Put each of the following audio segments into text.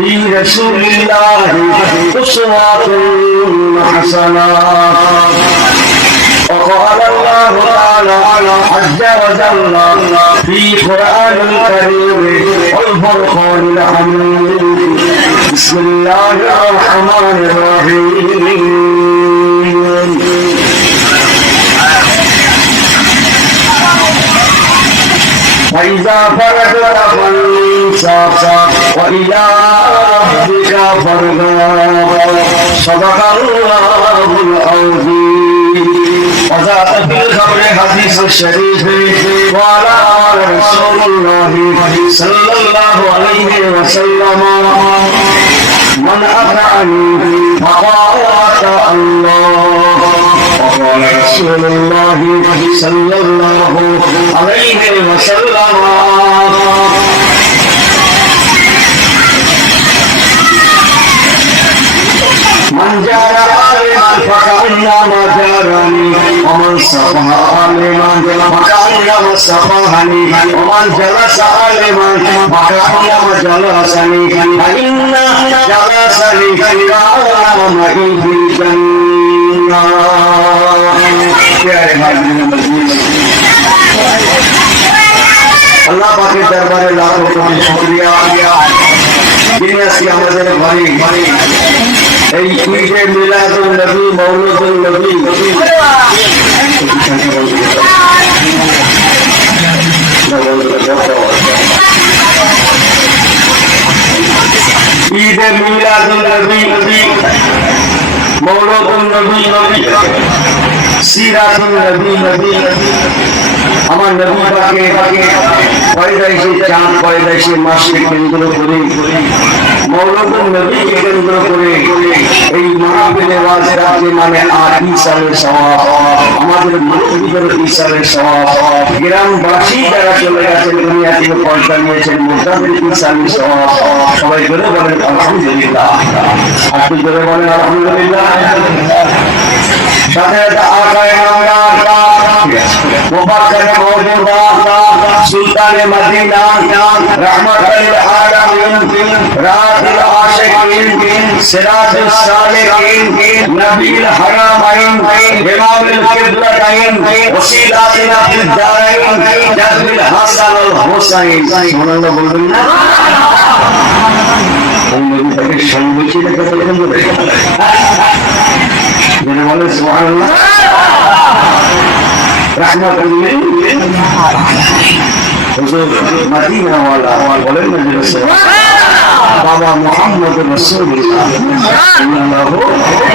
في رسول الله أسوة حسنة. وقال الله تعالى عز وجل في قرآن الكريم والفرقان الحميد. بسم الله الرحمن الرحيم. فإذا فرغت فانصب وإلى ربك فارغب. صدق الله العظيم. وذات في الخبر حديث الشريف قال رسول الله صلى الله عليه وسلم من أطاعني فقد أطاع الله. وقال رسول الله صلى الله عليه وسلم من جار عالما فكأنما جارني ومن صفح عالما فكأنما صفحني ومن جلس عالما فكأنما جلسني فإن جلسني كأنما معي في الجنة. আল্লাহ পাকের দরবারে লাখো কোটি শুকরিয়া যিনি আজকে আমাদের ঘরে এই ঈদে মিলাদুন নবী মওলুদুন নবী ঈদে মিলাদুন নবী মওলুদুন নবী সিরাতুন নবী আমার নবী পাকে পয়দাইশে চাঁদ পয়দাইশে মাসকে কেন্দ্র করে মওলুদুন নবীকে কেন্দ্র করে এই মাহফিলে ওয়াজ রাতে মানে 8 সালের সওয়াব আমাদের মুক্তির ইসালের সওয়াব গ্রামবাসী যারা চলে গেছেন দুনিয়া থেকে পয়সা নিয়েছেন মুজাহিদ ইসালের সওয়াব সবাই বলে বলেন আলহামদুলিল্লাহ। আপনি বলে বলেন আলহামদুলিল্লাহ। সাথে আকায়ে নামদার মুবারকাত মওজুদা সুলতানে মদিনা রহমাতুল আলামিন রাহিল আশিকিন সিরাজুস সালিকিন নবীল হারামাইন ইমামুল কিবলাতাইন ওসিলাতুনা ফিদ দারাইন জাদুল হাসান আল হুসাইন। সুবহানাল্লাহ বলবেন না? নবী তাকে সঙ্গীত কথা বলবেন যেন বলে সুবহানাল্লাহ। রহমাতুল্লাহ হুজুর মদিনা ওয়ালা বলেন না যে বাবা মুহাম্মদ রাসূলুল্লাহ সাল্লাল্লাহু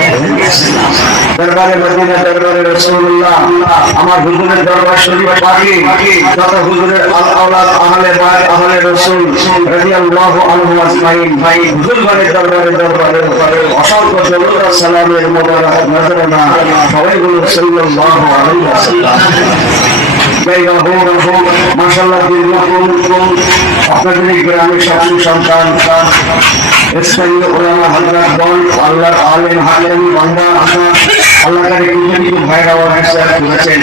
আলাইহি ওয়াসাল্লাম দরবারে মদিনা দরবারে রাসূলুল্লাহ আমার হুজুরের দরবার শরীফ পাকে যত হুজুরের আওলাদ আহলে বাইত আহলে রাসূল রাদিয়াল্লাহু আনহু আজমাইন ভাই হুজুর দরবারে অসংখ্য দরুদ ও সালামের মোবারক নজরানা সবাই বলুন সাল্লাল্লাহু আলাইহি ওয়াসাল্লাম। মাশাআল্লাহ আপনাদের গ্রামের সব সন্তান স্থানীয় ওলামা হযরত গণ আল্লাহর আলেম হাকিম বান্দা আল্লাহ তাআলা কিছু ভাইরা ওয়াসাত করেছেন।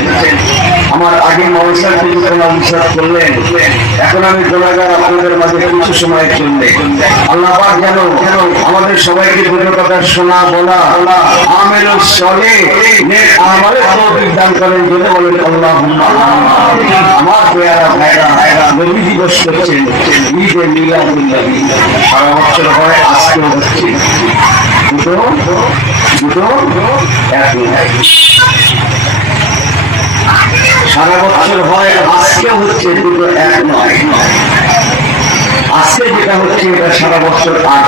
আমার আগে মওসাত থেকে কোরআন ইরশাদ করলেন, এখন আমি গুনাহগার আপনাদের মাঝে কিছু সময়ের জন্য আল্লাহ পাক যেন আমাদের সবাইকে দুটো কথা শোনা বলা আমেলুস সলিহ নেক আমলের তৌফিক দান করেন বলে বলেন আল্লাহুম্মা আমিন। আমার প্রিয়রা ভাইরা নবী দিবস করছেন ঈদে মিলাদুন নবী সারা বছর হয় আজকেও হচ্ছে দুটো সারা বছর হয় আজকেও হচ্ছে দুটো এক নয়। আজকে যেটা হচ্ছে এটা সারা বছর আগ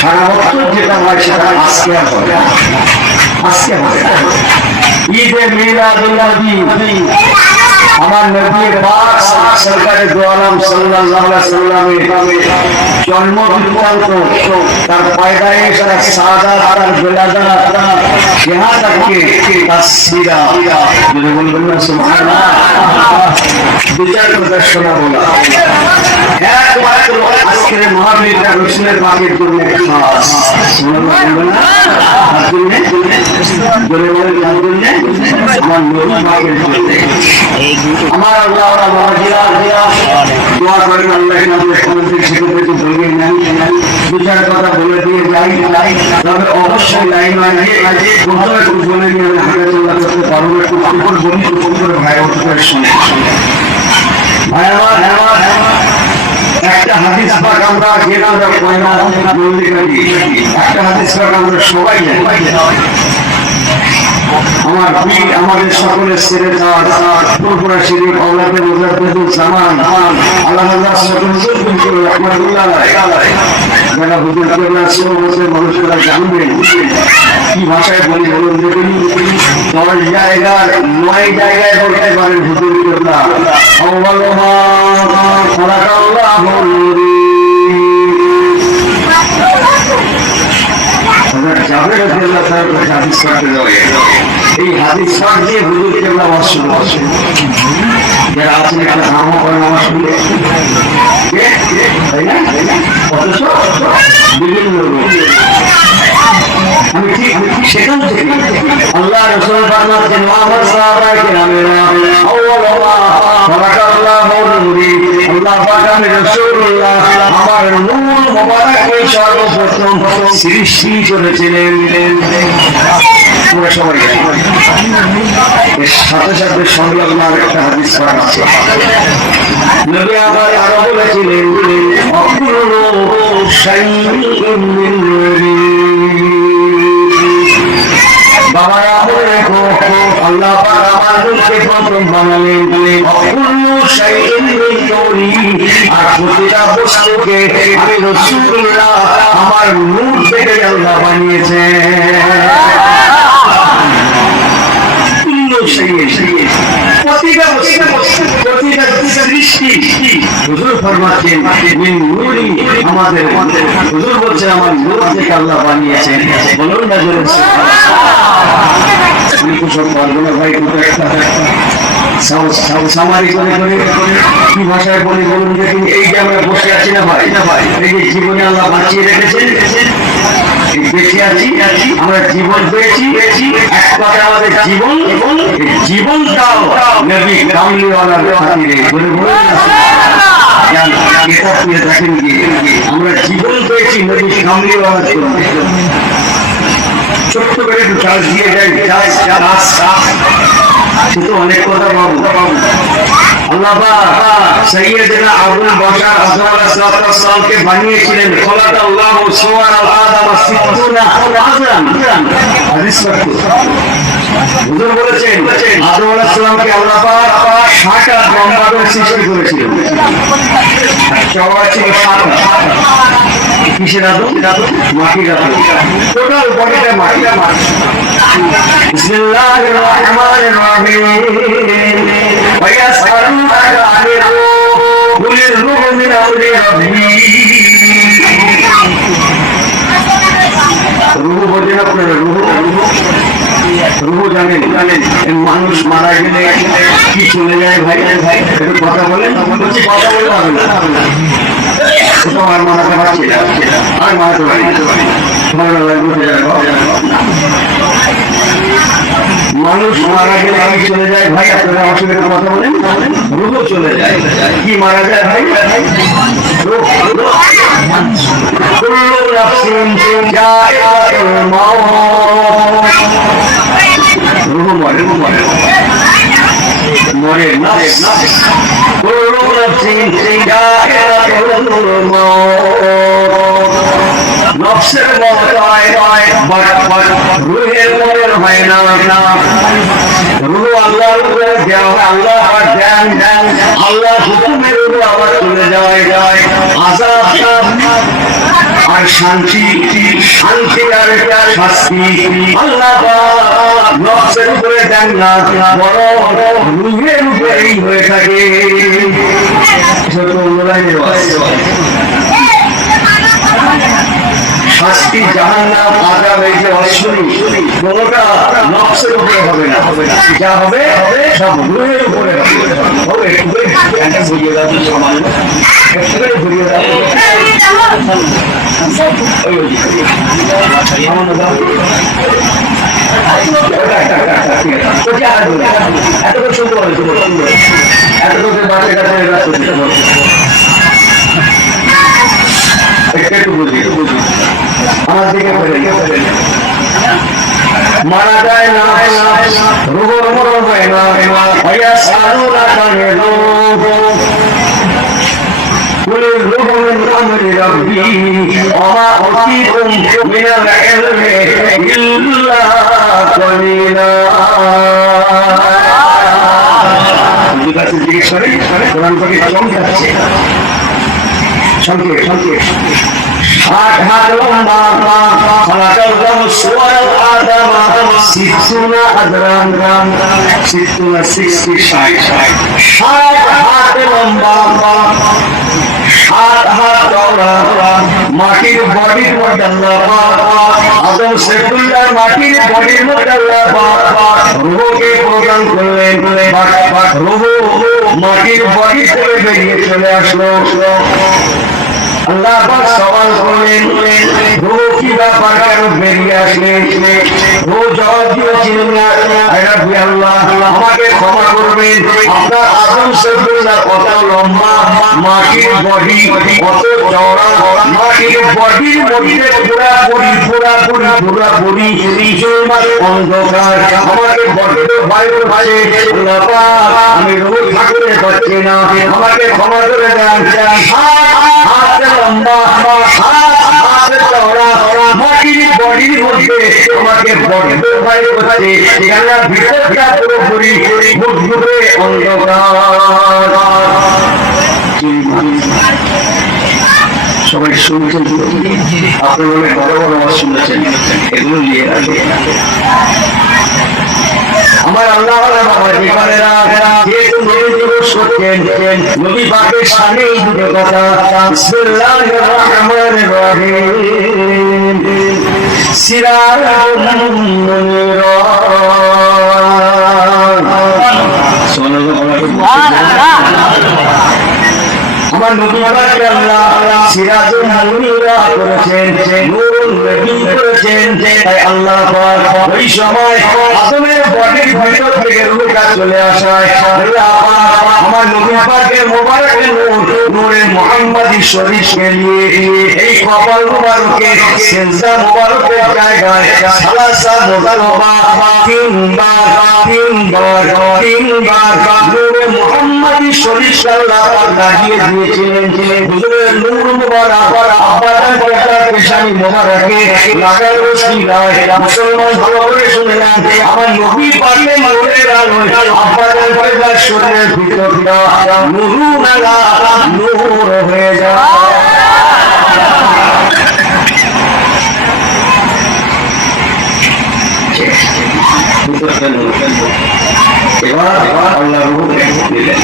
সারা বছর যেটা হয় সেটা আজকে হবে ঈদে মিলাদুন নবী আমার নবী পাক সরকারে দো আলম সাল্লাল্লাহু আলাইহি সাল্লামের জন্ম বৃত্তান্ত তার পয়দায়েশ তার সাদাত তার বিলাদাত यहाँ तक के तस्सीरा जो বলবেন না সুবহানাল্লাহ বিচার প্রদর্শন বলা একমাত্র আজকের মহাবীররা রসুলের পাকের জন্য খাস আমার নবী পাকের জন্য আমার আল্লাহ দোয়া করেন আল্লাহ বিচার কথা বলে দিয়ে যাই তবে অবশ্যই লাইন বলে নিয়ে হাতে চলা করতে পারবো একটু বলি করে ভাই শুনে ভাই আমার একটা হাদিস পাক আমরা একটা হাদিস পাক আমরা সবাই আমার পীর আমাদের সকলের ছেড়ে যাওয়ার পুরপুরা শরীফ আওলাদের মুজাদ্দিদুল জামান আল্লাহ রাহমাতুল্লাহ আলাইহি যারা হুজুর কেবলা সুন্নতের মানুষরা জানবেন কি ভাষায় বলি বলুন দেখুন 10 জায়গার 9 জায়গায় বলতে পারেন হুজুর কেবলা আউয়ালু মা খালাকাল্লাহু জাবের রাদিয়াল্লাহু তাআলা হাদিস পাঠে রয়ে এই হাদিস পাঠ দিয়ে হুজুর কেবলা ওয়াসল যারা আছেন একটা নামও করে নামাজ পড়ে তাই না অথচ বিভিন্ন আমি ঠিক সেখান থেকে আল্লাহ রাসূল ফরমাতেন আমার সাহাবায়ে কেরামেরা আউয়ালু মা খালাকাল্লাহু নূরি আল্লাহ পাক আমি রাসূলুল্লাহ আমার নূর মোবারককে সর্বপ্রথম সৃষ্টি করেছিলেন পুরো সবাই এর সাথে সাথে সংলগ্ন একটা হাদিস পাঠ আছে নবী আবার আরো বলেছিলেন অকুল্লু শাইইন মিন নূরি বাবারা বলে আল্লাহ পাক আমার নূরকে প্রথম বানালেন অকুল্লু শাইইন মিন নূরি আর প্রতিটা বস্তুকে আমি রাসূলুল্লাহ আমার নূর থেকে আল্লাহ বানিয়েছেন আমাদের হুজুর বলছে আমার নূর থেকে আল্লাহ বানিয়েছেন বলুন না জোরে সব পারবো না ভাই সামারি করে কি ভাষায় বলি বলুন দেখুন এই যে আমরা বসে আছি না ভাই এই যে জীবনে আল্লাহ বাঁচিয়ে রেখেছেন বেঁচে আছি আমরা জীবন পেয়েছি এক কথা আমাদের জীবন এবং জীবনটাও নবী কামলিওয়ালার খাতিরে বলে বলুন এটা তুলে দেখেন কি আমরা জীবন পেয়েছি নবী কামলিওয়ালার জন্য ছোট্ট করে একটু চাষ দিয়ে যাই সে তো অনেক কথা বাবু আল্লাহ সাইয়্যিদনা আবুল বশর আযম আলাইহিস সালামকে বানিয়েছিলেন খলাকাল্লাহু সুওয়ারাল আদম 60 আযম হাদিস পাক হুজুর বলেছেন আদম আলাইহিস সালামকে আল্লাহ পাক 60টা ব্রহ্মাণ্ড সৃষ্টি করেছিলেন চওড়া ছিল 60 কিসের আদম মাটির আদম টোটাল বডিটা মাটি বিসমিল্লাহির রহমানির রহিম ويسألونك عن الروح قل الروح من أمر ربي রুহু বোঝেন আপনারা রুহু জানেন মানুষ মারা গেলে কি চলে যায় ভাই একটু কথা বলেন কথা বলে হবে না আর মানাতে পারছি আর মানাতে পারি মানুষ মারা গেলে আমি চলে যায় ভাই আপনারা অসুবিধার কথা বলেন রুহ চলে যায় কি মারা যায় ভাই রুহ মরে না নফসের মত রুহের মনের হয় না রুহ আল্লাহর উপরে দেওয়া আল্লাহ জ্ঞান আল্লাহ হুকুমের উপর আবার চলে যায় আযাব আর শান্তি আর শাস্তি আল্লাহ নফসের উপরে দেন না বড় রুহের উপরেই হয়ে থাকে শাস্তি জাহান্নাম আযাব এই যে অশ্বরী কোনটা নফসের উপরে হবে না যা হবে সব রূহের উপরে হবে একটু বুঝিয়ে দাও সামান্য একটু বুঝিয়ে দাও এত শুনতে পারে এত লোকের বাচ্চা কাছে একটু বুঝি আমার দিকে মারা যায় না রোগর মরণ হয় না ভাইয়া সাধু রাখানে রোগ قل الروح من امر ربي وما اوتيتم من العلم الا قليلا জিজ্ঞেস করে কোরআন থেকে চমকাচ্ছে সংক্ষেপ হাত হাত লম্বা খালাকাল্লাহু সুওয়াল আদম সিত্তুনা আদরাম 60 হাত লম্বা হাত চওড়া মাটির বডির মধ্যে আল্লাহ আদম সেকুল্লার মাটির বডির মধ্যে আল্লাহ রূহকে প্রদান করলেন রূহ মাটির বডি থেকে বেরিয়ে চলে আসলো আল্লাহ পাক সওয়াল করলেন রূহ কি ব্যাপার কেন বেরিয়ে আসলে রূহ জবাব দিয়েছিলেন আয় রাব্বি আল্লাহ আমাকে ক্ষমা করবেন আপনার আদম সৈয়দুল্লাহ কত লম্বা মাটির বডি কত চওড়া মাটির বডির মধ্যে পুরাপুরি জলমার অন্ধকার আমাকে বড্ড ভয় করছে আল্লাহ পাক আমি রূহ থাকতে পারছি না আমাকে ক্ষমা করে দেন হাত লম্বা হাত চওড়া মাটির বডির মধ্যে আমাকে বড্ড ভয় করছে এখানে ভিতরটা পুরোপুরি মুখে অন্ধকার সবাই শুনছেন আপনারা অনেক বড় বড় আওয়াজ শুনেছেন এগুলো নিয়ে রাখবেন আমার আল্লাহ বাবা জীবনেরা যেহেতু নবী দিবস করছেন নবী পাকের সামনে এই দুটো কথা বিসমিল্লাহির রহমানির রহিম সিরাজুন মুনীরা আমার নবী পাককে আল্লাহ সিরাজুল মুনীরা করেছেন নূরুল নবী করেছেন তাই আল্লাহ পাক ওই সময় আদমের বডির ভিতর থেকে রূহটা চলে আসায় আল্লাহ পাক আমার নবী পাকের মোবারক নূরে মুহাম্মাদি শরীফকে নিয়ে এই কপাল মোবারকে সিজদা মোবারকের জায়গায় সালাসা মুতাওবা তিনবার নূরে মুহাম্মাদি শরীফ আল্লাহ পাক লাগিয়ে দিয়েছিলেন হুজুরের নূর মুবারক আব্বাজান পয়সার পেশানি মোবারকে লাগানো সিলায় মুসলমান ভালো করে শুনে নেন আমার নবী পাকে নূরের আলোয় আব্বাজান পয়সার শরীরের ভিতরটা নূরুন আলা নূর হয়ে যায় এবার আল্লাহ রূহ দিলেন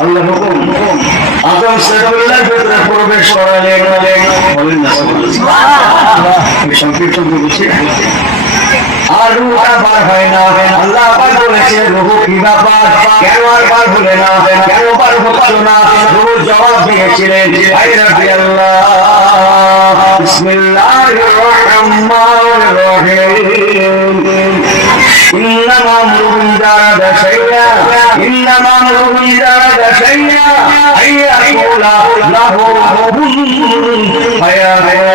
আল্লাহ হুকুম আদম সৈয়দুল্লাহর ভিতরে প্রবেশ করালেন বলেন না সুবহানাল্লাহ সংকীর্তন করছি আর রূহটা বার হয় না আল্লাহ পাক বলেছে রূহ কি ব্যাপার কেন আর বার হলো না কেন বার হলো না রূহ জবাব দিয়েছিলেন আয় রাব্বি আল্লাহ বিসমিল্লাহির রহমানির রহিম إنما أمره إذا أراد شيئا أن يقول له كن فيكون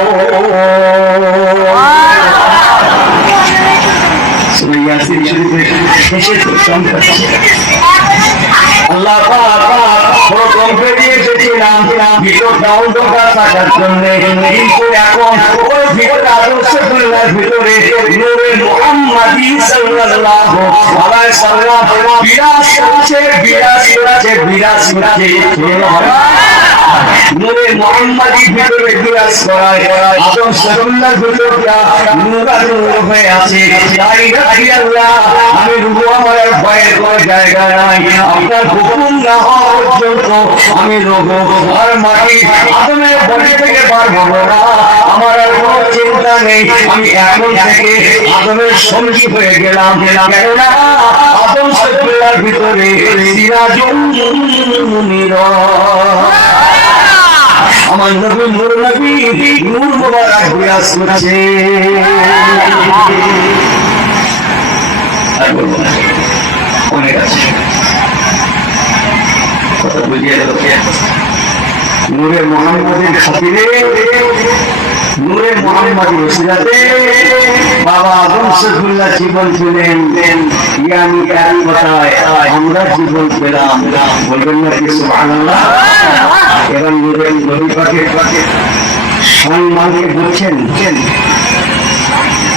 আল্লাহ পাক বড় কমে দিয়েছিলাম ভিতর ডাউন দরকার থাকার জন্য কিন্তু এখন ওই ভিতরে আদর্শগুলোর ভিতরে নূরে মুহাম্মাদি সাল্লাল্লাহু আলাইহি সাল্লাম বিরাজ করছে নূরে মুহাম্মাদির ভিতরে বিরাজ করায় আদম সরুল্লাহর ভিতরে নূর হয়ে আছে। তাই রাখি আল্লাহ, আমি রূহ আমার ভয়ের কোনো জায়গা নাই, আপনার হুকুম না হওয়া পর্যন্ত আমি রূহ আর মাটি আদমের বডি থেকে বার হবো না। আমার আর কোনো চিন্তা নেই, আমি এখন থেকে আদমের সঙ্গী হয়ে গেলাম। কেননা আদম সরুল্লাহর ভিতরে সিরাজুল মুনির, আমার নবী নূর নবী নূর মুবারক বিরাজ করছে। আর বলবো না, অনেক আছে কথা বুঝিয়ে দেবো। নূরে মুহাম্মাদের খাতিরে, নূরে মুহাম্মাদের ওসিলাতে বাবা আদম সরুল্লাহ জীবন পেলেন, ইয়ানি এক কথায় আমরা জীবন পেলাম। বলবেন না কি সুবহানাল্লাহ? এবার নূরে নবী পাকের সম্মানকে বুঝছেন।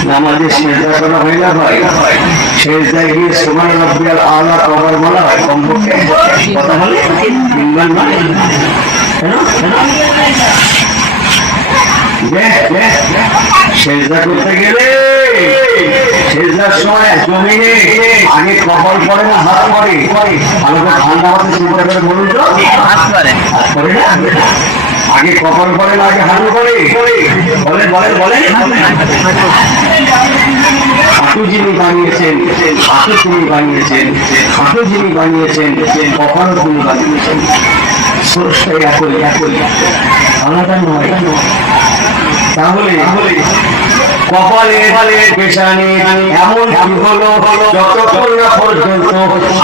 নামাজে সেজদা করা হয় না ভাই, সেজদায় গিয়ে সুবহান রাব্বিয়াল আলা কবার বলা হয় কমপক্ষে কথা বলে তিনবার নয়। সেজদা করতে গেলে সেজদার সময় জমিনে আগে কপাল পরে না হাত পরে? ভালো করে ঠান্ডা হাতে চিন্তা করে বলুন তো, হাত পরে না? আগে কপাল পরে না আগে হাত পরে? বলেন বলেন বলেন। হাঁটু যিনি বানিয়েছেন, হাঁটু তিনি বানিয়েছেন, হাঁটু যিনি বানিয়েছেন, কপালও তিনি বানিয়েছেন। স্রষ্টাই একই একই, আলাদা নয়। তাহলে কপালে পেশানি এমন কি হলো, যতক্ষণ না পর্যন্ত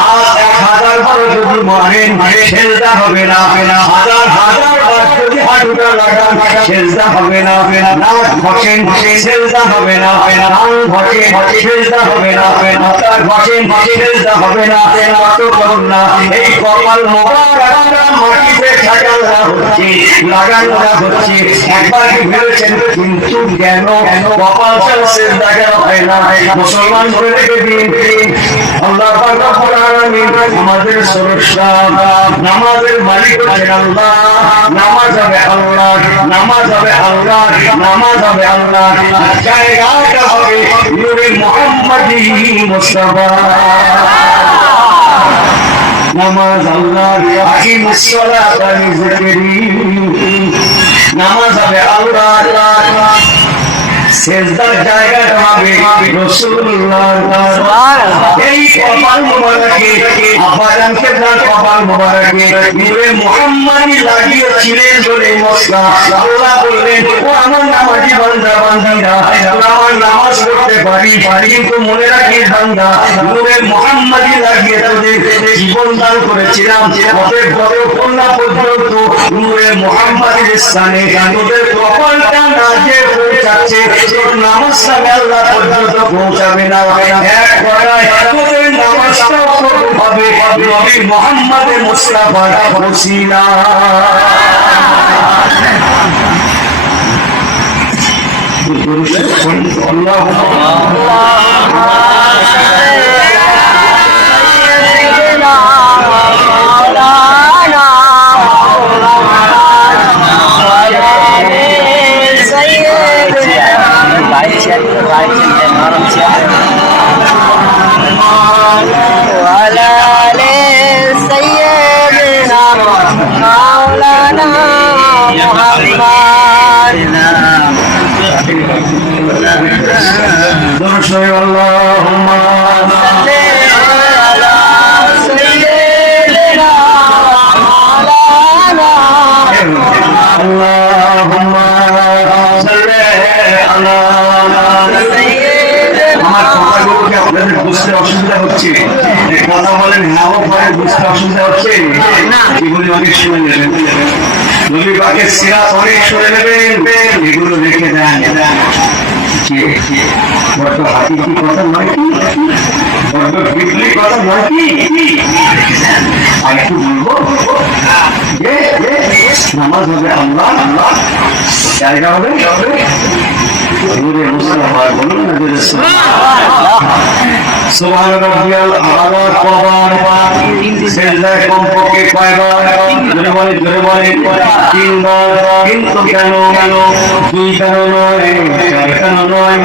আর 1000 বার যদি মারেন সেজদা হবে না, 1000 বার যদি হাঁটুটা লাগান সেজদা হবে না, নাক ঘষেন সেজদা হবে না, কান ঘষেন সেজদা হবে না, মাথা ঘষেন সেজদা হবে না, ততক্ষণ না এই কপাল মোবারকটা মাটিতে লাগানো হচ্ছে। একবার কি ভেবেছেন কিন্তু কেন কপাল সেজদা কেন হয় না? মুসলমান ধরে রেখে দিন, আল্লাহ পাক রব্বুল আলামিন আমাদের স্রষ্টা, নামাজের মালিক হচ্ছেন আল্লাহ। নামাজ হবে আল্লাহ, নামাজ হবে আল্লাহ, নামাজ হবে আল্লাহ, জায়গাটা হবে নূরে মুহাম্মাদি মুস্তাফা। নামাজ আল্লাহ, আকিমুস সালাতা লিযিকরি, নামাজ হবে আল্লাহ, সেজদার জায়গাটা হবে রাসূলুল্লাহ। এই কপাল মোবারকে আব্বাজানকে তার কপাল মোবারকে নূরে মুহাম্মাদি লাগিয়েছিলেন বলে মসকা। আল্লাহ বললেন, ও আমার নামাজি বান্দা বান্দিরা, তোরা আমার নামাজ পড়তে পারি, কিন্তু মনে রাখিস বান্দা, নূরে মুহাম্মাদি লাগিয়ে তোদের জীবন দান করেছিলাম। অতএব যতক্ষণ না পর্যন্ত নূরে মুহাম্মাদির স্থানে তোদের কপালটা না যে পৌঁছাচ্ছে, তোর নামাজটা আল্লাহ পর্যন্ত পৌঁছাবে না। এক কথায় তোদের নামাজটা হবে নবী মুহাম্মদ মুস্তাফার ওসিলা। বুঝতে অসুবিধা হচ্ছে, কথা বলেন নাও পরে বুঝতে অসুবিধা হচ্ছে, এগুলি অনেক শুনে নেবেন। নবী পাকের সিরাত অনেক শুনে নেবেন, এগুলো রেখে দেন। বড্ড হাতি কি কথা নয় কি, বড্ড বিক্রি কথা নয় কি, আর একটু বলবো। নামাজ হবে আল্লাহ, জায়গা হবে নূরে মুস্তাফা বলুন না যে সুবহান রাব্বিয়াল আলা কবার সেজদায় কমপক্ষে কয়বার জোরে বলে তিনবার কিন্তু কেন দুই কেন নয় চার কেন নয়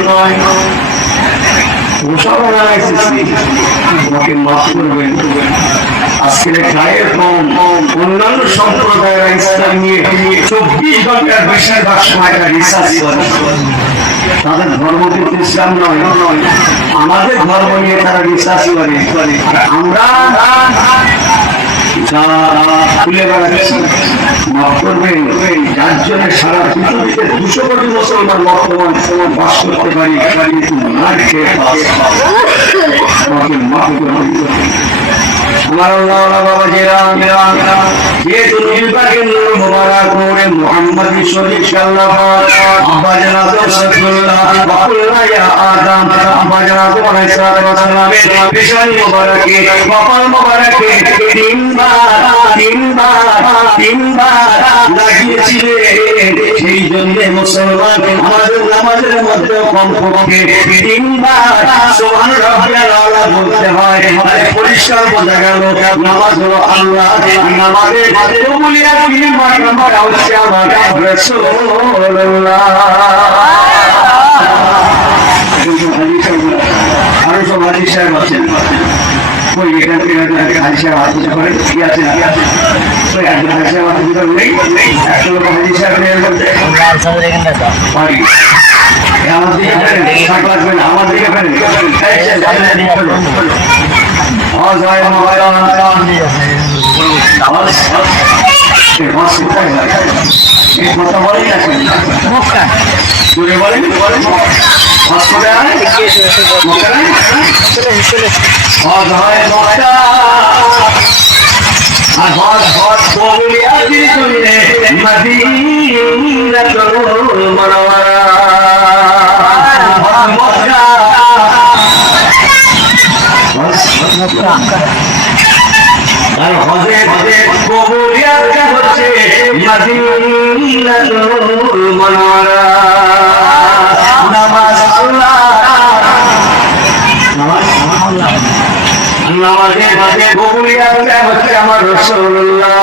আজকের গায়ের কম অন্যান্য সম্প্রদায়ের ইসলাম নিয়ে 24 ঘন্টার বেশিরভাগ সময়টা রিসার্চ করে তাদের ধর্ম কিন্তু ইসলাম নয় আমাদের ধর্ম নিয়ে তারা রিসার্চ করে আমরা খুলে বেড়াচ্ছি মাফ করবেন যার জন্য সারা পৃথিবীতে 200 কোটি মুসলমান বর্তমান বাস করতে পারি কিন্তু মার খেয়ে মাফ করবেন আমার আল্লাহ বাবা যে দুনিয়াকে নূর মুবারক নূরে মুহাম্মদি শরীফ সাল্লাল্লাহু আব্বা জানাত সাল্লাল্লাহ ওয়া ইয়া আদম আব্বা জানাত আলাইহিস সালামের পেশানি মুবারকে কপাল মুবারকে তিনবার লাগিয়েছিলেন সেই জন্য মুসলমান আমাদের নামাজের মধ্যে কমপক্ষে তিনবার সুবহান রাব্বিয়াল আলা বলতে হয় পরিষ্কার বোঝা গেল নামাজ হলো আল্লাহ নামাজের কবুলিয়াত নাম্বার হচ্ছে আমার রাসূলুল্লাহ আরো সব হাদিস সাহেব আছেন कोई लेकर के हादिसा हादिसा করে কি আছে তো একজন হাদিসা হাদিসা নেই একটা লোক হাদিসা করে বলতে আমরা আনসার দেখেন না তো পারি আমাদের দিকে শাক লাগবে না আমাদের দিকে ফেলেন আজায় মাওলানা আওয়াজ এই বাস কোথায় যায় এই কথা বলেন না মক্কা জোরে বলেন বাস কোথায় মক্কা না চলে আজায় মাওলানা আবার হট বলে আজি শুনে মদিনাতুল মুনাওয়ারা মক্কা আর হজে কবুলিয়াত হচ্ছে মদিনাতুল মুনাওয়ারা নামাজ আল্লাহ নামাজে কবুলিয়াত হচ্ছে আমার রাসূলুল্লাহ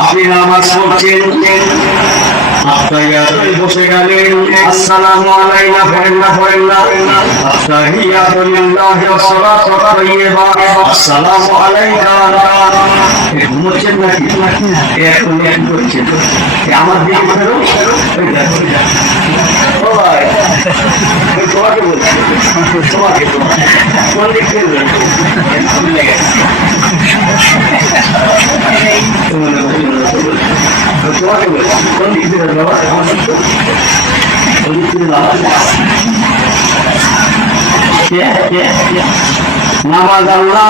আপনি নামাজ পড়ছেন বসে গেলেন আসসালামু আলাইনা পড়েন না আত্তাহিয়াতু লিল্লাহি ওয়াস সালাতু তাইয়্যিবা আসসালামু আলাইকা ঘুমোচ্ছেন নাকি এখন করছেন আমার দিকে ফেরো ও ভাই তোমাকে বলছি তোমাকে কোন দিক থেকে তোমাকে বলছি কোন দিক থেকে নামাজ আল্লাহ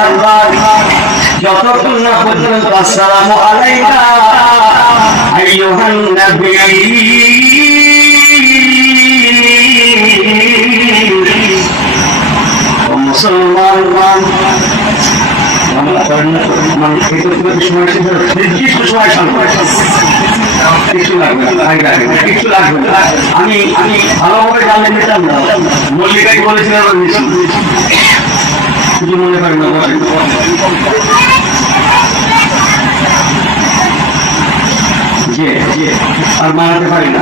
যতক্ষণ না পর্যন্ত আসসালামু আলাইকা আইয়ুহান নবী মুসলমান নির্দিষ্ট সময় কিছু লাগবে আমি ভালোভাবে জানলে নিতাম না মল্লিকাই বলেছিলাম কিছু মনে করেন না আর মানাতে পারি না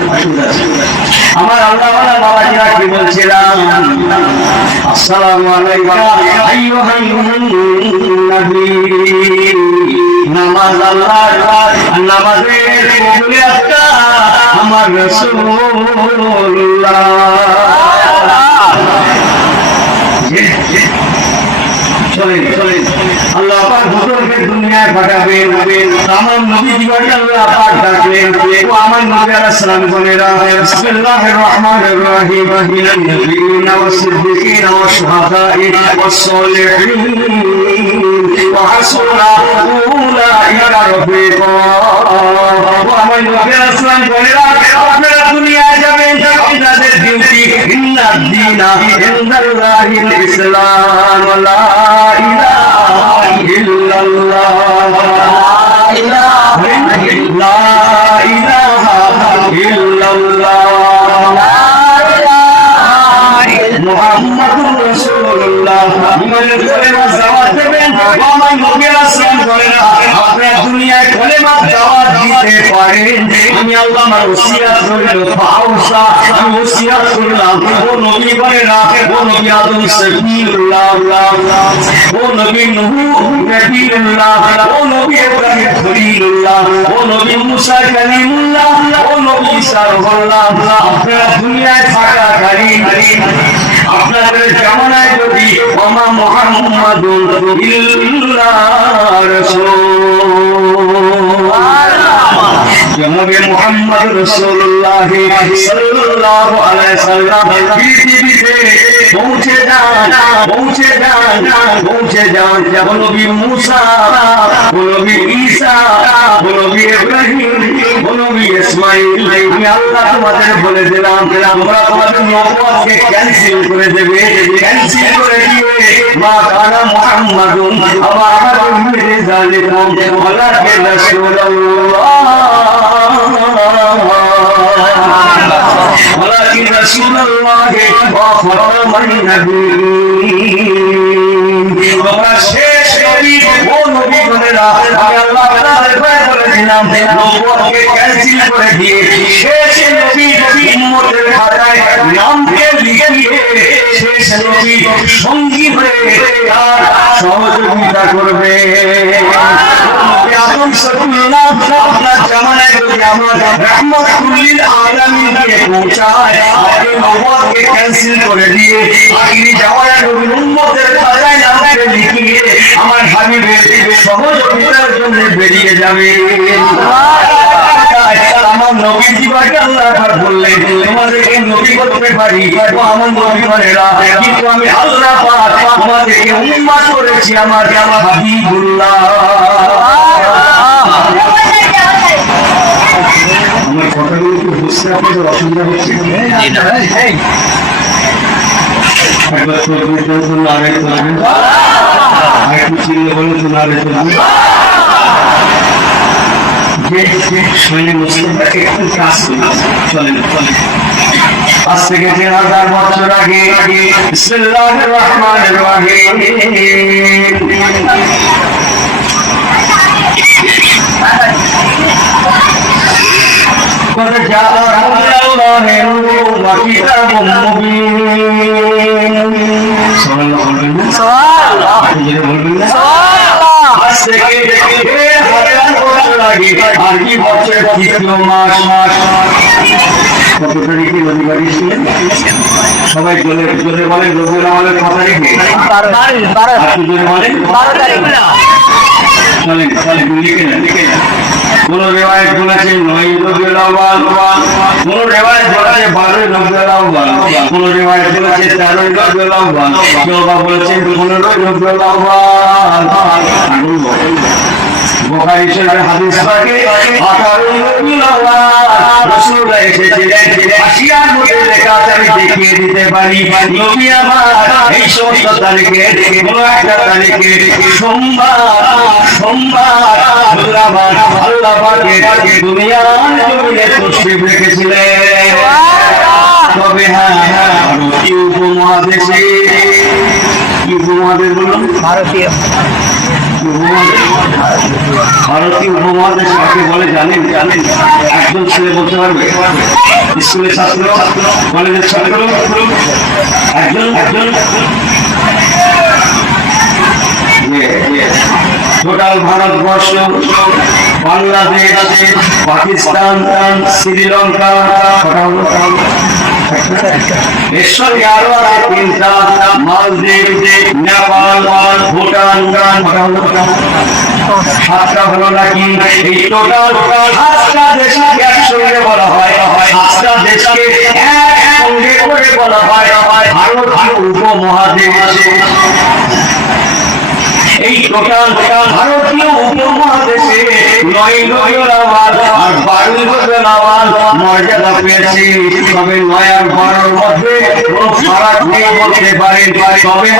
আমার আল্লাহ বাবাজিরা কি বলছিলাম আসসালামু আলাইকা আইয়ুহান নবী নামাজ আল্লাহ নামাজের কবুলিয়াতটা আমার রাসূলুল্লাহ চলেন আল্লাহ পাক হুজুরকে দুনিয়ায় পাঠাবেন আমার নবী জীবনে আল্লাহ পাক ডাকলেন ও আমার নবী আলাইহিস সালাম বলেরা বিসমিল্লাহির রহমানির রহিম মিনান নবিয়িনা ওয়াস সিদ্দিকিনা ওয়াস শুহাদা'i ওয়াস সালিহিন ওয়া হাসুনা উলাইকা রাফিকা ও আমার নবী আলাইহিস সালাম বলেরা আপনারা দুনিয়ায় যাবেন আপনাদের ডিউটি ইন্নাদ দীনা ইনদাল্লাহিল ইসলাম লা ইলাহা ইল্লাল্লাহ লা ইলাহা ইল্লাল্লাহ পারেন, আমি আল্লাহ আমার ওসিয়ত করিল ফাউসা, আমি ওসিয়ত করলাম ও নবী বলেরা, ও নবী আদম সফিউল্লাহ, ও নবী নূহ নবিয়ুল্লাহ, ও নবী ইব্রাহিম খলিলুল্লাহ, ও নবী মুসা কালিমুল্লাহ, ও নবী ঈসা রূহুল্লাহ। আপনারা দুনিয়ায় থাকাকালীন আপনাদের জামানায় যদি ওমা মুহাম্মাদুর ইল্লা জনাবে মুহাম্মদ রাসূলুল্লাহ সাল্লাল্লাহু আলাইহি সাল্লাম পৃথিবীতে পৌঁছে যান নবী মুসা, নবী ঈসা, নবী ইব্রাহিম, নবী ইসমাঈল। আমি আল্লাহ তোমাদের বলে দিলাম তোমরা তোমাদের নবুয়তকে ক্যান্সেল করে দেবে, ক্যান্সেল করে দিবে। মা কানা মুহাম্মাদুন আবা আহাদুম মিন যালিকুম ওয়ালাকিন রাসূলুল্লাহ ولكن رسول الله وخاتم النبيين। তোমরা শেষ নবী ও নবী বলেরা, আমি আল্লাহ তাআলা বলেছিলাম নবুয়তকে ক্যান্সেল করে দিয়ে শেষ নবী উম্মতের খাতায় নামকে লিখিয়ে শেষ নবী সঙ্গী হয়ে তার সহযোগিতা করবে। আদম সফিউল্লাহ আপনার জামানায় যদি আমার রাহমাতুল লিল আলামিন কে পৌঁছায়, আপনি নবুয়তকে ক্যান্সেল করে দিয়ে আখিরি জামানায় নবীর উম্মতের খাতায় নামকে লিখিয়ে আমার হাবিবের সহযোগিতার জন্য বেরিয়ে যাবে। আমার নবী জীবাকে আল্লাহ একবার বললেন তোমাদেরকে নবী করতে পারি ও আমার নবী করেরা, কিন্তু আমি আল্লাহ পাক তোমাদেরকে উম্মত করেছি আমার হাবিবুল্লাহ। আমার কথাগুলো কি বুঝতে আপনাদের অসুবিধা হচ্ছে? একবার তো নারে চলবে, আরেকটু চিনলে বলে তো নারে চলবে। আজ থেকে 3000 বছর আগে বিসমিল্লাহির রহমানির রহিম قد جاءكم من الله نور وكتاب مبين। আজ থেকে 1000 বছর আগে আরবি বছরের 3য় মাস কত তারিখে নবী বাড়ি ছিলেন? সবাই জোরে জোরে বলেন রবিউল আউয়ালের কত তারিখে? 12 জোরে বলেন 12 তারিখ। চলেন চলেন লিখে নেন। কোন রিওয়ায়াত বলেছে 9 রবিউল আউয়াল, কোন রিওয়ায়াত বলেছে 12 রবিউল আউয়াল, কোন রিওয়ায়াত বলেছে 13 রবিউল আউয়াল, কেউ বা বলেছে 15 রবিউল আউয়াল। বুখারী শরীফের হাদিস পাকে 18 রবিউল আউয়াল রাসূলুল্লাহ এসেছিলেন। আসিয়ার মধ্যে লেখা আছে, আমি দেখিয়ে দিতে পারি নবী আমার এই সমস্ত তারিখে কোন একটা তারিখে সোমবার শুক্রবার আল্লাহ পাকের দুনিয়ার জমিনে তশরিফ রেখেছিলেন। তবে হ্যাঁ ভারতীয় উপমহাদেশে, কি উপমহাদেশ বলুন? ভারতীয় উপমহাদেশ কাকে বলে জানেন? একজন ছেলে বলতে পারবে? স্কুলের ছাত্র, কলেজের ছাত্র, একজন টোটাল ভারতবর্ষ, বাংলাদেশ, পাকিস্তান, শ্রীলঙ্কা, এর সঙ্গে আরো আছে 3টা, মালদ্বীপ, নেপাল, ভুটান, 7টা হলো নাকি। এই টোটাল 7টা দেশকে একসঙ্গে বলা হয়, 7টা দেশকে একসঙ্গে করে বলা হয় ভারতীয় উপমহাদেশ। এই টোটাল ভারতীয় উপমহাদেশে 9 রবিউল আউয়াল আর 12 রবিউল আউয়াল মর্যাদা পেয়েছে। তবে 9 আর 12 এর মধ্যে কোনো ফারাক নেই বলতে পারেন। তবে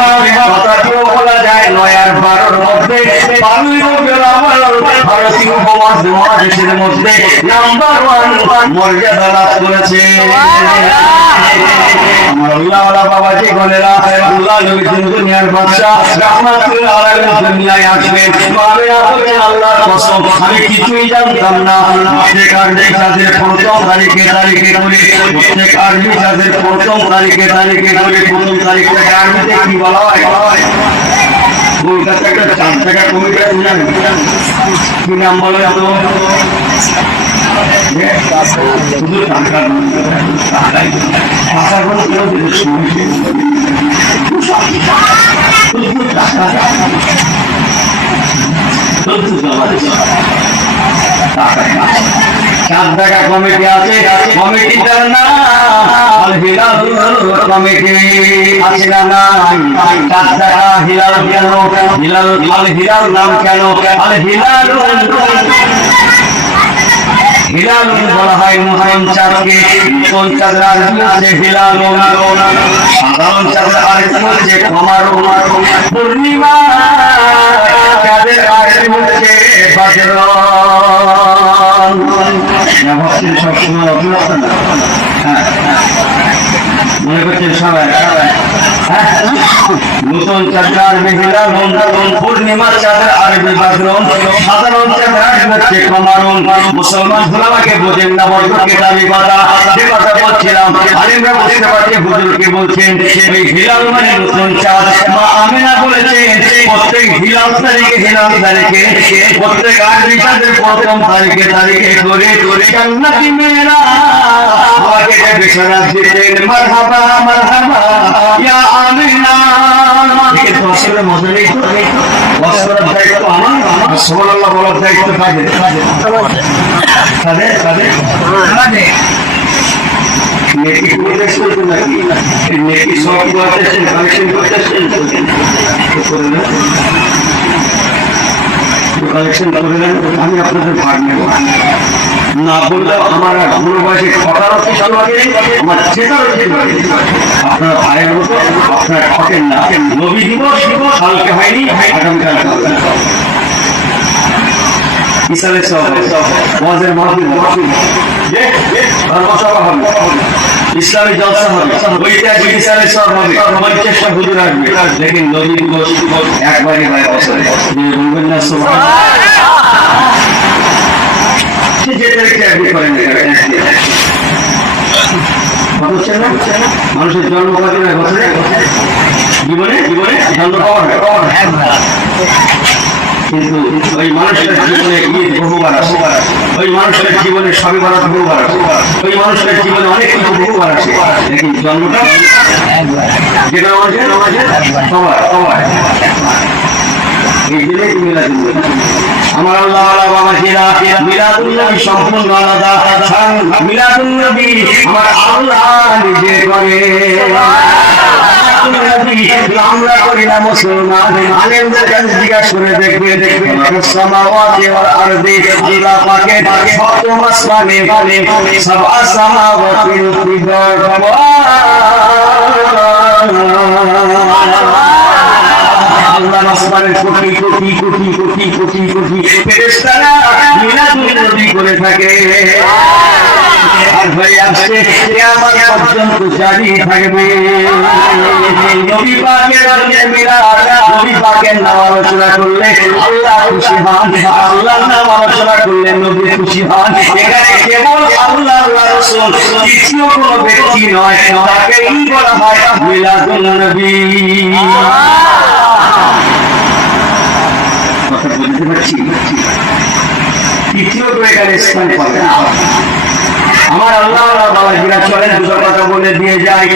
কথাটিও বলা যায় 9 আর 12 এর মধ্যে 12 রবিউল আউয়াল ভারতীয় উপমহাদেশের মধ্যে নাম্বার 1 মর্যাদা লাভ করেছে। আমার আল্লাহওয়ালা বাবাজি বলেরা, আল্লাহ নবী দুনিয়ার বাদশা রাহমাতুল আলামিন দুনিয়ায় আসবেন। তবে আপনি আল্লাহর কসম, আমি কিছুই জানতাম না প্রত্যেক আরবি তাদের প্রথম তারিখে করে প্রত্যেক আরবি তাদের প্রথম তারিখে করে প্রথম তারিখ থেকে আরবিতে কি বলা হয় কলকাতা একটা 4 টাকা কমিটা শুনেন কি নাম বলে তো শুধু টাকা চার টাকা কমিটি আছে কমিটিটার নাম আল হিলাল কমিটি আছে না নাই 4 টাকা হিলাল কেন হিলাল আল হিলাল নাম কেন আল হিলাল হিলাল বলা হয় মুহররম চাঁদকে কোন চাঁদের আরবি হচ্ছে হিলাল সাধারণ চাঁদের আরবি হচ্ছে কমার পূর্ণিমা চাঁদের আরবি হচ্ছে বদর ভাবছেন সবসময় অভিনন্দন মনে করছেন সবাই নতুন চাঁদের আরবি হিলাল পূর্ণিমা চাঁদের আরবি বদর সাধারণ চাঁদের আরবি হচ্ছে কমার মুসলমান আমাকে বোঝেন না বড়কে দাবি কথা যে কথা বলছিলাম আলেমরা বুঝতে পারছে হুজুরকে বলছেন এই হিলাল মানে নতুন চাঁদ মা আমিনা বলেছেন প্রত্যেক হিলাল তারিখে প্রত্যেক আরবি চাঁদের প্রথম তারিখে করে জান্নাতি মেয়েরা আমাকে বিশ্বনাথ দিতেন মারহাবা মারহাবা ইয়া আমিনা ঠিক আসলে মজা নেই তো বছরের দায়িত্ব আমার সুবহানাল্লাহ বলার দায়িত্ব কাদের নেকি করতেছেন তো নাকি নেকি সব করতেছেন কালেকশন করতেছেন কালেকশন করলেন আমি আপনাদের ভাগ নেব না বললে আমার বুড়ো বয়সে খটারও কিছু লাগে আমার চেতারও কিছু লাগে আপনার ভাইয়ের মতো আপনার ঠকেন না নবী দিবস কালকে হয়নি আগামীকাল ইসলামের সব ওয়াজের মাহফিল ধর্মসভা হবে ইসলামী জলসা হবে ঐতিহাসিক ইসলামের সব হবে 50টা হুজুর আসবে দেখেন নবী দিবস একবারই হয় বছরে বলবেন না সুবহানাল্লাহ যে তারিখে আপনি করেন মানুষের জন্ম কত বছরে জীবনে জন্ম পাওয়া কিন্তু ওই মানুষের জীবনে ঈদ বহুবার আসে ওই মানুষের জীবনে সবে বরাত বহুবার আসে ওই মানুষের জীবনে অনেক কিছু বহুবার আসে লেকিন জন্মটা যেটা সবার এই দিনে মিলাদুল্লাহ আমার আল্লাহ বাবা জিরা মিলাদুল্লাহ সম্পূর্ণ আলাদা মিলাদুল্নবী আমার আল্লাহ নিজে করে আমরা করি না মুসলমান আলেমদের কাছে জিজ্ঞাসা করে দেখবে সামাওয়াতি ওয়াল আরদি আল্লাহ পাকের সপ্তম আসমানে সাবআ সামাওয়াতি আল্লাহর আসমানের কোটি কোটি কোটি কোটি কোটি কোটি ফেরেশতারা মিলাদুন্নবী করে থাকে আর হয়ে আসছে কিয়ামত পর্যন্ত জারি থাকবে নবী পাকের নবী পাকের নাম আলোচনা করলে আল্লাহ খুশি হন আল্লাহর নাম আলোচনা করলে নবী খুশি হন এখানে কেবল আল্লাহ রাসূল দ্বিতীয় কোনো ব্যক্তি নয় তাকেই বলা হয় মিলাদুন্নবী কথা বলতে পারছি তৃতীয় এখানে স্থান পাবে আমার আল্লাহ বাবাজিরা চলেন দুটো কথা বলে দিয়ে যায়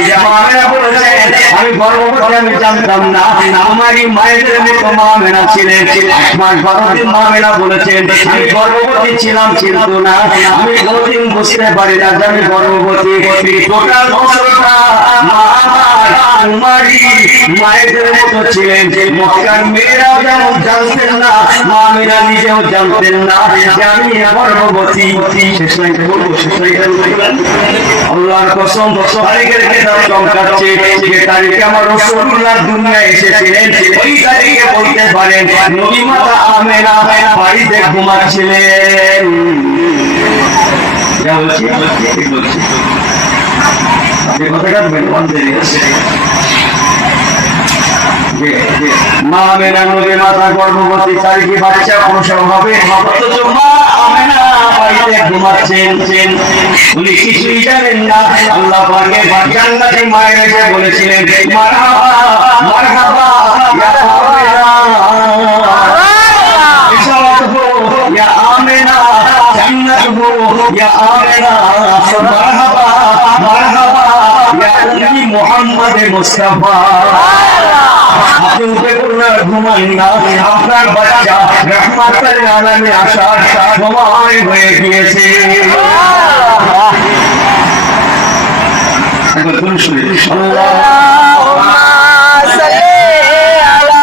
আমি গর্ভবতী আমি জানতাম না আমারই মায়েদের মতো মা মেনা ছিলেন 8 মাস গর্ভবতী মা মেনা বলেছেন আমি গর্ভবতী ছিলাম কিন্তু না আমি কোনদিন বুঝতে পারি না যে আমি গর্ভবতী টোটাল বছরটা মা আমারই মায়েদের মতো ছিলেন মক্কার মেয়েরাও যেমন জানতেন না মা মেনা নিজেও জানতেন না যে আমি গর্ভবতী শেষ লাইনটা বলবো শেষ লাইনটা আল্লাহর কসম তারিখের কিতাব চমকাচ্ছে যে তারিখে আমার রাসূলুল্লাহ দুনিয়ায় এসেছিলেন ওই তারিখে বলতে পারেন নবী মাতা আমেনা বাড়িতে ঘুমাচ্ছিলেন যা বলছি ঠিক বলছি আপনি কথাটা বলতে মা আমেনা নবী মাতা গর্ভবতী তারিখে বাচ্চা প্রসব হবে অথচ মা আমেনা বাড়িতে ঘুমাচ্ছেন, উনি কিছুই জানেন না। আল্লাহ পাকের জান্নাতি মায়ের এসে বলেছিলেন মারহাবা মারহাবা ইয়া আমেনা, ইশারাত হো ইয়া আমেনা, জান্নাত হো ইয়া আমেনা, মারহাবা মারহাবা ইয়া উম্মি মুহাম্মদ মুস্তাফা। আপনি উঠে পড়লে ঘুমান না, আপনার বাচ্চা রহমাতুল আলামিন আসার সময় হয়ে গিয়েছে। একবার বলুন শুনে আল্লাহুম্মা সাল্লি আলা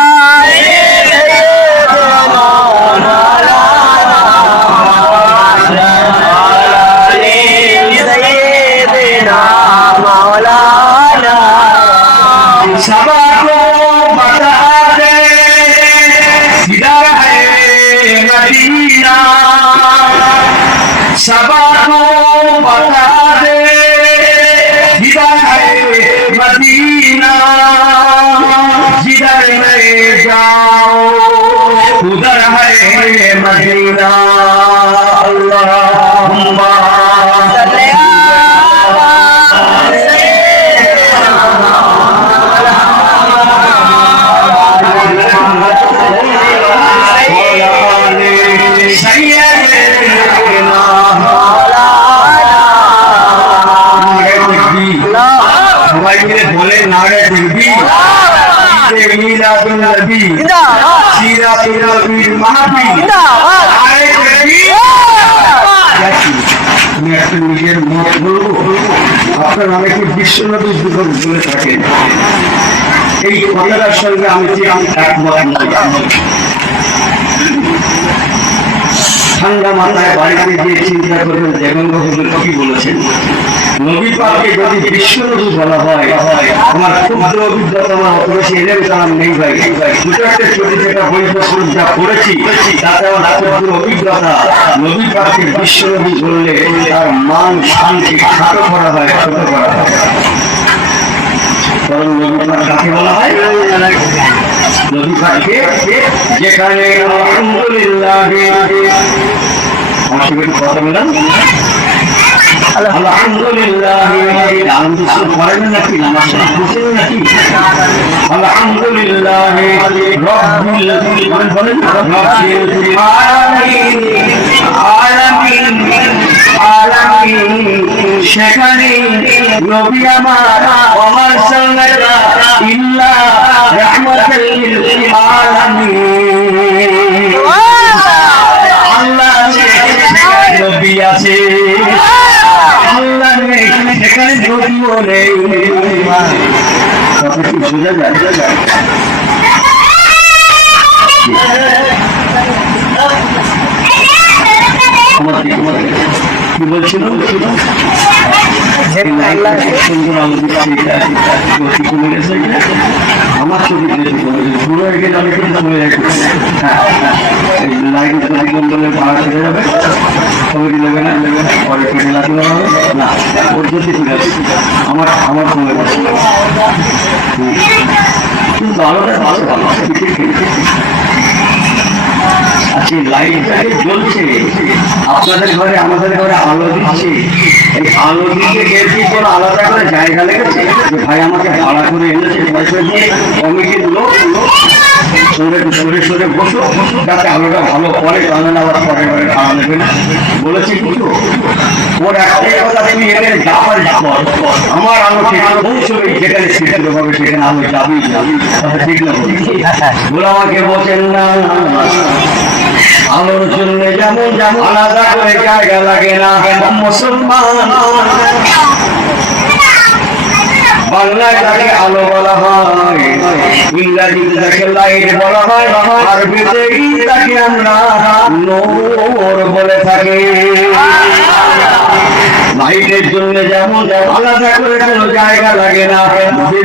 সাইয়্যিদিনা মাওলানা সাবা को बता दे किधर है मदीना, सबा को बता दे किधर है मदीना, जिधर मैं जाओ उधर है मदीना। अल्लाहुम्मा सल्ली बोले नारे दिल्ली मिलादुन नबी सीरातुन नबी महफिल नारे दिल्ली। আমি একটা নিজের মত বলবো, আপনারা অনেকে বিশ্বনবী যুবক বলে থাকেন, এই কথাটার সঙ্গে আমি যে একমত নই। ঠান্ডা মাথায় বাড়িতে গিয়ে চিন্তা করবেন দেবেন্দ্র হুজুর কি বলেছেন। নবী পাককে যদি বিশ্বনবী বলা হয়, আমার ক্ষুদ্র অভিজ্ঞতা আমার অত বেশি এলেও তার নেই ভাই। দুটো একটা ছোটি যেটা বই পত্র যা পড়েছি তাতে আমার ক্ষুদ্র অভিজ্ঞতা, নবী পাককে বিশ্বনবী বললে তার মান শান্তি খাটো করা হয়, ছোট করা হয়। কারণ নবী পাক কাকে বলা হয়? নবী পাককে যেখানে আলহামদুলিল্লাহ আমার সঙ্গে কথা বললাম আলহামদুলিল্লাহ করেন নাকি নামাজ বুঝেন নাকি? আলহামদুলিল্লাহ রব্বিল আলামিন আলামিন আলামিন, সেখানে নবী আমার সাল্লাল্লাহু ইল্লা রাহমাতাল লিল আলামিন। আল্লাহ নবী আছে, আল্লাহ নেই সেখানে নবীও নেই। কথা কি বোঝা যায়? কি বলছিল আমার ছবি শুরু হয়ে গেলে আমি কিন্তু চলে যাই, লাইট প্রতিবন্ধনের ভাড়া চলে যাবে, ছবিটি নেবে না, পরে কেটে লাগতে হবে না, ওর যদি ঠিক আছে আমার আমার সময় কিন্তু আলোটা ভালো ভালো আজকে লাইটটাকে জ্বলছে, আপনাদের ঘরে আমাদের ঘরে আলো দিচ্ছে, এই আলো দিতে গেছি কোনো আলাদা করে জায়গা লেগেছে ভাই আমাকে ভাড়া করে এনেছে পয়সা দিয়ে কমিটির লোক সরে সরে সরে বসো যাতে আলোটা ভালো পরে, তাহলে আবার পরে পরে ভাড়া নেবে না বলেছি কিছু। ওর একটাই কথা, তুমি এখানে যাবার পর আমার আলো সেখানে পৌঁছবে, যেখানে স্থির হবে সেখানে আলো যাবেই যাবি, ঠিক না? বলে আমাকে বলছেন না আলোর জন্য যেমন যেমন আলাদা করে জায়গা লাগে না, মুসলমান বাংলায় তাকে আলো বলা হয়, ইংরাজিতে তাকে লাইট বলা হয়, আরবিতে তাকে আমরা নূর বলে থাকি। হাইটের জন্য যেমন আলাদা করে কোনো জায়গা লাগে না।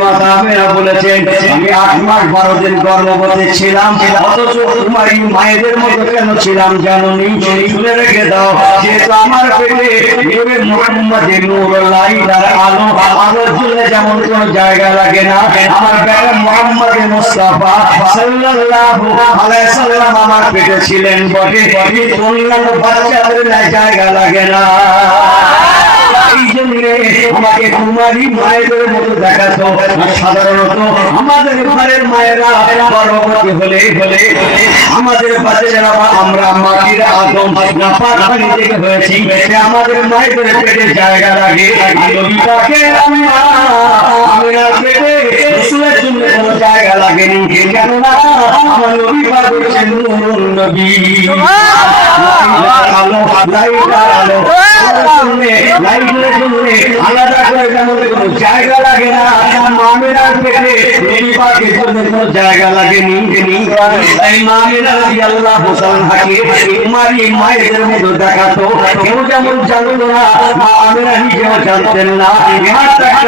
মাতা আমেনা বলেছেন, আমি 8 মাস 12 দিন গর্ভবতী ছিলাম, অথচ কুমারী মায়েদের মতো কেন ছিলাম জানোনি? শুনে রেখে দাও, যেহেতু আমার পেটে নূরে মুহাম্মদের নূর লাইলার আলো, আলোর জন্য যেমন কোনো জায়গা লাগে না, আমার বেটা মুহাম্মদে মুস্তাফা সাল্লাল্লাহু আলাইহি সাল্লাম আমার পেটে ছিলেন বটে, অন্যান্য বাচ্চাদের জায়গা লাগে না। এই জন্য আমাকে কুমারী মায়েদের মতো দেখাতো। সাধারণত আমাদের ঘরের মায়েরা গর্ভবতী হলে আমাদের বাচ্চারা আমরা মাটির আদম নাপাক পানি থেকে হয়েছি, আমাদের মায়েদের পেটে জায়গা লাগে। নবী পাকের আমিনার পেটে রাসূলের জন্য কোনো জায়গা লাগেনি, কেননা আমার নবী পাক হচ্ছেন নূরুন নবী। আলো আলাদা করে যেমন কোনো জায়গা লাগে না, আমিনার পেটে নবী পাকের জন্য কোনো জায়গা লাগেনি। তাই আমিনা রাদিয়াল্লাহু তাআলাকে কুমারী মায়েদের মতো দেখাতো। কেউ যেমন জানতো না, আমিনা নিজেও জানতেন না।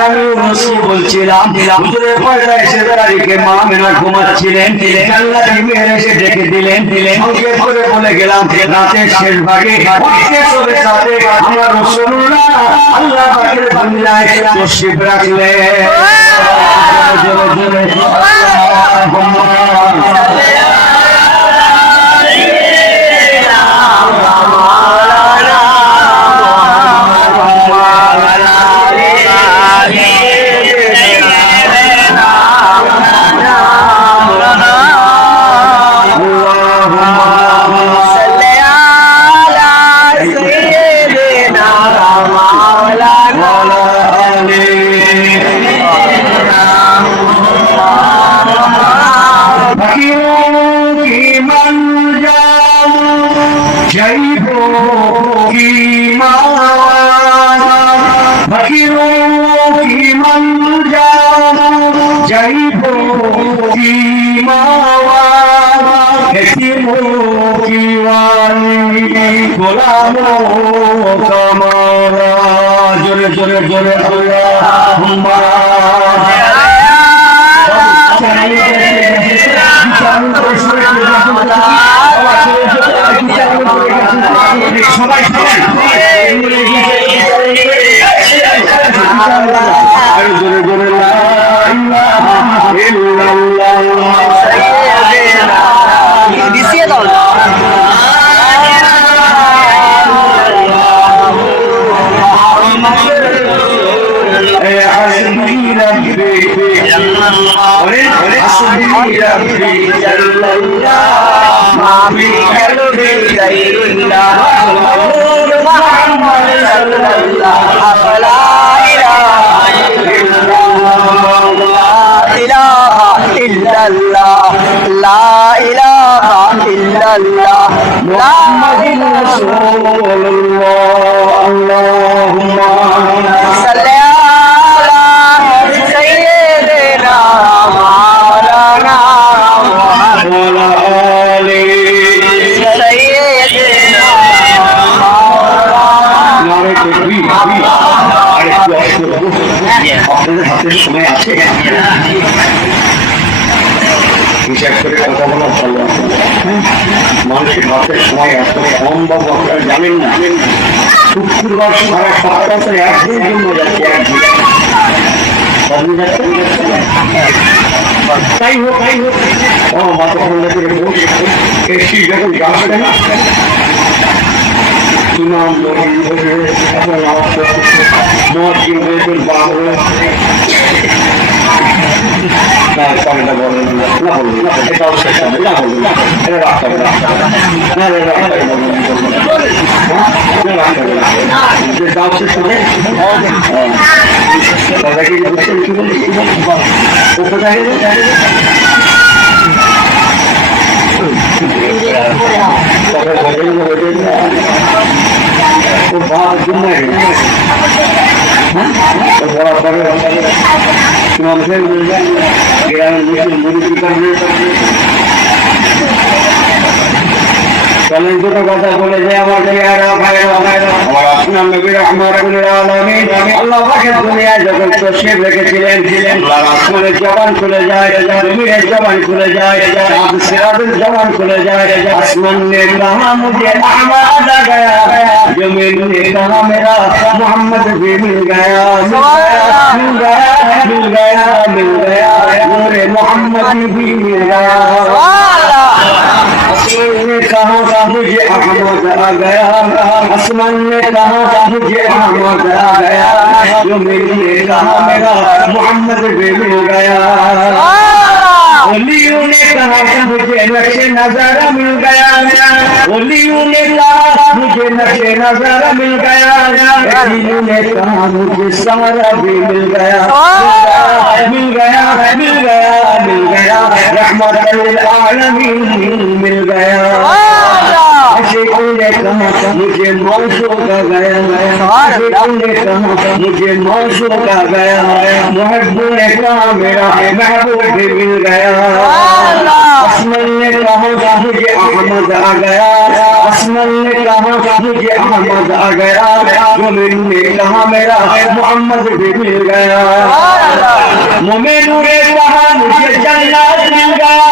আমি রসুল বলছিলাম, হুজুরের পর্দায় এসে তারিখে মা আমিনা ঘুমাচ্ছিলেন, আল্লাহ মেয়ের এসে ডেকে দিলেন। সংক্ষেপ করে বলে গেলাম, রাতের শেষ ভাগে আমার রাসূলুল্লাহ আল্লাহ পাকের বান্দায় তশরিফ রাখলেন। জোরে জোরে জোরে জোরে জোরে আল্লাহুম্মা সবাই জোরে জোরে লা ইলাহা ইল্লাল্লাহ দিছিয়ে দাও। সময় আছে হিসাব করে কথা বলা ভালো। মানুষের ভাতের সময় এত কম বাবু, আপনারা জানেন না। শুক্রবার সারা সপ্তাহে একদিন জন্য যাচ্ছে, একদিন তাই হোক ও মাথা এসি যখন যাবে না ইমাম এখন আমার দিন বাংলা না বলেন না বলবেন না, এটাও শেষ হবে না, বলবেন না, এটা রাখতে হবে না, দাও শেষ হবে দাদাকে বুঝছেন কি বলছি কোথায় চলেন দুটো কথা বলে যে আমার আমার আপনার নবী রাহমাতুল আলামিন আল্লাহ পাকের দুনিয়ায় যখন তশরিফ রেখেছিলেন আল্লাহর আসমানের জবান খুলে যায়, জমিনের জবান খুলে যায়, চাঁদ সিরাতের জবান খুলে যায়। আসমান ने कहा मुझे अहमद आ गया, जमीन ने कहा मेरा मोहम्मद भी मिल गया, मिल गया, मिल गया, मिल गया, मेरे मोहम्मद भी मिल गया। आसमान ने कहा मुझे अहमद आ गया, आसमान ने कहा मुझे अहमद आ गया, जमीन ने कहा मेरा मोहम्मद भी मिल गया। ओलियों ने कहा मुझे नक्शे नजारा मिल गया, ओलियों ने कहा मुझे नक्शे नजारा मिल गया, ओलियों ने कहा मुझे सहारा भी मिल गया, मिल गया, मिल गया, मिल गया, रहमतुल लिल आलमीन मिल गया। आशिकों ने कहा मुझे मौसूक आ गया, आशिकों ने कहा मुझे मौसूक आ गया, मुहब्बों ने कहा मेरा महबूब भी मिल गया। आसमान ने कहा मुझे अहमद आ गया, आसमान ने कहा मुझे अहमद आ गया, मोमिन ने कहा मेरा मोहम्मद भी मिल गया। मोमिनों ने कहा मुझे जन्नत मिल गया,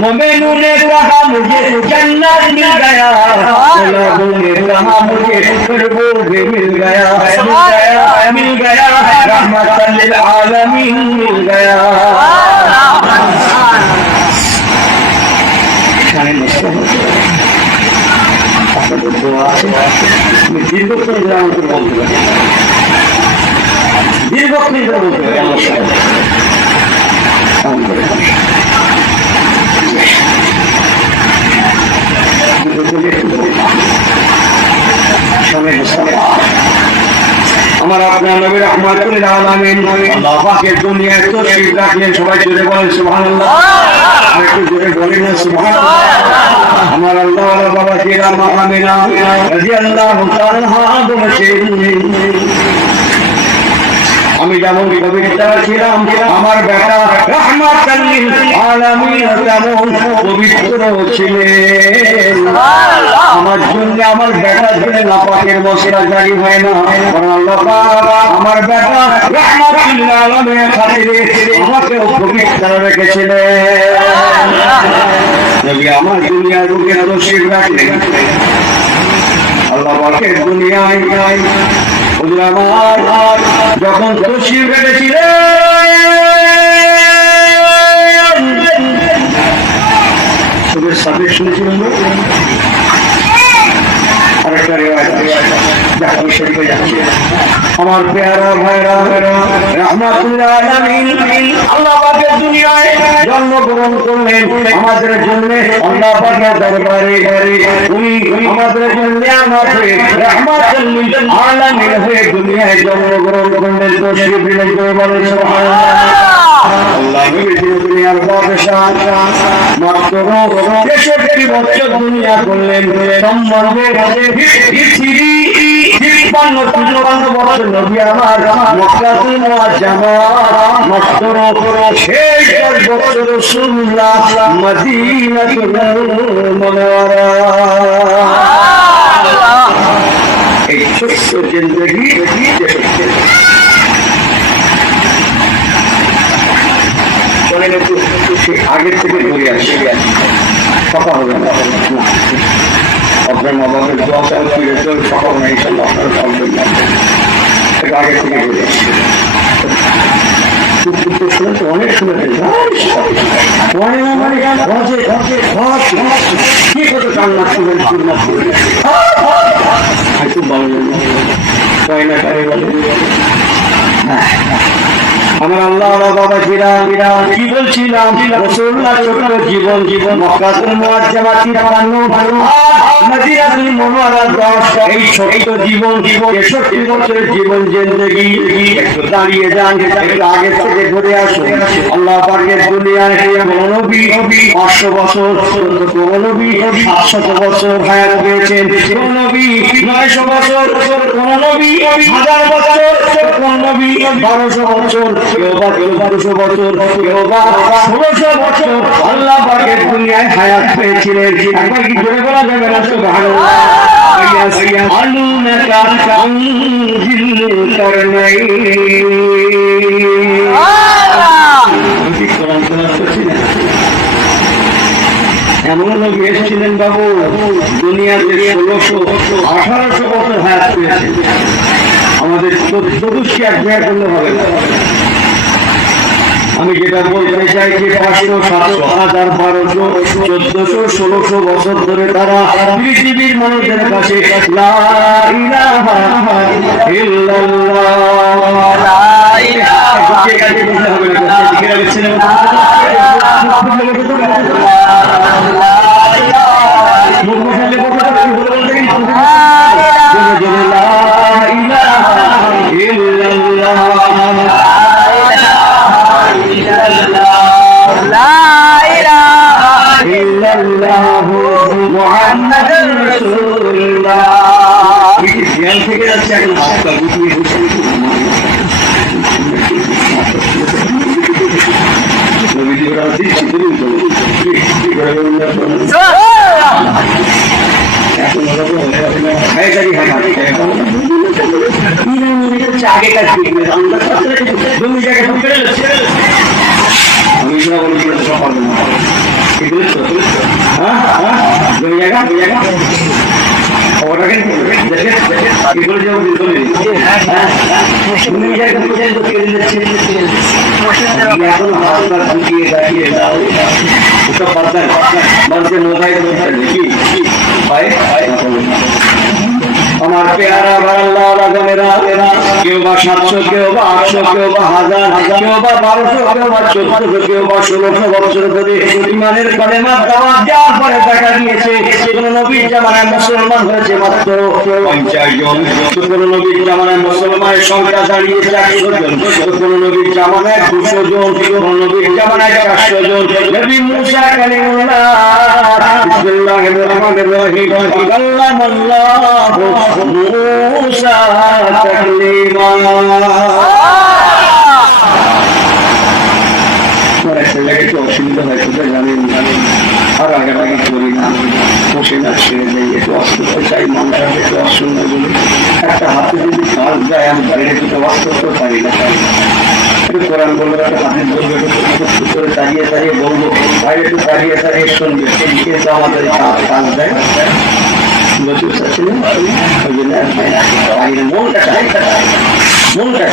मोमिनों ने कहा मुझे जन्नत मिल गया, गुलाबों ने कहा मुझे खुशबू भी मिल गया, मिल गया, मिल गया, रहमतुल लिल आलमीन मिल गया। আপনাদের দোয়া আছে, আমি দীর্ঘক্ষণ ধরে আমাকে বলতে পারি, দীর্ঘক্ষণ ধরে বলতে পারি আমার সাথে আমার আপনার নবী রাহমাতুল লিল আলামিন আল্লাহ পাকের দুনিয়ায় তশরিফ রাখলেন। সবাই জোরে বলেন সুবহানাল্লাহ, একটু জোরে বলেন না সুবহানাল্লাহ। আমার আল্লাহ ওয়ালা বাবা জিরা মা আমিনা রাদিয়াল্লাহু তাআলা আনহা বলেছেন, আমি যেমন পবিত্র ছিলাম আমার বেটা রাহমাতুল লিল আলামিন তেমন পবিত্র ছিলেন। আমার জন্য আমার বেটার জন্য নাপাকের মশলা জারি হয় না, কারণ আল্লাহ পাক আমার বেটা রাহমাতুল লিল আলামিনের খাতিরে আমাকেও পবিত্র রেখেছিলেন। নবী আমার দুনিয়ার বুকে তশরিফ রাখলেন, আল্লাহ পাকের দুনিয়ায় হুজুর আমার যখন তশরিফ রেখেছিলেন, তবে সাবেক শুনেছিলেন আরেকটা রিওয়ায়াত জাকারিয়া শরীফে যাচ্ছে। আমার প্যারা ভাইরা রাহমাতুল লিল আলামিন আল্লাহ পাকের দুনিয়ায় জন্মগ্রহণ করলেন আমাদের জন্য, আল্লাহ পাকের দরবারে উনি আমাদের জন্য আমাদের রাহমাতুল লিল আলামিন হয়ে দুনিয়ায় জন্মগ্রহণ করলেন। তশরিফ নিলেন, বলেন সুবহানাল্লাহ। আল্লাহ নবী দুনিয়ার বাদশাহ মাত্র 63 বছর দুনিয়া করলেন, সম্বন্ধে 53 বছর নবী আমার মক্কাতুল মুআজ্জামা মাত্র 6 বছর রাসূলুল্লাহ মদিনাতুল মুনাওয়ারা। এই ছোট্ট জিন্দেগি আগের থেকে ঘুরে আসি, সফল হবে না। আপনার মা বাবার দোয়া ফিরে তো সফল নেই, আপনার চলবেন না, আগের থেকে ঘুরে আসি। শুনেছে অনেক শুনেছে কি করতে কান্না করবেন, হয়তো বলবেন না কারে বলে। আমার আল্লাহ বাবা জিরা কি বলছিলাম, রাসূলুল্লাহ ছোট জীবন মক্কাতুল মুআজ্জামা 53 মদিনাতুল মুনাওয়ারা 10। এই ছোট জীবন 63 বছরের জীবন জিন্দেগি। একটু দাঁড়িয়ে যান, একটু আগে থেকে ঘুরে আসুন। আল্লাহ পাকের দুনিয়ায় কোন নবী 500 বছর, কোন নবী 700 বছর হায়াত পেয়েছেন, কোন নবী 900 বছর, কোন নবী 1000 বছর, কোন নবী 1200 বছর, কেউ বা 1200 বছর, কেউ বা 1600 বছর আল্লাহ পাকের দুনিয়ায় হায়াত পেয়েছিলেন। একবার কি জোরে বলা যাবে না সুবহানাল্লাহ? ইয়াসআলুনাকা আন যিল কারনাইন। আমি কোরআন তেলাওয়াত করছি না? এমন নবী এসেছিলেন বাবু, দুনিয়াতে 1600-1800 বছর হায়াত করেছেন। আমাদের 14 এক ব্যয় করলে হবে না। আমি যেটা বলতে চাইছি 500, 700, 1000, 1200, 1400, 1600 বছর ধরে তারা পৃথিবীর মানুষের কাছে লা ইলাহা ইল্লাল্লাহ, লা ইলাহা আমার পেয়ারা আল্লাহ, কেউ বা 700, কেউ বা 800, কেউ বা 1000, কেউ বা 1200, কেউ বা 1400, কেউ বা 1600 বছর ধরে ইমানের কালেমা দাওয়াত দেওয়ার পরে দেখা গিয়েছে কোন নবীর জামানায় মুসলমান হয়েছে মাত্র 50 জন, কোন নবীর জামানায় মুসলমানের সংখ্যা দাঁড়িয়েছে 100 জন, কোন নবীর জামানায় 200 জন, কোন নবীর জামানায় 400 জন। নবী মুসা কালিমুল্লাহ বিসমিল্লাহির রহমানির রহিম কাল্লামাল্লাহু মুসা তাকলিমা। একটু অসুবিধা হয় কোথায় জানেন, আর আগে করি না, বসে না ছেড়ে দেয়, একটু অসুস্থ চাই, মানুষ একটু অসুবিধা বলে একটা হাতে যদি কাজ যায় আমি বাইরে দুটো অসুস্থ পারি না। একটু কোরআন বলবো, একটা হাতে বলবো, একটু করে দাঁড়িয়ে দাঁড়িয়ে বলবো, বাইরে একটু দাঁড়িয়ে দাঁড়িয়ে শুনবে, কিন্তু আমাদের কাজ দেয় মনটা চাই, মনটা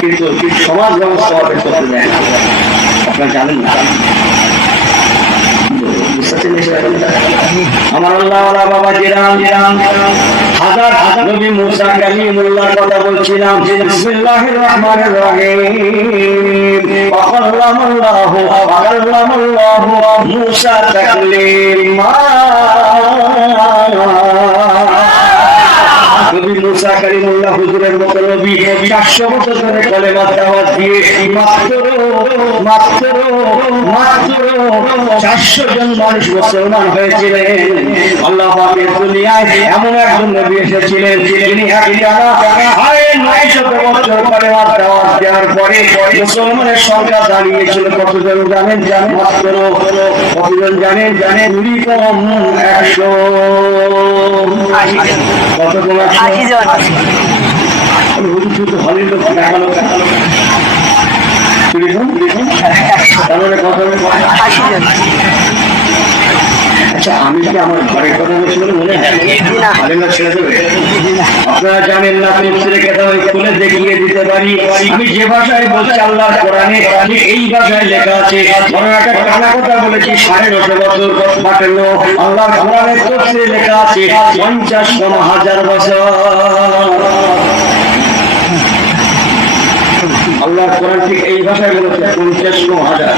কিন্তু সমাজ ব্যবস্থা করতে দেয় না। আপনারা জানেন না, আমার আল্লাহ বাবা জিরাম হাজার হাজার নবী মুসা কালিমুল্লাহর কথা বলছিলাম। বিসমিল্লাহির রহমানির রহিম কাল্লামাল্লাহু মুসা তাকলিমা। নবী মুসা কালিমুল্লাহ হুজুরের মতো নবী 400 বছর ধরে কলেমা দাওয়াত দিয়ে মাত্র 400 জন মানুষ মুসলমান হয়েছিলেন। আল্লাহ পাকের দুনিয়ায় এমন একজন নবী এসেছিলেন যিনি একটানা 900 বছর কলেমা দাওয়াত দেওয়ার পরে মুসলমানের সংখ্যা দাঁড়িয়েছিল কতজন জানেন? মাত্র কতজন জানেন? 20 কম 100। কতজন? 80 জন। ভালোই লোক দেখালো আচ্ছা, আমি কি আমার ঘরের কথা বলছি বলে মনে হয় ছেড়ে দেবে? আপনারা জানেন না, খুলে দেখিয়ে দিতে পারি। আমি যে ভাষায় বলছি আল্লাহর কোরআনে আমি এই ভাষায় লেখা আছে। একটা টানা কথা বলেছি 950 বছর পাঠানো, আল্লাহর কোরআনে তফসিরে লেখা আছে 50,000 বছর। আল্লাহ কোরআন ঠিক এই ভাষায় বলেছে 50,000।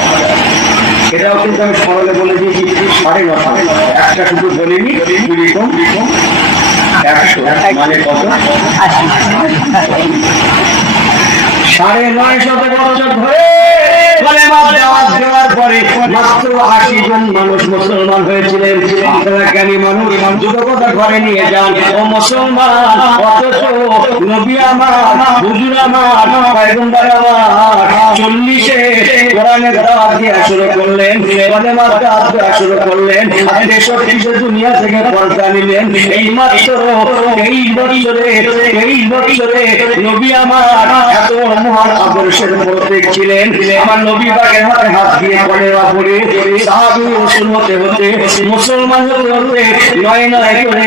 এটাও কিন্তু আমি সরলে বলে দিয়েছি 950। একটা শুধু বলিনি, 20 কম 100 মানে কত? 950 বছর ধরে কলেমা দাওয়াত দেওয়ার পরে মাত্র 80 জন মানুষ মুসলমান হয়েছিলেন। আপনারা জ্ঞানী মানুষ দুটো কথা ঘরে নিয়ে যান। ও মুসলমান, অথচ নবী আমার, হুজুর আমার, পয়গম্বর আমার 40-এ কোরআনের দাওয়াত দেওয়া শুরু করলেন, কলেমার দাওয়াত দেওয়া শুরু করলেন, আর 63-এ দুনিয়া থেকে পর্দা নিলেন। এই বছরে নবী আমার এত মহান আদর্শের প্রতীক ছিলেন। আমার নবী পাকের হাতে হাত দিয়ে কলেমা পড়ে সাহাবী রাসূল হতে হতে, মুসলমান হতে হতে 9 করে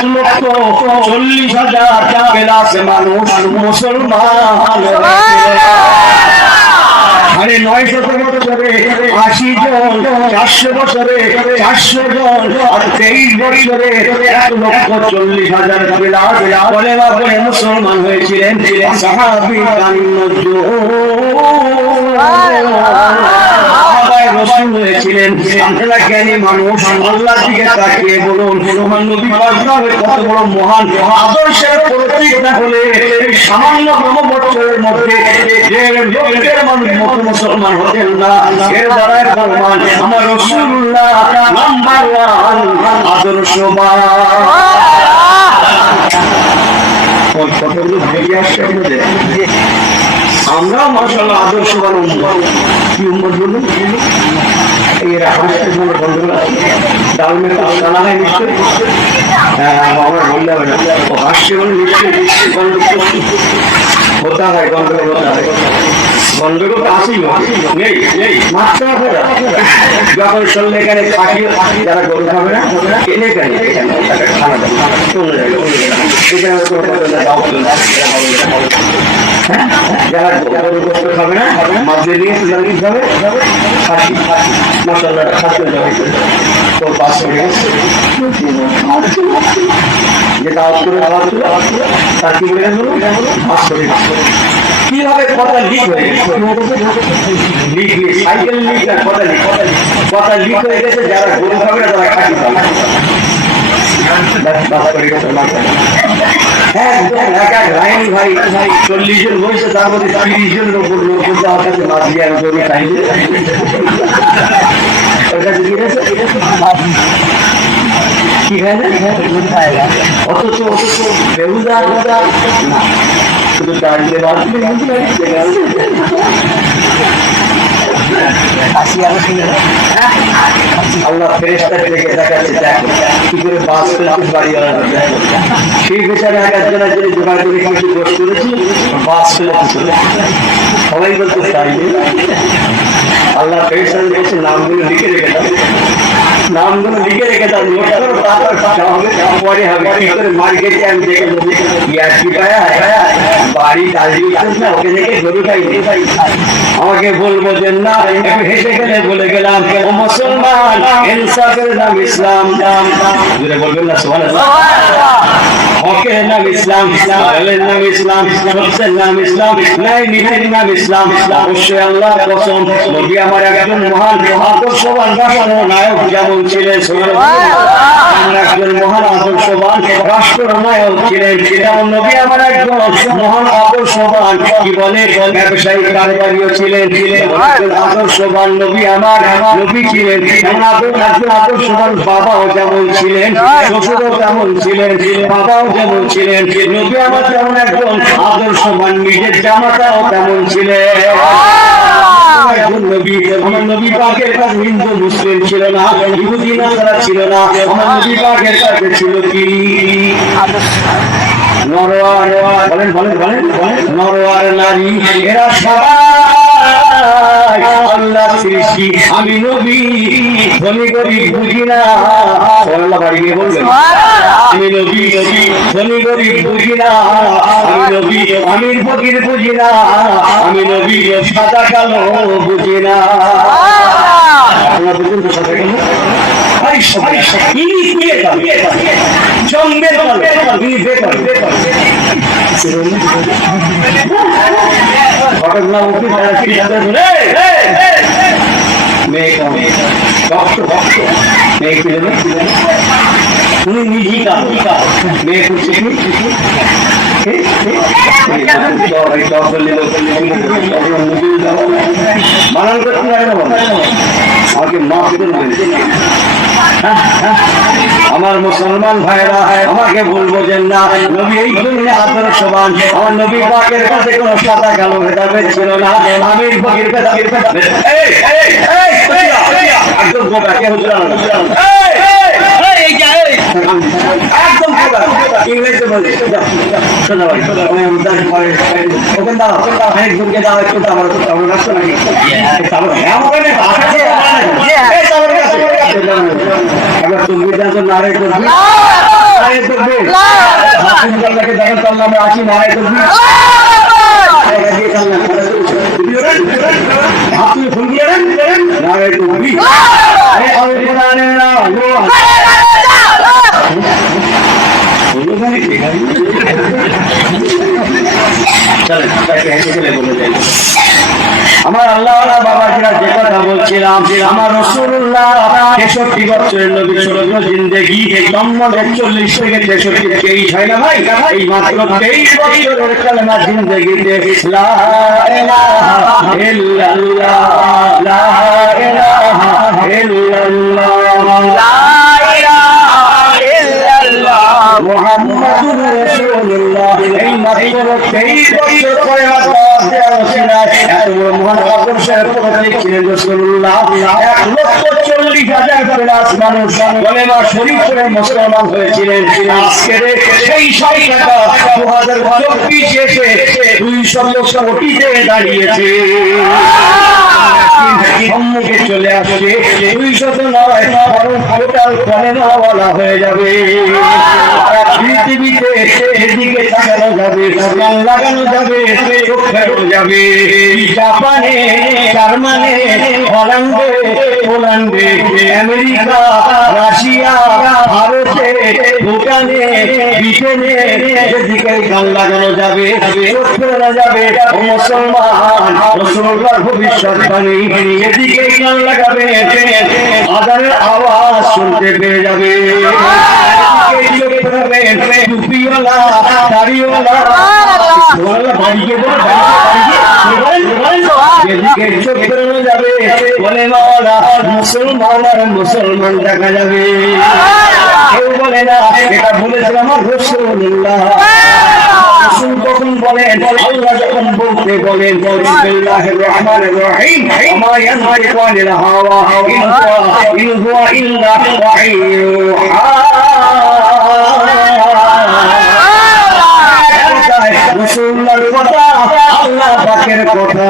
1,40,000 প্লাস মানুষ মুসলমান হয়েছিলেন। আরে 900 বছরে 80 জন, 400 বছরে 400 জন, আর 23 বছরে 1,40,000 কলেমা পড়ে মুসলমান হয়েছিলেন সাহাবী হয়েছিলেন। আপনারা জ্ঞানী মানুষ, আল্লাহর দিকে তাকিয়ে বলুন, আমার নবী পাক কত বড় মহান আদর্শের প্রতীক না হলে সামান্য ব্রহ্মবৎসরের মধ্যে যে লোকের মানুষ মত মুসলমান হতেন না। এর দ্বারাই প্রমাণ আমার রাসূলুল্লাহ নাম্বার 1 আদর্শবান। কতগুলো বেরিয়ে আসছে আপনাদের। আমরাও মাশাআল্লাহ আদর্শবান উম্মত। কি উম্মত বলুন? এরা হাসতে বন্ধ করে ডালমে তো সালা হয় নিশ্চয়ই। আমরা বললাম না ও হাসছে বলে নিশ্চয়ই होता है गंदगी होता है गंदगी तो আসি নেই মাত্রা করে যখন চললে এখানে থাকি যারা গরু খাবে না এনে কেন একটা খানা দেয় চলে যায় এখানে কোনো কথা দাও যারা গরু গোশত খাবে না মাঝে দিয়ে যারা কি খাবে খাসি মাশাআল্লাহ খাসি যাবে তো পাস হয়ে গেছে যেটা করে আওয়াজ তার কি বলে গেল পাস হয়ে গেছে কিভাবে কথা লিক হয়ে গেছে সাইকেল লিক না কথা লিক হয়ে গেছে যারা গরু খাবে না তারা খাসি খাবে লাইন ভাই 40 জন বসে তার মধ্যে 30 জন লোক আমার কাছে মাছ দিয়ে আমি গরু খাই কি খায় না অথচ বেহুদা না শুধু দাঁড়িয়ে আল্লাহ ফেরেশতা থেকে দেখাচ্ছে দেখো কি করে বাস ফেলতে বাড়ি সেই বেচারা একজনের জন্য জোগাড় করে কিছু দোষ করেছি বাস ফেলে সবাই বলতে চাই আল্লাহ ফেরেশতা বলছে নামগুলো লিখে রেখে দাও পরে হবে কি করে মার্কেটে আমি দেখে দেবো কি পায়া বাড়ি দাঁড়িয়ে না ওকে দেখে গরু খাই আমাকে বলবো যে না হেসে গেলে বলে গেলাম ও মুসলমান ইনসাফের নাম ইসলাম বলবেন না সুবহানাল্লাহ হকের নাম ইসলাম আলের নাম ইসলাম সত্যের নাম ইসলাম ন্যায় নীতির নাম ইসলাম অবশ্যই আল্লাহর কসম নবী আমার একজন মহান আদর্শবান রাষ্ট্রনায়ক যেমন ছিলেন একজন মহান আদর্শবান রাষ্ট্রনায়ক ছিলেন যেমন নবী আমার একজন মহান আদর্শবান কি বলে ব্যবসায়ী কারবারিও ছিলেন আদর্শবান নবী আমার নবী ছিলেন একজন আদর্শবান বাবাও যেমন ছিলেন শ্বশুরও তেমন ছিলেন বাবাও যেমন ছিলেন নবী আমার যেমন একজন আদর্শবান নিজের জামাতাও তেমন ছিলেন আমার নবী পাকের কাছে হিন্দু মুসলিম ছিল না ইহুদি নাসারা ছিল না আমার নবী পাকের কাছে ছিল কি নরওয়ার বলেন নরওয়ার নারী এরা সবাই আল্লাহ সৃষ্টি আমি নবী ধনী গরিব বুঝি না আল্লাহ বাড়ি গিয়ে বলবেন আমি নবী ধনী গরিব বুঝি না আমি নবী আমির ফকির বুঝি না আমি নবী সাদা কালো বুঝি না আপনারা বুঝুন তো সাদা কালো সবাই জন্মের উনি নিজেই মেয়ে করছে বানান করতে পারে না আমাকে মাফ করবেন আমার মুসলমান ভাইরা আমাকে বলবো যে না, নবী এই জন্য আদর্শবান। আমার নবী পাকের কাছে কোনো সাদা কালো ভেদাভেদ ছিল না। আমির ফকির ভেদাভেদ একদম গোটা কে হচ্ছিল একদম ইংরেজি বলে ওখানে দাও, অনেকজনকে দাও একটু আমার রাস্তা নাকি এবার তুমি নারে করবি, নারে করবি, দেখেন চললাম আসি, নারে করবি, আপনি ফোন দিয়ে নারে করবি। আমার আল্লাহ বাবাজিরা যে কথা বলছিলাম, আমার রাসূলুল্লাহ 63 বছরের নবী সুরজ জিন্দেগি, জন্ম 41 থেকে 63 23 হয় না ভাই, এই মাত্র 23 বছরের কালেমা জিন্দেগিতে লা ইলাহা ইল্লাল্লাহ, লা ইলাহা ইল্লাল্লাহ, লা ইলাহা ইল্লাল্লাহ মুহাম্মাদুর রাসূলুল্লাহ। এই মাত্র 23 বছর পরে মুসলমান হয়েছিলেন। আজকে সেই সংখ্যাটা 2024 এসে 200 কোটিতে দাঁড়িয়েছে, সম্মুখে চলে আসছে 200 নয়, বরং টোটাল কলেমাওয়ালা হয়ে যাবে। পৃথিবীতে এদিকে তাকানো যাবে, গান লাগানো যাবে, চোখ ফেরানো যাবে। জাপানে, জার্মানে, হল্যান্ডে, পোল্যান্ডে, আমেরিকা, রাশিয়া, ভারতে, ভুটানে, ব্রিটেনে এদিকে গান লাগানো যাবে, চোখ ফেরানো যাবে। ও মুসলমান, মুসলমান ভবিষ্যৎবাণী, এদিকে গান লাগাবে, আজানের আওয়াজ শুনতে পেয়ে যাবে। টুপিওয়ালা, দাড়িওয়ালা, বাড়িকে যাবে, বলে মাওলা মুসলমান আর মুসলমান দেখা যাবে। কেউ বলে না, এটা বলেছিল আমার রাসূলুল্লাহ। কখন বলেন, আল্লাহ যখন বলতে বলেন বিসমিল্লাহির রহমানির রহিম, ওয়া মা ইয়ানতিকু আনিল হাওয়া ইন হুয়া ইল্লা ওয়াহয়ুহা। রাসূলুল্লাহর কথা, আল্লাহ পাকের কথা।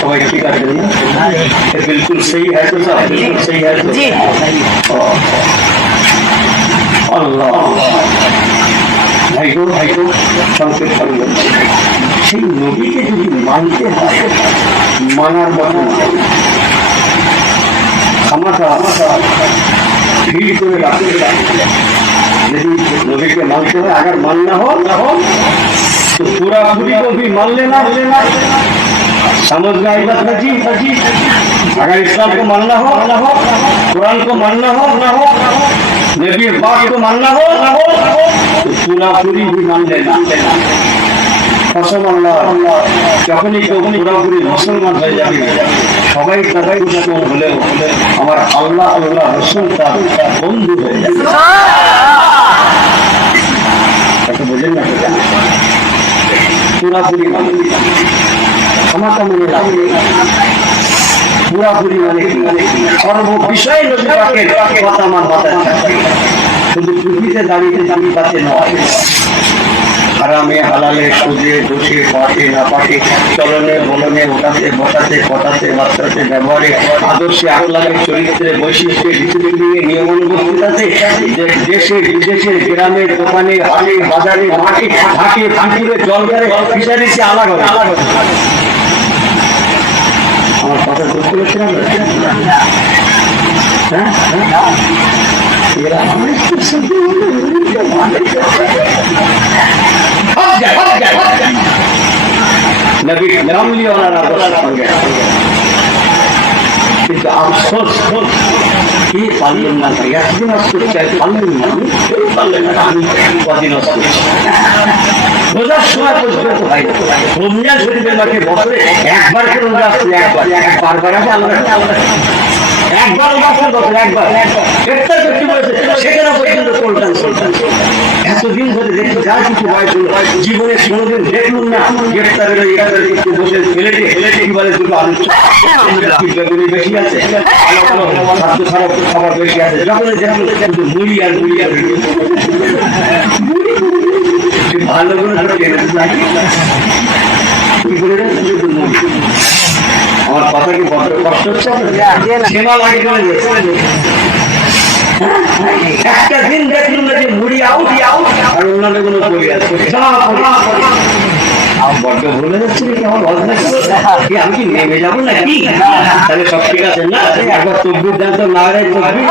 সবাই ঠিক আছে? बिल्कुल सही है तो सब बिल्कुल सही है जी। अल्लाह भाई को संकेत করলেন, সেই নবীকে যদি মানতে হয়, মানার মতো খামাখা ভিড় করে রাখতে, যদি নবীকে মানতে হয়, अगर मानना हो तो पूरा पूरी को भी मान लेना। समझ में आई बात ना जी? अगर इस्लाम को मानना हो, कुरान को मानना हो, नबी पाक को मानना हो तो पूरा पूरी भी मान लेना। कसम अल्लाह, যখনই কেউ পুরোপুরি মুসলমান হয়ে যাবে, সবাই মুসলমান হলেও আমার আল্লাহ আল্লাহ রাসূল তার বন্ধু হয়ে যাবে। এটা বুঝেন না? পুরাপুরি মানে ক্ষমতা মনে লাগে, পুরাপুরি মানে সর্ব বিষয়ে নবী পাকের কথা আমার মাথায় থাকে, শুধু টুপিতে দাঁড়িয়ে দাঁড়িয়ে নয়। হারামে হালালে, সুদে দোষে, পাঠে না পাঠে, চলনে বলনে, ওঠাতে বসাতে, কথাতে বাচ্চাতে, ব্যবহারে, আদর্শে, আখলাকে, চরিত্রে, বৈশিষ্ট্যে, ডিসিপ্লিনে, নিয়মানুবর্তিতাতে, দেশে বিদেশে, গ্রামে, দোকানে, হাটে, বাজারে, মাঠে, ঘাটে, পুকুরে, জলঘরে, ফিশারিতে আলাদা আলাদা। আমার কথা বুঝতে পেরেছিলাম? হ্যাঁ, এরা नबी नाम लिया वाला बन गया, কিন্তু আফসোস কি পারলেন না, একদিন আসতে চাই পারলেন না, পারলেন না, আমি কদিন আসতে রোজার সময় পর্যন্ত হয় না। রমজান শরীফের মাঠে বছরে একবার করে রোজা আসছে, বারবার আছে আল্লাহ একবার বছর বছর একবার গ্রেফতার করতে বলেছে, সেখানে পর্যন্ত চলতাম। এতদিন ধরে দেখি যা কিছু বয়স জীবনে কোনোদিন দেখলুম না গ্রেফতারের করতে বসে ফেলেছে কি বলে দুটো আলু বেশি আছে, খাদ্য খাবার বেশি আছে, যখন যেমন মুড়ি আর ভালো করে আমার কথা কি বড় কষ্ট হচ্ছে? একটা দিন দেখলুম না যে মুড়ি আউট আর অন্যান্য কোনো পড়ে আছে, বড্ড ভুলে যাচ্ছে নাকি আমার অজনা কি আমি কি নেমে যাবো নাকি? তাহলে সব ঠিক আছে না? একবার তকবির দেন তো, না রে তকবির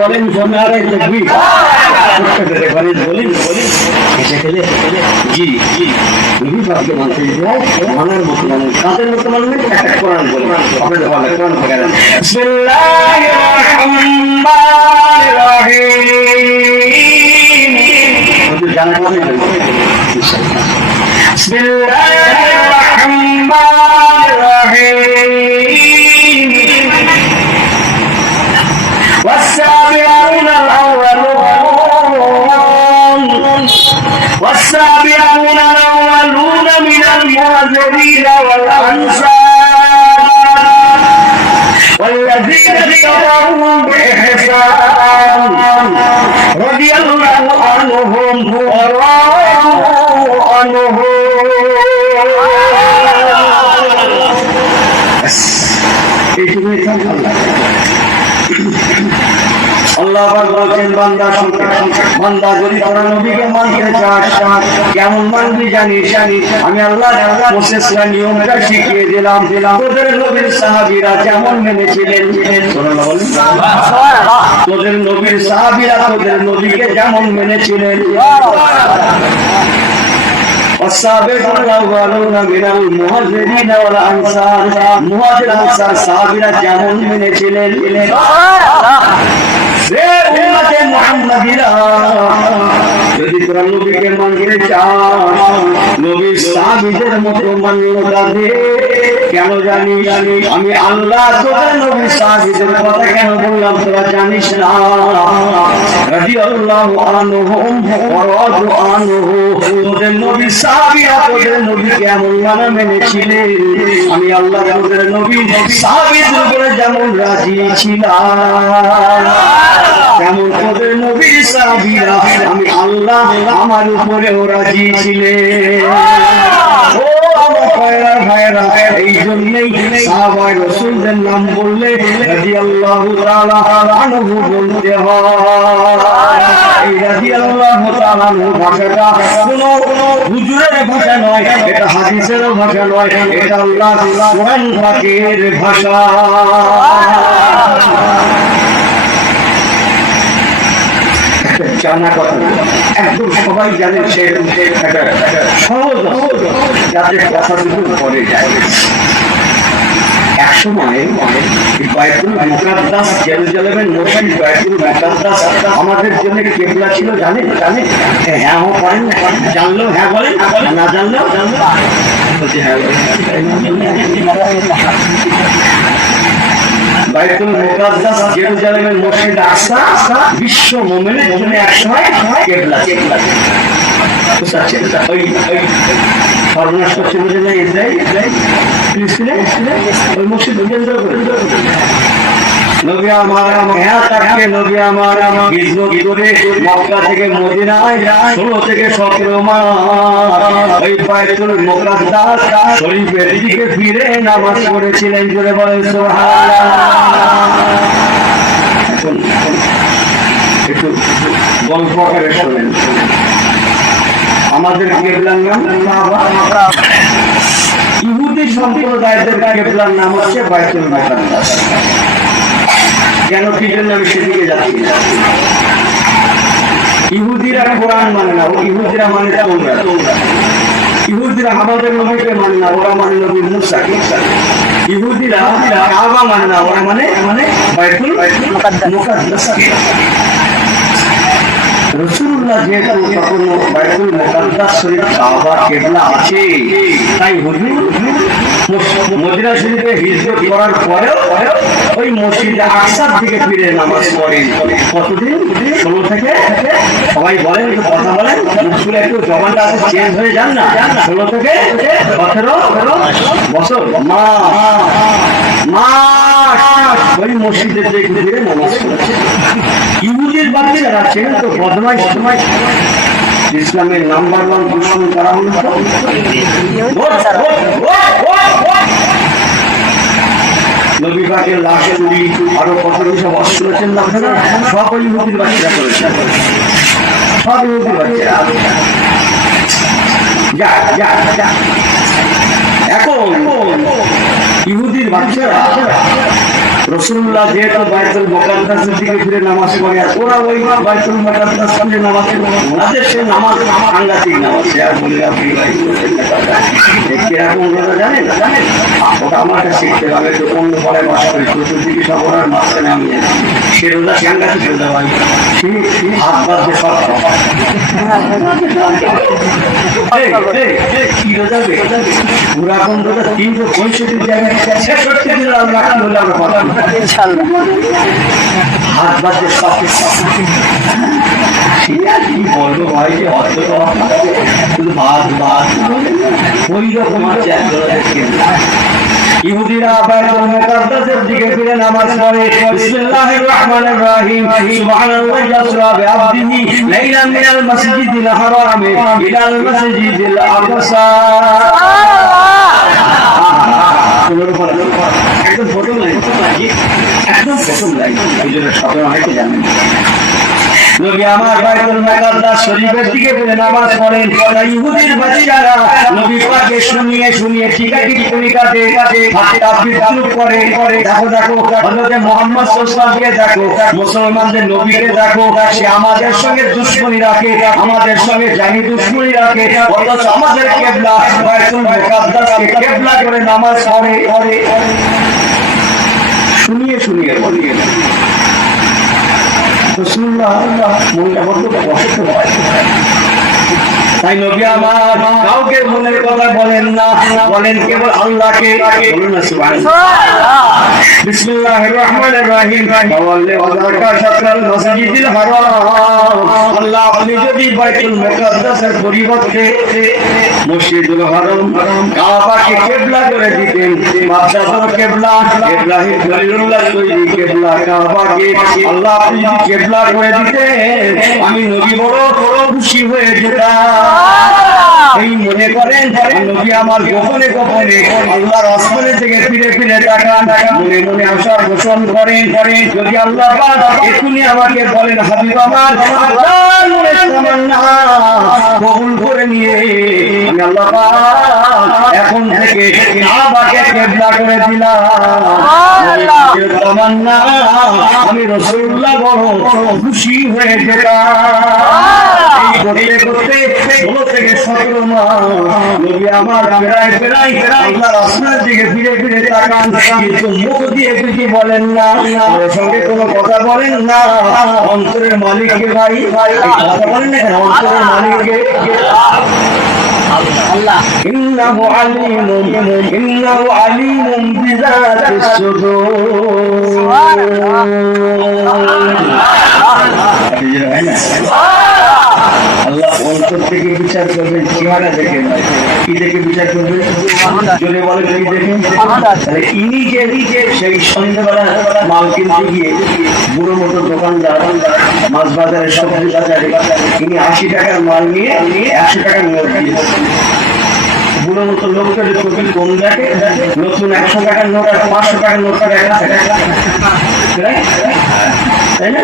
বলেন, নারে তকবির বলেন হেসে খেলে জি তুমি সবকে মানতে যায় মানার মতো মানুষ, তাদের মতো মানুষ একটা কোরআন বলে আপনাদের ভালো কোরআন থেকে বিসমিল্লাহির রাহমানির রহিম। জানা কথা বিসমিল্লাহির রাহমানির রহিম। والسابعون الأولون من المهاجرين والأنصار والذين اتبعوهم بإحسان رضي الله عنهم ورضوا عنه। আল্লাহ বলছেন বান্দা বান্দা যদি তোরা নবীকে মানতে চাস কেমন মানবি জানিস, আমি আল্লাহ মুসলিমরা নিয়মটা শিখিয়ে দিলাম। তোদের নবীর সাহাবীরা যেমন মেনেছিলেন, তোদের নবীর সাহাবীরা তোদের নবীকে যেমন মেনেছিলেন, والسابقون الأولون من المهاجرين والأنصار মুহাজির আনসার সাহাবীরা যেমন মেনেছিলেন, যদি তোরা নবীকে মানতে চাস নবীর সাহাবীদের মতো মান্যতা দে। কেন জানি আমি আল্লাহ তোদের নবীর সাহাবীদের কথা কেন বললাম তোরা জানিস না? রাদিয়াল্লাহু আনহুম ওয়া রাদু আনহু, তোদের নবীর সাহাবীরা তোদের নবী কেমন মানা মেনেছিলেন, আমি আল্লাহ তোদের নবীর সাহাবীদের উপরে যেমন রাজি ছিলাম যেমন তোদের নবীর সাহাবীরা আমি আল্লাহ আমার উপরেও রাজি ছিলেন। ও আমার ভাইরা, এই জন্যই সাহাবায়ে রাসূলদের নাম বললে রাদিয়াল্লাহু তাআলা আনহু বলতে হয়। এই রাদিয়াল্লাহু তাআলা ভাষাটা কোনো হুজুরের ভাষা নয়, এটা হাদিসের ভাষা নয়, এটা আল্লাহ কোরআন পাকের ভাষা। জানা কথা একদম সবাই জানে, সে সহজ যাদের কথাগুলো পড়ে যায়। এক সময় বাইতুল মুকাদ্দাস জেরুজালেমের মসজিদ বাইতুল মুকাদ্দাস আমাদের জন্য কিবলা ছিল, জানেন? হ্যাঁ বলেন, জানলেও হ্যাঁ বলেন, না জানলেও বলছি হ্যাঁ। বাইতুল মুকাদ্দাস জেরুজালেমের মসজিদ আকসা বিশ্ব মুমিনের জন্য একসময় কিবলা ওই সর্বনাশ করছে বুঝে যায় ইসরায়েল ফিলিস্তিনে ওই মসজিদ কেন্দ্র করে নবী আমার নবী আমার হিজরত করে মক্কা থেকে মদিনায় 16 থেকে 17 মাস ওই বাইতুল মুকাদ্দাস শরীফের দিকে ফিরে নামাজ পড়েছিলেন। জোরে বলেন সুবহানাল্লাহ। একটু গল্প করে শোনেন। আমাদের কিবলার নাম কাবা, ইহুদি সম্প্রদায়ের কিবলার নাম হচ্ছে বাইতুল মুকাদ্দাস। কেন কি জন্য আমি সেদিকে যাচ্ছি? ইহুদিরা কোরআন মানে না, ইহুদিরা মানে তাওরাত। ইহুদিরা আমাদের নবীকে মানে না, ওরা মানে নবী মুসাকে। ইহুদিরা কাবা মানে না, ওরা মানে বাইতুল মুকাদ্দাস। রাসূলুল্লাহ যেহেতু তখন বাইতুল মুকাদ্দাস শরীফ কাবা কিবলা আছে, তাই হুজুর মদিনা শরীফে হিজরত করার পরেও ওই মসজিদে আকসার দিকে ফিরে নামাজ পড়েন। কতদিন? 16 থেকে, সবাই বলেন, কথা বলেন, মুখগুলো একটু জবানটা চেঞ্জ হয়ে যান না, 16 থেকে 17 বছর ওই মসজিদে ফিরে নামাজ পড়েছে। ইহুদির বাচ্চারা ছিলেন তো বদমাইশ, ইসলামের নাম্বার 1 দুশমন করা হলো। নবী পাকের লাশ চুরি, আরো কত কিছু অস্ত্র করেছেন না, সব ওই ইহুদির বাচ্চারা করেছেন, সব ইহুদির বাচ্চারা। এখন ইহুদির বাচ্চারা রাসূলুল্লাহ যেহেতু বাইতুল মুকাদ্দাসের দিকে ফিরে নামাজ পড়ে, আর ওরা ওই বাইতুল মুকাদ্দাস ফিরে নামাজ পড়ে, ওনাদের সে নামাজ সাংঘাতিক নামাজ। সে আর বলে আপনি ভাই কিরকম রোজা জানেন? ওটা আমার কাছে শিখতে হবে, তো অন্য পরে বাস করে চতুর্দিকে সব ওনার মাঝখানে আমি সে রোজা সাংঘাতিক রোজা ভাই, হাত বাদ সব কি রোজা পুরাতন রোজা 365 জায়গায় 66 দিন রাখা হলে আমরা কথা হাত বাজে সব কি বলবো ভাই, যে অত শুধু ভাত ওই রকম আছে। ইহুদিরা বাইতুল মুকাদ্দাসের দিকে ফিরে নামাজ পড়ে। বিসমিল্লাহির রহমানির রহিম। সুবহানাল্লাহি আসরা বিআবদিহি লাইলান মিনাল মাসজিদিল হারামি ইলাল মাসজিদিল আকসা। একদম প্রথম লাইন, একদম প্রথম লাইন, এই জন্য সবাই হয়তো জানেন। নবী আমার বাইতুল মুকাদ্দাস শরীফের দিকে ফিরে নামাজ পড়েন। ইহুদির বাচ্চারা নবী পাককে শুনিয়ে টিকাটিকি করে কাটে, ঠাট্টা বিদ্রুপ করে। দেখো হযরত মুহাম্মদ সাল্লাল্লাহু আলাইহি ওয়াসাল্লামকে দেখো, মুসলমানদের নবীকে দেখো, সে আমাদের সঙ্গে দুশমনি রাখে, আমাদের সঙ্গে জানি দুশমনি রাখে, অথচ আমাদের কিবলা বাইতুল মুকাদ্দাসকে কিবলা করে নামাজ পড়ে। শুনিয়ে রাসূলুল্লাহ মনটা বড্ড কষ্ট হয়। তাই নবী আমার কাউকে মনের কথা বলেন না, বলেন কেবল আল্লাহকে। বলুন না সুবহানাল্লাহ। বিসমিল্লাহির রহমানির রহিম। ওয়াল্লি ওয়াজাকা শাতরাল মাসজিদিল হারাম। আল্লাহ আপনি যদি বাইতুল মুকাদ্দাসের পরিবর্তে মসজিদুল হারাম কাবাকে কিবলা করে দিতেন, মাদ্রাসার কিবলা ইব্রাহিম খলিলুল্লাহ তৈরি কিবলা কাবাকে আল্লাহ আপনি যদি কিবলা করে দিতেন, আমি নবী বড় খুশি হয়ে যেতাম। এই মনে করেন নবী আমার গোপনে আল্লাহর আসমানে থেকে ফিরে তাকান, মনে আশা পোষণ করেন। যদি আল্লাহ পাক এখনই আমাকে বলেন হাবিব আমার আল্লাহর মনের তামান্না কবুল করে নিয়ে আমি আল্লাহ পাক এখন থেকে কাবাকে কিবলা করে দিলাম, তামান্না আমি রাসূলুল্লাহ বড় খুশি হয়ে যেতাম। এই করতে 16 থেকে 17 মাস নবী আমার প্রায় আল্লাহর আসমানের দিকে ফিরে তাকান, কিন্তু মুখ দিয়ে কিছু বলেন না, ওর সঙ্গে কোনো কথা বলেন না। অন্তরের মালিককে ভাই কথা বলেন না, অন্তরের মালিককে আল্লাহ। ইন্নাহু আলিমুম বিযাতিস সুদূর। আল্লাহ অন্তর থেকে বিচার করবেন, চেহারা দেখে নয়। কি দেখে বিচার করবেন? জোরে বলে কি দেখেন? ইনি যে সেই সন্ধ্যাবেলা মাল কিনতে গিয়ে বুড়ো মতো দোকানদার মাছ বাজারে সবজি বাজারে ইনি 80 টাকার মাল নিয়ে 100 টাকার নোট দিয়েছে। বুড়ো মতো লোকটা কবি কম দেখে, নতুন 100 টাকার নোট আর 500 টাকার নোটটা দেখা তাই না?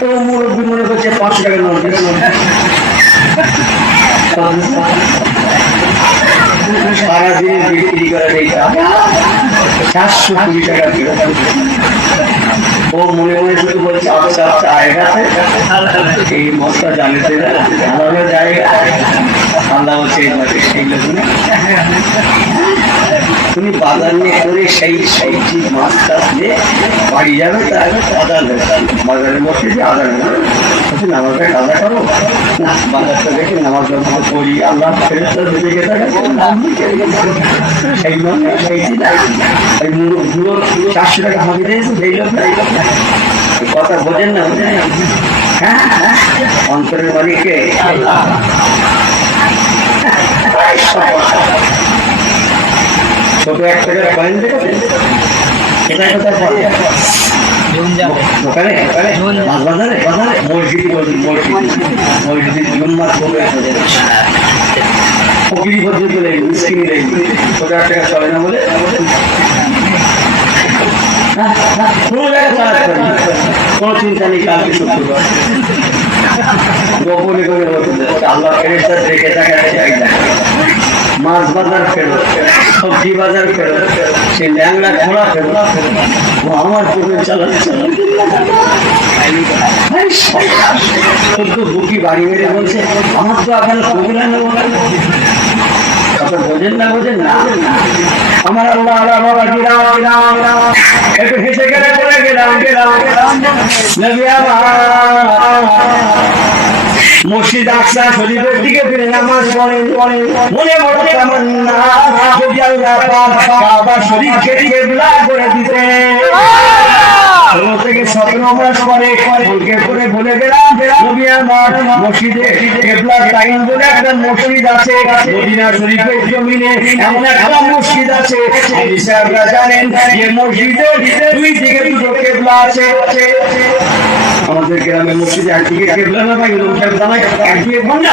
তো মুরব্বী মনে করছে 500 টাকার নোট। সারাদিন বিক্রি করে এইটা 420 টাকা। ও মনে শুধু বলছে আচ্ছা আয় গেছে এই মশলা জানিতে জায়গা আল্লাহ বলছে সেইগুলো শুনে তুমি বাজার নিয়ে করে সেই সবজি মাছ টাছ নিয়ে বাড়ি যাবে, তার বাজারের মধ্যে যে আদার নামাজটা কাজা করো না, বাজারটা দেখে নামাজ করি, আল্লাহ ফেরেশতা দেখে থাকে সেই লোক সেই পুরো 400 টাকা হাতে দিয়েছে সেই লোক কথা বোঝেন না, হ্যাঁ অন্তরের মালিককে ছোট একটা কয়েন দেখেছেন, কোথায় কোথায় পড়ে ওখানে বাজারে বাজারে মসজিদ মসজিদ জুম্মার করে ফকিরি পদ্ধতি লেগে মিসকিনি লেগে ছোট একটা চলে না বলে কোনো জায়গায় চালাতে পারি, কোনো চিন্তা নেই, কালকে শুক্রবার গোপনে করে আল্লাহ ফেরেশতা দেখে তাকাচ্ছে একদম মাছ বাজার ফেরত, সবজি বাজার ফেরত, সে ল্যাংলা খোলা ফেরত, আমার চোখে চালাচ্ছে বুকি বাড়ি মেরে বলছে আমার তো আপনার কবিরা নেব বোঝেন না, বোঝেন না আমার আল্লাহ বাবা একটু হেসে গেলে পড়ে গেলাম মসজিদ আকসা শরীফের দিকে ফিরে নামাজ পড়েন, মনে বড় তামান্না যদি আল্লাহ পাক কাবা শরীফকে কিবলা করে দিতে 16 থেকে 17 মাস পরে বলকে করে বলে গেলাম নবী আমার মসজিদে কিবলার টাইম বলে একটা মসজিদ আছে মদিনা শরীফের জমিনে, এমন একটা মসজিদ আছে হাদিসে আপনারা জানেন যে মসজিদে দুই দিকে দুটো কিবলা আছে। আমাদের গ্রামের মসজিদে একদিকে কিবলা না ভাই একদিকে ঘন্টা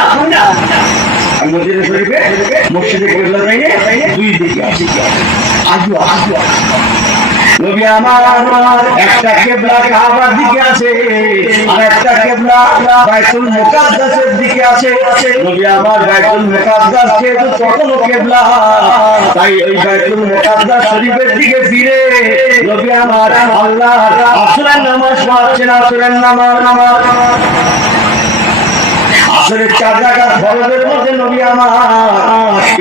মসজিদে শরীফে মসজিদে কিবলা যাই দুই দিকে আছে। আজও নবী আমার একটা কিবলা কাবার দিকে আছে আর একটা কিবলা বাইতুল মুকাদ্দাসের দিকে আছে। নবী আমার বাইতুল মুকাদ্দাস যেহেতু তখনও কিবলা, তাই ওই বাইতুল মুকাদ্দাস শরীফের দিকে ফিরে নবী আমার আল্লাহ আসরের নামাজ পড়াচ্ছেন। আসরের নামাজ আসরের 4 রাকাত ফরজের মধ্যে নবী আমার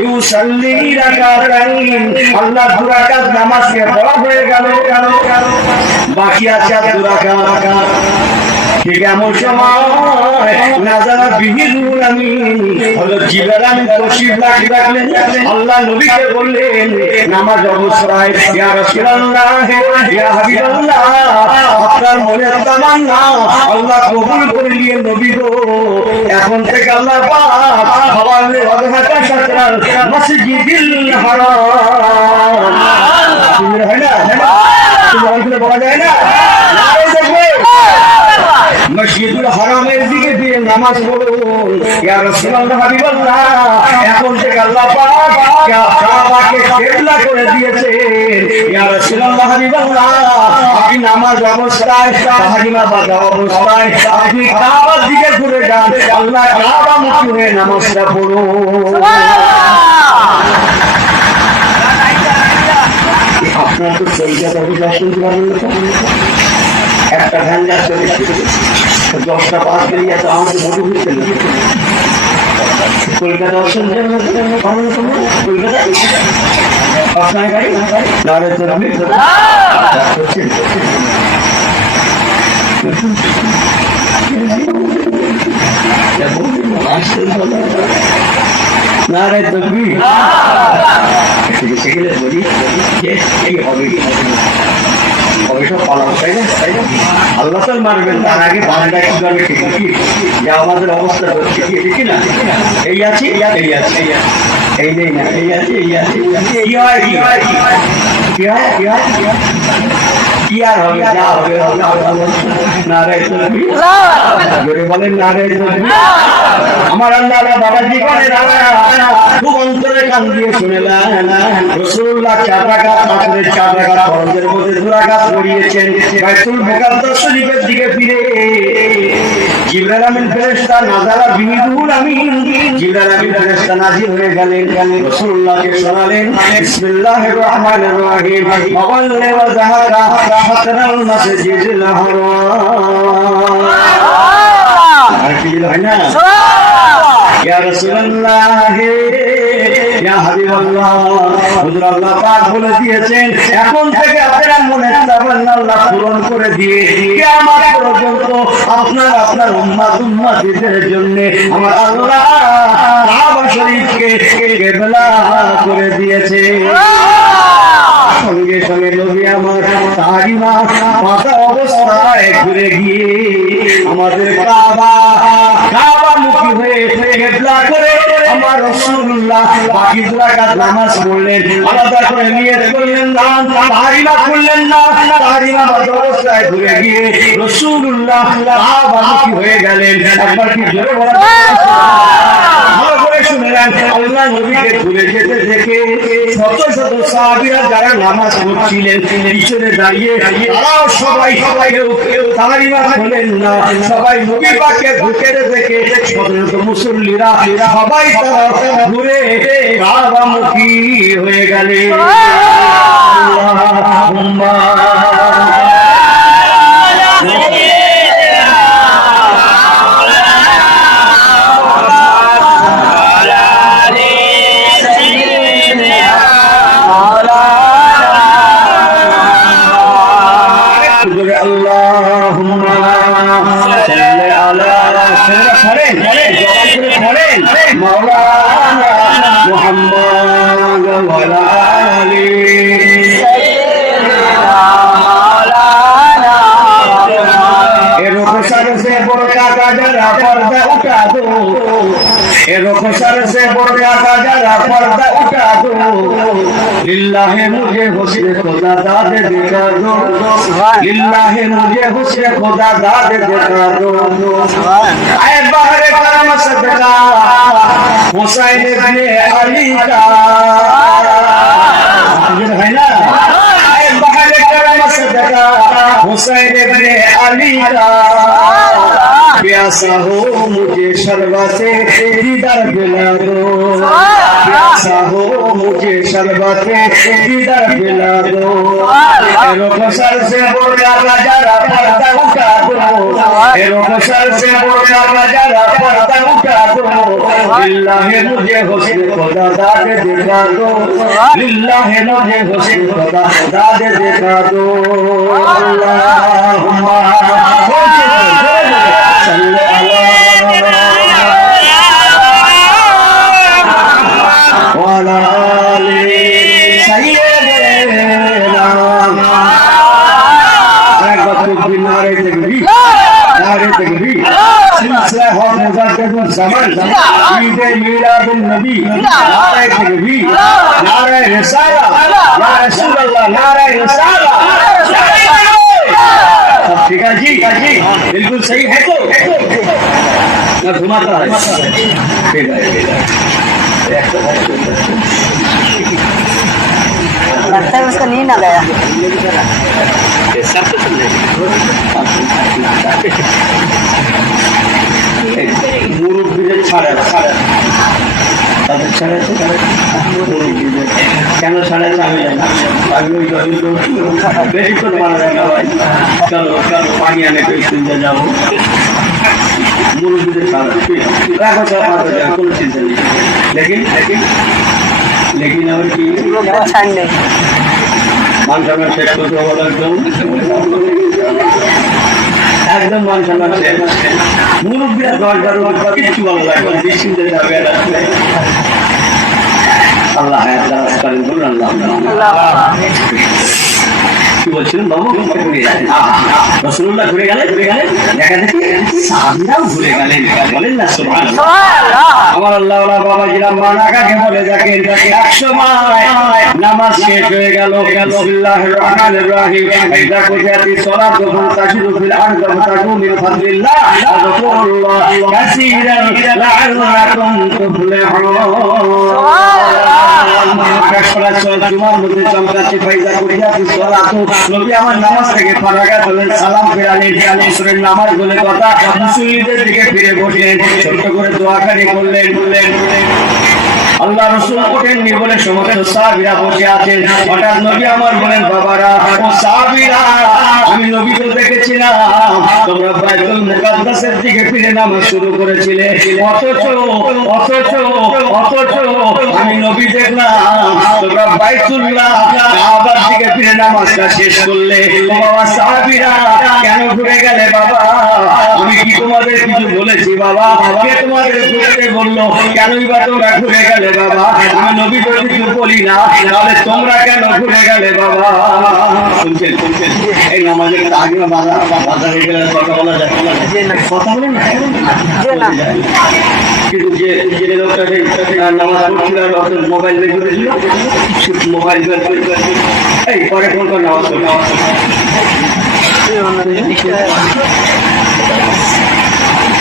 ইউসাল্লি রাকাতাইন আল্লাহ 2 রাকাত নামাজকে পড়া হয়ে গেল, বাকি আছে 2 রাকাত। ঠিক এমন সময় নাজারা বিহিরুল আমিন হযরত জিবরাইল আমিন তশরিফ রাখলেন, আল্লাহ নবীকে বললেন নামাজ অবস্থায় ইয়া রাসূলুল্লাহ ইয়া হাবিবাল্লাহ আপনার মনের তামান্না আল্লাহ কবুল করে নিয়ে নবী গো এখন থেকে আল্লাহ পাক হওয়ালে ওয়াজহাটা শাতরাল মসজিদিল হারাম তুমি হয় না তুমি বলা যায় না মসজিদুল হারামের দিকে ফিরে নামাজ পড়ুন ইয়া রাসূলুল্লাহ হাবিবাল্লাহ এখন থেকে আল্লাহ পাক কাবাকে কিবলা করে দিয়েছেন। ইয়া রাসূলুল্লাহ হাবিবাল্লাহ আপনি নামাজ অবস্থায় তাহরিমা বাঁধা অবস্থায় আপনি কাবার দিকে ঘুরে যান, আল্লাহ কাবামুখী হয়ে নামাজটা পড়ুন। আপনার তো কলকাতা অভিযান শুনতে পারবেন না, একটা ভ্যান যাচ্ছে 10টা বাস বেরিয়ে আছে, আমাকে মোটে ঘুরতে না কলকাতা কলকাতা আপনার গাড়ি নারে নারে তকবি সেখানে বলি হবে সব পালাম, তাই না? আল্লাহ তো মানবেন, তার আগে বাংলা কি করবে ঠিক যা আমাদের অবস্থা হচ্ছে ঠিক না? এই আছে এই নেই না, এই আছে কি হয় কি আর হবে, যা হবে নারায় তকবীর বলেন নারায় তকবীর। আমার আল্লাহ বাবাজি করে খুব অন্তরে কান দিয়ে শুনেলেন রাসূলুল্লাহ 4 রাকাত আসরের 4 রাকাত ফরজের মধ্যে 2 রাকাত পড়িয়েছেন। বাইতুল মুকাদ্দাস শরীফের দিকে ফিরে জিবরাইল আমিন ফেরেশতা নাজারা বিহিরুল আমিন জিবরাইল আমিন ফেরেশতা নাজিল হয়ে গেলেন, রাসূলুল্লাহকে শোনালেন বিসমিল্লাহির রহমানির রহিম ওয়াল্লি ওয়াজহাকা শাতরাল মসজিদিল হারাম। আর কি হয় না ইয়া রাসূলুল্লাহ হুজুর আল্লাহ পাক বলে দিয়েছেন এখন থেকে আপনারা মনে চাবেন আল্লাহ পূরণ করে দিয়ে কিয়ামত পর্যন্ত আপনার উম্মতের জন্য আমার আল্লাহ কাবা শরীফকে কিবলা করে দিয়েছে। সঙ্গে সঙ্গে নবী আমার তারিমা মাথা অবস্থায় ঘুরে গিয়ে আমাদের কাবামুখী হয়ে কিবলা করে আমার রাসূলুল্লাহ বাকি রাকাত নামাজ পড়লেন, আলাদা করে নিয়ত করলেন না, তারিমা করলেন না, তারিমা মাথা অবস্থায় ঘুরে গিয়ে রাসূলুল্লাহ কাবামুখী হয়ে গেলেন। একবার কি জোরে বলা ভালো করে শুনে নেন, আল্লাহ নবীকে ঘুরে যেতে দেখে শত শত সাহাবীরা যারা নামাজ পড়ছিলেন পিছনে দাঁড়িয়ে তারাও সবাই কেউ তারিমা করলেন না, সবাই নবী পাককে ঘুরে দেখে শত শত মুসল্লিরা সবাই তারা ঘুরে কাবামুখী হয়ে গেলেন। আল্লাহুম্মা लिल्लाहे मुझे हुस्न खुदा दाद दिखा दो, लिल्लाहे मुझे हुस्न खुदा दाद दिखा दो। ऐ बहरे करम सदका हुसैन इब्ने अली का है ना, ऐ बहरे करम सदका हुसैन इब्ने अली का प्यासा हो मुझे शरबते दीदार पिला दो, प्यासा हो मुझे शरबते दीदार पिला दो। सर से बोला जरा पर्दा उठा दो, सर से बोला जरा पर्दा उठा दो। लिल्लाहे मुझे हुस्न खुदा दाद दिखा दो, लिल्लाहे मुझे हुस्न खुदा दाद दिखा दो। अल्लाहुम्मा सल्ली अला वाला आले सय्यदना। एक बात को नारे तकबीर, नारे तकबीर, सिलसिला हक मुजाद्दिदुल ज़मान, ईद मिलादुन नबी, नारे तकबीर, नारे रिसाला, या रसूल अल्लाह, नारे रिसाला। ठीक है जी, बिल्कुल सही है तो मैं घुमाता है। ठीक है लगता है उसका नींद आ गया। सब तो मुरुब्बीদের ছাড়া তাদের ছাড়া তো কেন ছাড়া আমি জানি আমি ওই বেশি করে মারা যায় না ভাই। চলো পানি আনে তো শুনতে যাবো মুরব্বীদের ছাড়া রাখো সব মাথা যায় কোনো চিন্তা নেই। लेकिन और की छाड़ने मान सम्मान শেষ করতে হবে একদম মান সম্মান শেষ। মুরব্বীরা 10-12 কিছু ভালো লাগবে না, নিশ্চিন্তে যাবে। আল্লাহ করেন বলুন আল্লাহ। কি বলছিলেন বাবু? রাসূলুল্লাহ ঘুরে গেলেন দেখা দেখি সাহাবীরাও ঘুরে গেলেন, বলেন না সুবহানাল্লাহ। আমার আল্লাহ ওয়ালা বাবা জিরা মানাকাকে বলে দেখেন এক সময় নামাজ শেষ হয়ে গেল। বিসমিল্লাহির রহমানির রহিম ইদা কুতিয়াতি সালাতু ফান্তাশিরু ফিল আরদি ওয়াবতাগু মিন ফাদলিল্লাহ ওয়াযকুরুল্লাহ কাসীরান লাআল্লাকুম তুফলিহুন। আকাশ পড়া জুমার মধ্যে চমকাচ্ছে ফাইজা কুতিয়াতি সালাতু নবী আমার নামাজ থেকে ফারাগা হলেন, সালাম ফেরালেন, আসরের নামাজ বলে কথা মুসল্লিদের দিকে ফিরে বসলেন, ছোট্ট করে দোয়া করলেন আল্লাহ রাসূল ওঠেননি বলে সমস্ত সাহাবীরা বসে আছেন। হঠাৎ নবী আমার বলেন, বাবারা ও সাহাবীরা, আমি নবীকে দেখেছিলাম তোমরা বাইতুল মুকাদ্দাসের দিকে ফিরে নামাজ শুরু করেছিলে, অথচ আমি নবী দেখলাম তোমরা বাইতুল্লাহ কাবার দিকে ফিরে নামাজটা শেষ করলে। ও বাবা সাহাবীরা, কেন ঘুরে গেলে বাবা? আমি কি তোমাদের কিছু বলেছি বাবা? কে তোমাদের ঘুরতে বললো? কেনই বা তোমরা ঘুরে গেলে বাবা? আমি নবী তো কিছু বলি না, তাহলে তোমরা কেন ঘুরে গেলে বাবা? শুনছেন? এই নামাজের আগে বাজারে গেলে কথা বলা যায়? কথা বলে না, কিন্তু যে লোকটা নামাজ পড়ছিল মোবাইল বের করেছিল, মোবাইল বের করে এই পরে ফোন করে নামাজ পড়ে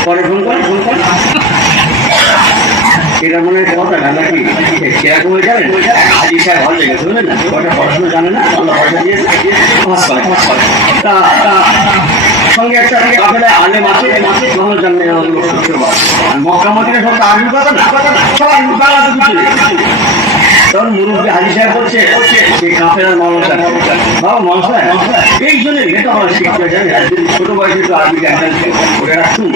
পরে ফোন কর এটা মনে হয় কথা না নাকি? সেরকম হয়ে যাবেন। হাজি সাহেব ভালো লেগেছে, বুঝলেন না? কটা পড়াশোনা জানে না, আল্লাহ পয়সা দিয়েছে, সঙ্গে একটা কাফেলা আলেম আছে, ভালো জানে শুক্রবার। আর মক্কা মদিনা সব আরবি কথা না, সবাই বাংলাতে বুঝে। তখন মুরব্বী হাজি সাহেব বলছে সেই কাফেলার মানুষ বাবা মানুষ এই জন্য এটা আমার শিক্ষা জানে। ছোট বয়সে একটু আরবি জ্ঞান করে রাখুন,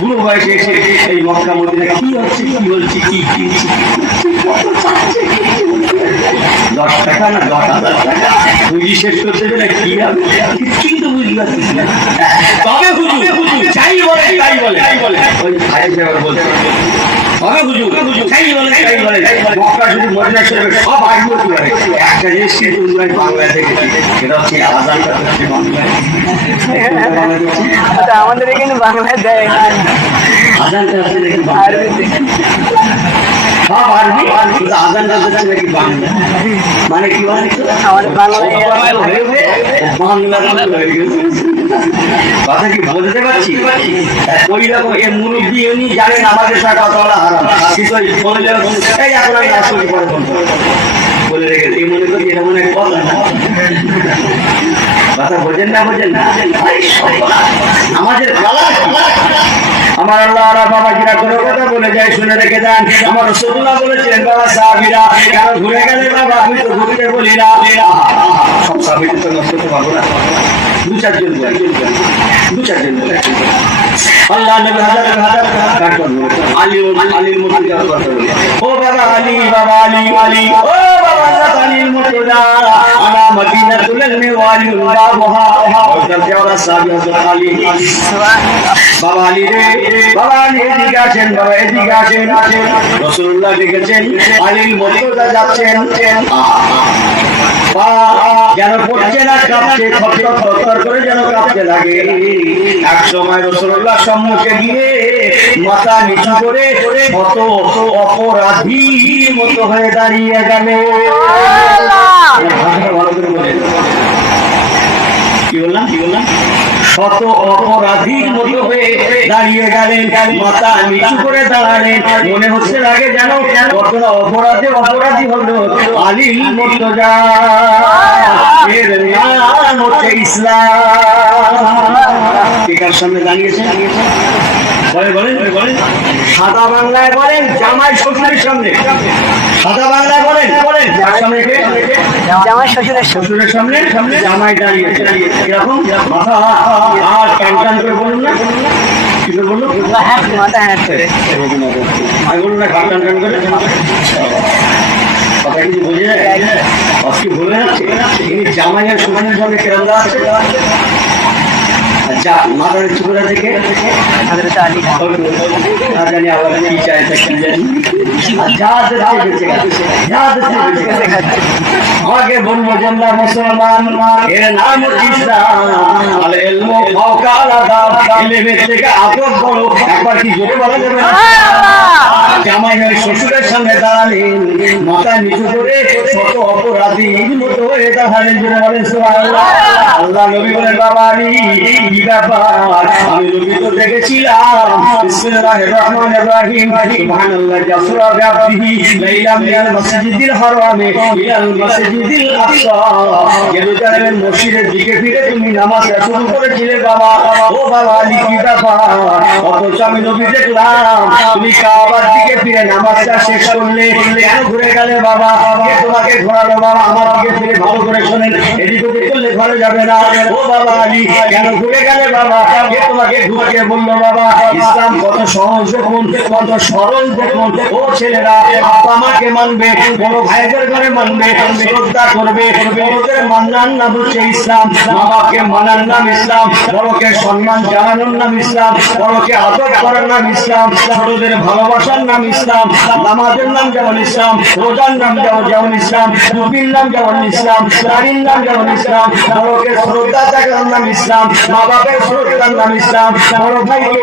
বুড়ো বয়সে এসে এই মক্কা মদিনা কি হচ্ছে, কি বলছি, কি 10 টাকা না 10,000 টাকা বুঝি শেষ করতে গেলে কি হবে, কিন্তু বুঝতে পারছিস না। তবে হুজুর চাই বলে তাই বলে ওই হাজি সাহেব বলছে, তবে হুজুর চাই বলে তাই বলে মক্কা শুধু মদিনা শরীফে সব আইবো কি হয়। একটা জিনিস কিন্তু বাংলা থেকে সেটা হচ্ছে আযানটা হচ্ছে বাংলায়, আমাদের এখানে বাংলায় দেয় না, আযানটা হচ্ছে নাকি আরবিতে, সব আরবি, কিন্তু আযানটা হচ্ছে নাকি বাংলা। মানে কি বলে আমাদের বাংলায় বাংলা হয়ে গেছে। কথা কি বলতে পারছি? ওই রকম এ মুরব্বী উনি জানেন আমাদের সাথে কথা বলা হারাম, কিন্তু এই এখন আমি আসলে পরে বলে রেখেছি, এই মনে করি এটা মনে কথা না। কথা বোঝেন না আমাদের আমার আল্লাহ বাবা কিরা কোনো কথা বলে যায় শুনে রেখে দেন। আমার রাসূলুল্লাহ বলেছিলেন, বাবা সাহাবীরা কেন ঘুরে গেলে বাবা? আমি তো ঘুরতে বলি না। সব সাহাবীদের তো নষ্ট করতে পারবো না, দু চারজন আল্লাহ নবী হাজার আলীর মধ্যে ও বাবা আলী, বাবা আলী, ও বাবা আলীর মধ্যে আনা মদিনাতুল নিওয়ালি বাবহা বলতে ওরা সাহাবী হযরত আলী। বাবা আলী রে, বাবা আলী এদিকে আসেন, বাবা এদিকে আসেন। রাসূলুল্লাহ দেখেছেন আলীর মধ্যে যাচ্ছেন, যেন পড়ছে না, কাঁপছে, থরথর করে যেন কাঁপতে লাগে। এক সময় রাসূলুল্লাহ সম্মুখে গিয়ে মাথা নিচু করে কত অপরাধী মতো হয়ে দাঁড়িয়ে গেল। ভালো করে বলেন, কি বললাম শত অপরাধীর মতো হয়ে দাঁড়িয়ে গেলেন, মাথা নিচু করে দাঁড়ালেন। মনে হচ্ছে লাগে যেন কতটা অপরাধী হলো আলীর মুর্তজা, এর নাম হচ্ছে ইসলাম। টিকার সামনে দাঁড়িয়েছে, বলেন সাদা বাংলায় বলেন জামাই শ্বশুরের সামনে, সাদা বাংলায় বলেন জামাই শ্বশুরের সামনে জামাই দাঁড়িয়েছে। এরকম মাথা আর টান করে বলুন না, কি বললো মাথা হ্যাঁ করে আমি বলুন না, ঘাট টান করে কথা কিছু বোঝে যায়, আজকে বলে যাচ্ছে জামাইয়ের শ্বশুরের সামনে কেরম দাঁড়াচ্ছে। মাথার চুপড়া থেকে জানি আবার কি চাই আমাকে বলবো জন্মা মুসলমান, এর নাম একবার কি জোরে বলা যাবে না? জামাই শ্বশুরের সামনে দাঁড়ালেন, মাথা নিচু করে ছোট অপরাধীর মতো হয়ে দাঁড়ালেন। আল্লাহ নবী বলেন, বাবা আলী ব্যাপার, আমি নবী তো দেখেছিলাম বিসমিল্লাহির রহমানির রহিম সুবহানাল্লাহি আসরা বিআবদিহি লাইলাম মিনাল মসজিদিল হারামে ইলাল মসজিদিল আকসা। জেরুজালেমের মসজিদের দিকে ফিরে তুমি নামাজ শুরু করেছিলে বাবা। ও বাবা আলী কি ব্যাপার, অথচ আমি নবী দেখলাম তুমি কাবার দিকে ফিরে নামাজটা শেষ করলে, কেন ঘুরে গেলে বাবা? কে তোমাকে ঘোরালো বাবা? আমার দিকে ফিরে ভালো করে শোনেন, এদিক ওদিক করলে ঘরে যাবে না। ও বাবা আলী কেন ঘুরে গেলে বাবা? কে তোমাকে ঘুরতে বললো বাবা? ইসলাম কত সহজ দেখুন, কত সরল দেখুন। ও ছেলেরা, আপা আমাকে মানবে, বড় ভাইদের ঘরে মানবে, শ্রদ্ধা করবে, বড়দের মানার নাম হচ্ছে ইসলাম, মা বাপকে মানার নাম ইসলাম, বড়কে সম্মান জানানোর নাম ইসলাম, বড়কে আদর করার নাম ইসলাম, ছোটদের ভালোবাসার নাম ইসলাম, নামাজের নাম যেমন ইসলাম, রোজার নাম যেমন ইসলাম, টুপির নাম যেমন ইসলাম, দাড়ির নাম যেমন ইসলাম, বড়কে শ্রদ্ধা দেখানোর নাম ইসলাম, মা বাপের শ্রদ্ধার নাম ইসলাম, বড় ভাইকে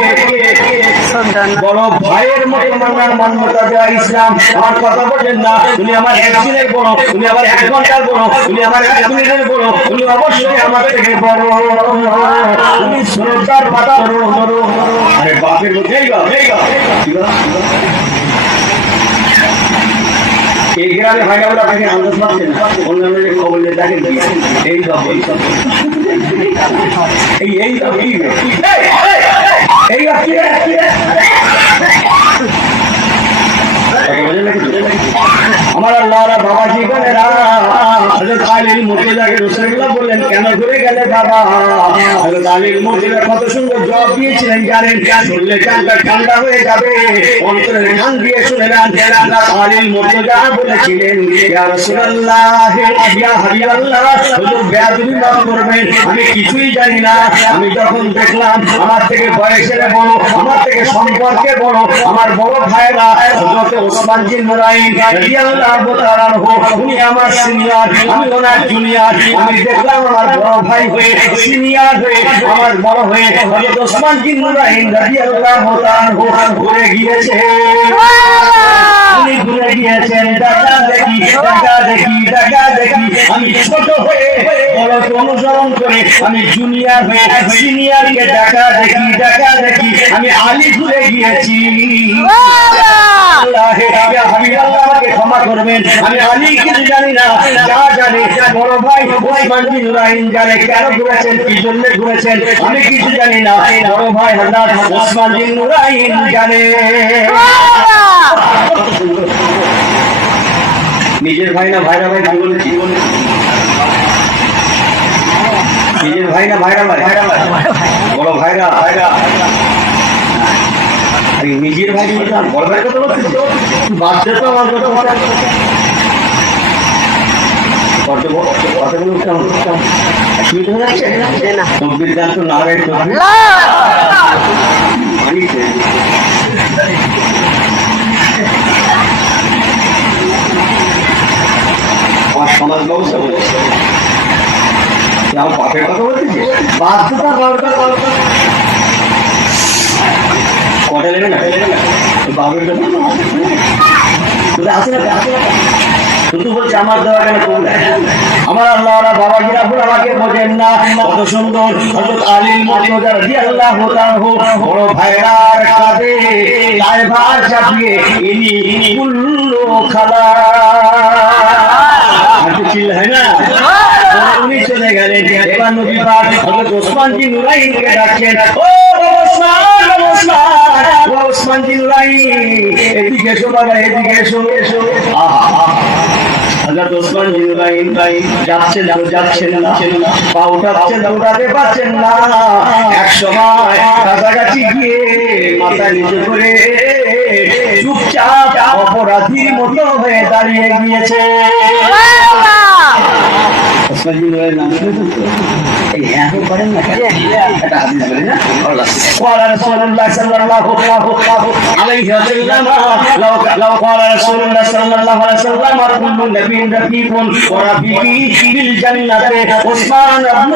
বড় ভাইয়ের মতো মানার মান্যতা দেওয়া ইসলাম। আমার কথা বলছেন না, উনি আমার একদিনের বড়, উনি আমার 1 ঘন্টার বড়, উনি আমার 1 মিনিটের বড়, উনি অবশ্যই আমার থেকে বড়, উনি শ্রদ্ধার পাতা বড়। আরে বাপের মধ্যে এই গ্রামে ভাইরা ওরা তাকে আন্দাজ পাচ্ছেন, অন্যান্য খবর নিয়ে দেখেন এই সব আমার আল্লাহরা বাবা জীবনেরা হযরত আলীর মুর্তজাকে রাসূলুল্লাহ বললেন কেন ঘুরে গেলে বাবা? হযরত আলীর মুর্তজা কত সুন্দর জবাব দিয়েছিলেন জানেন? শুনলে জানটা ঠান্ডা হয়ে যাবে, অন্তরের কান দিয়ে শুনে নেন। হযরত আলীর মুর্তজা বলেছিলেন ইয়া রাসূলুল্লাহ ইয়া হাবিবাল্লাহ, হুজুর বেয়াদবি মাফ করবেন, আমি কিছুই জানি না। আমি যখন দেখলাম আমার থেকে বয়সের বড়, আমার থেকে সম্পর্কে বড় আমার বড় ভাইরা হযরত ওসমান বিন নুরাইন রাদিয়াল্লাহু তাআলা আনহু, উনি আমার সিনিয়র, আমি ওনার জুনিয়র। আমি দেখলাম আমার বড় ভাই হয়ে, সিনিয়র হয়ে, আমার বড় হয়ে হযরত ওসমান বিন নুরাইন রাদিয়াল্লাহু তাআলা আনহু ঘুরে গিয়েছে, উনি ঘুরে গিয়েছেন। দেখা দেখি দেখা দেখি দেখা দেখি আমি ছোট হয়ে বড়কে অনুসরণ করে, আমি জুনিয়র হয়ে সিনিয়রকে দেখা দেখি দেখা দেখি আমি আলী ঘুরে গিয়েছি। আমাকে ক্ষমা করবেন, আমি আলী কিছু জানি না, যা জানি বড় ভাই ওসমান বিন নুরাইন জানে কেন ঘুরেছেন, কি জন্য ঘুরেছেন, আমি কিছু জানি না। বড় ভাই হযরত ওসমান বিন নুরাইন জানে। নিজের ভাই না ভাইরা ভাই কি বলেছি? নিজের ভাই না ভাইরা ভাই? বড় ভাইরা ভাইরা নিজের ভাই বড় ভাই কথা বলছি, বাদ দে তো আমার কথা আমার সমাজ ব্যবস্থা বলছে, আমার বাপের কথা বলতেছি, বাধ্যতা কটা লেগে না বাপের কথা আসে না, শুধু বলছে আমার দেওয়া কেন করলে? আমার আল্লাহরা বাবা গিরাফুল আমাকে বোঝেন না, কত সুন্দর হযরত আলীর মুর্তজা রাদিয়াল্লাহু তাআলা বড় ভাইরার কাঁধে দায়ভার চাপিয়ে ইনি কুল্লু খালা চিল হয় না, উনি চলে গেলেন। এবার নবী পাক হযরত ওসমান বিন নুরাইনকে ডাকছেন, ও ওসমান বিন নুরাইন এদিকে এসো বাবা, এদিকে এসো এসো। হযরত ওসমান বিন নুরাইন যাচ্ছেন না, পা উঠাচ্ছেন উঠাতে পারছেন না। এক সময় কাছাকাছি গিয়ে মাথা নিচু করে চুপচাপ অপরাধীর মতো হয়ে দাঁড়িয়ে গিয়েছে। ওসমান বিন নুরাইন নাম শুনেছেন? এই হ্যাঁ করেন না, একটা হাদিস বলি না, قال رسول الله صلى الله عليه وسلم لو قال رسول الله صلى الله عليه وسلم كل نبي رفيق ورفيقي في الجنة عثمان بن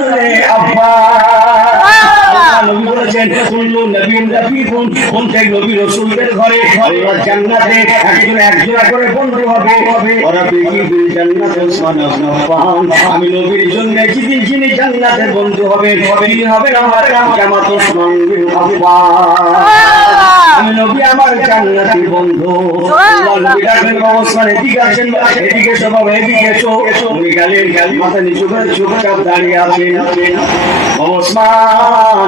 عفان নবী বলেছেন কুল্লু নবীন রাফিকুন, প্রত্যেক নবী রাসূলদের ঘরে আল্লাহ জান্নাতে একজোড়া করে বন্ধু হবে। ওরা বেকি বিল জান্নাতে উসমান ইবনে আফফান, আমি নবীর জন্য যিনি জান্নাতের বন্ধু হবে তিনি হবেন আমার জামাত উসমান বিন আফফান। আমি নবী আমার জান্নাতি বন্ধু। আল্লাহ নবী ডাকলেন ওসমান এদিকে আসেন, এদিকে এসো বাবা, এদিকে এসো। উনি গেলেন, মাথা নিচু করে চুপচাপ দাঁড়িয়ে আছেন। ওসমান,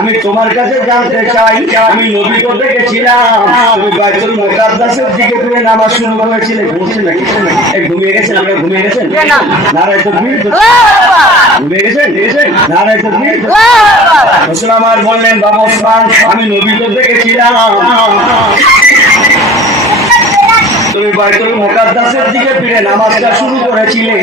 আমি তোমার কাছে জানতে চাই, আমি নবী তো দেখেছিলাম তুমি বাইতুল মুকাদ্দাসের দিকে ফিরে নামাজ শুরু করেছিলে, ঘুমছেন নাকি? ঘুমিয়ে গেছেন? আপনারা ঘুমিয়ে গেছেন? নারায়ে তাকবীর, ঘুমিয়ে গেছেন? নারায়ে তাকবীর। রাসূল আমার বললেন, বাবা ওসমান, আমি নবী তো দেখেছিলাম তুমি বাইতুল মুকাদ্দাসের দিকে ফিরে নামাজটা শুরু করেছিলে,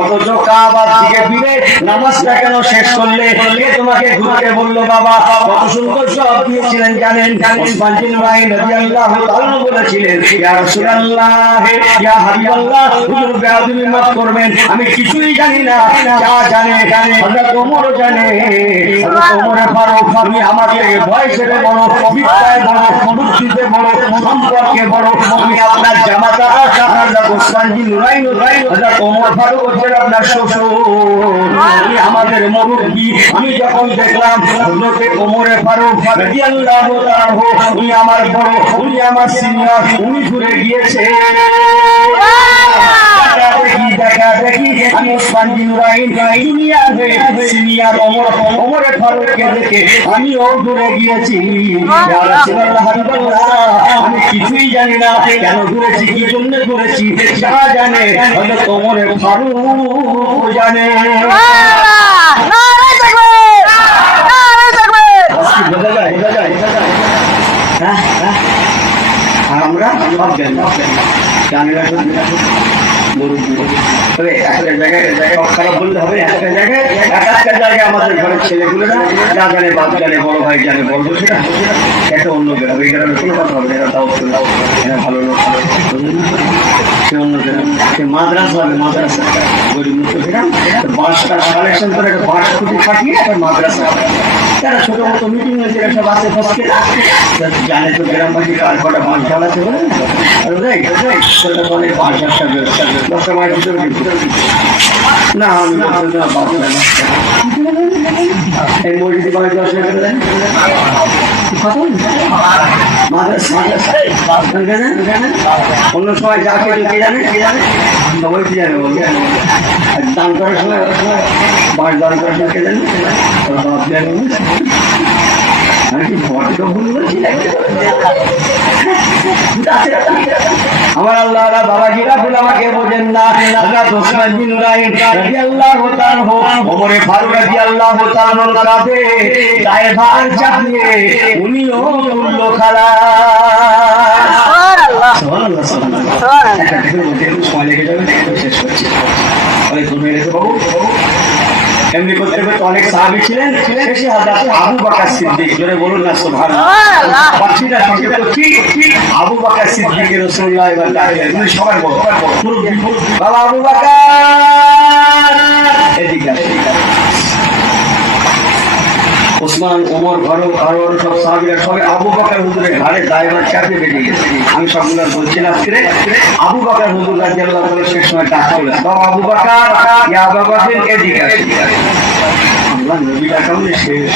অথচ কাবার দিকে ফিরে নামাজটা কেন শেষ করলে? কে তোমাকে ঘুরতে বললো? বাবা কত সুন্দর জবাব দিয়েছিলেন জানেন? ওসমান বিন আফফান রাদিয়াল্লাহু তাআলা বলেছিলেন, ইয়া রাসূলুল্লাহ, ইয়া হাবিবাল্লাহ, হুজুর বেয়াদবি মাফ করবেন, আমি কিছুই জানি না। যা জানে হযরত ওমর জানে। হযরত ওমর ফারুক, আমি আমাকে বয়সে বড়, বিদ্যায় বড়, বুদ্ধিতে বড়, সম্পর্কে বড়, আমি আপনার জামাতা হযরত ওসমান বিন নুরাইন, হযরত ওমর ফারুক হচ্ছেন আপনার শ্বশুর, উনি আমাদের মুরব্বি। আমি যখন দেখলাম হযরত ওমর ফারুক রাদিয়াল্লাহু তাআলা, উনি আমার বড়, উনি আমার সিনিয়র, উনি ঘুরে গিয়েছে। দেখি আমি ওসমান বিন নুরাইন সিনিয়র ওমর ফারুককে দেখে আমিও ঘুরে গিয়েছি। ইয়া রাসূলুল্লাহ, আমি কিছুই জানি না, কেন ঘুরেছি, কি জন্য ঘুরেছি, যা জানে হযরত ওমর ফারুক জানে। বোঝা যায়? হ্যাঁ, আমরা সব জানি না, একটা জায়গায় খারাপ বললে হবে। একটা জায়গায় আমাদের ঘরের ছেলেগুলোরা যা জানে, বাপ জানে, বড় ভাই জানে, বলবো সেটা একটা অন্য গ্রাম, ওই গ্রামে কোনো কথা হবে না, এটা দাও ভালো লোক, সে অন্য গ্রাম, সে মাদ্রাসা হবে, মাদ্রাসা গরিব মুক্ত গ্রাম, বাঁশটা কালেকশন করে একটা বাঁশ খুঁটি খাটিয়ে একটা মাদ্রাসা হবে। তারা ছোট মতো মিটিং হয়েছে, সব আসে ফসকে জানে তো গ্রামবাসী কার কটা বাঁশ ঢালাতে হবে, সেটা বলে বাঁশ ব্যবসা ব্যবসা 10টা মাস ভিতরে না, আমি এই মসজিদে বাড়ি 10 টাকা দেন অন্য সময় যা কেটে কে জানে সবাই কি জানে বলবে। দান করার সময় বাঁশ দান করার সময় কে জানে বাপ জানে। আমি কি ভটকে ভুল বলছি? আমার আল্লাহ বাবাজিরা ভুল আমাকে বোঝেন না। হযরত ওসমান বিন নুরাইন রাদিয়াল্লাহু তাআলা ওমর ফারুক রাদিয়াল্লাহু তাআলার কাঁধে দায়ভার চাপিয়ে উনিও উঠল খালাস। সুবহানাল্লাহ, সুবহানাল্লাহ। একটা সময় লেগে যাবে, শেষ করছি। অনেক ঘুমিয়ে গেছে বাবু। এমনি করতে করতে অনেক সাহাবী ছিলেন, শেষে হযরত আবু বকর সিদ্দিক, জোরে বলুন না সুবহানাল্লাহ। বাকিটা সঙ্গে করছি, আবু বকর সিদ্দিক রাসূলুল্লাহ এবার ডাকলেন, উনি সবার বড় বাবা আবু বকর এদিকে আসেন। ওসমান, ওমর ফারুক, আরো সব সাহাবীরা সবাই আবু বকর হুজুরের ঘাড়ে দায়ভার চাপিয়ে বেরিয়ে গেছে। আমি সবগুলো বলছি না, আজকে আবু বকর হুজুর রাদিয়াল্লাহু তাআলা শেষ সময় ডাক করলেন, বাবা আবু বকর, ইয়া আবু বকর এদিকে আসেন। আল্লাহ নবী ডাকলেন, শেষ।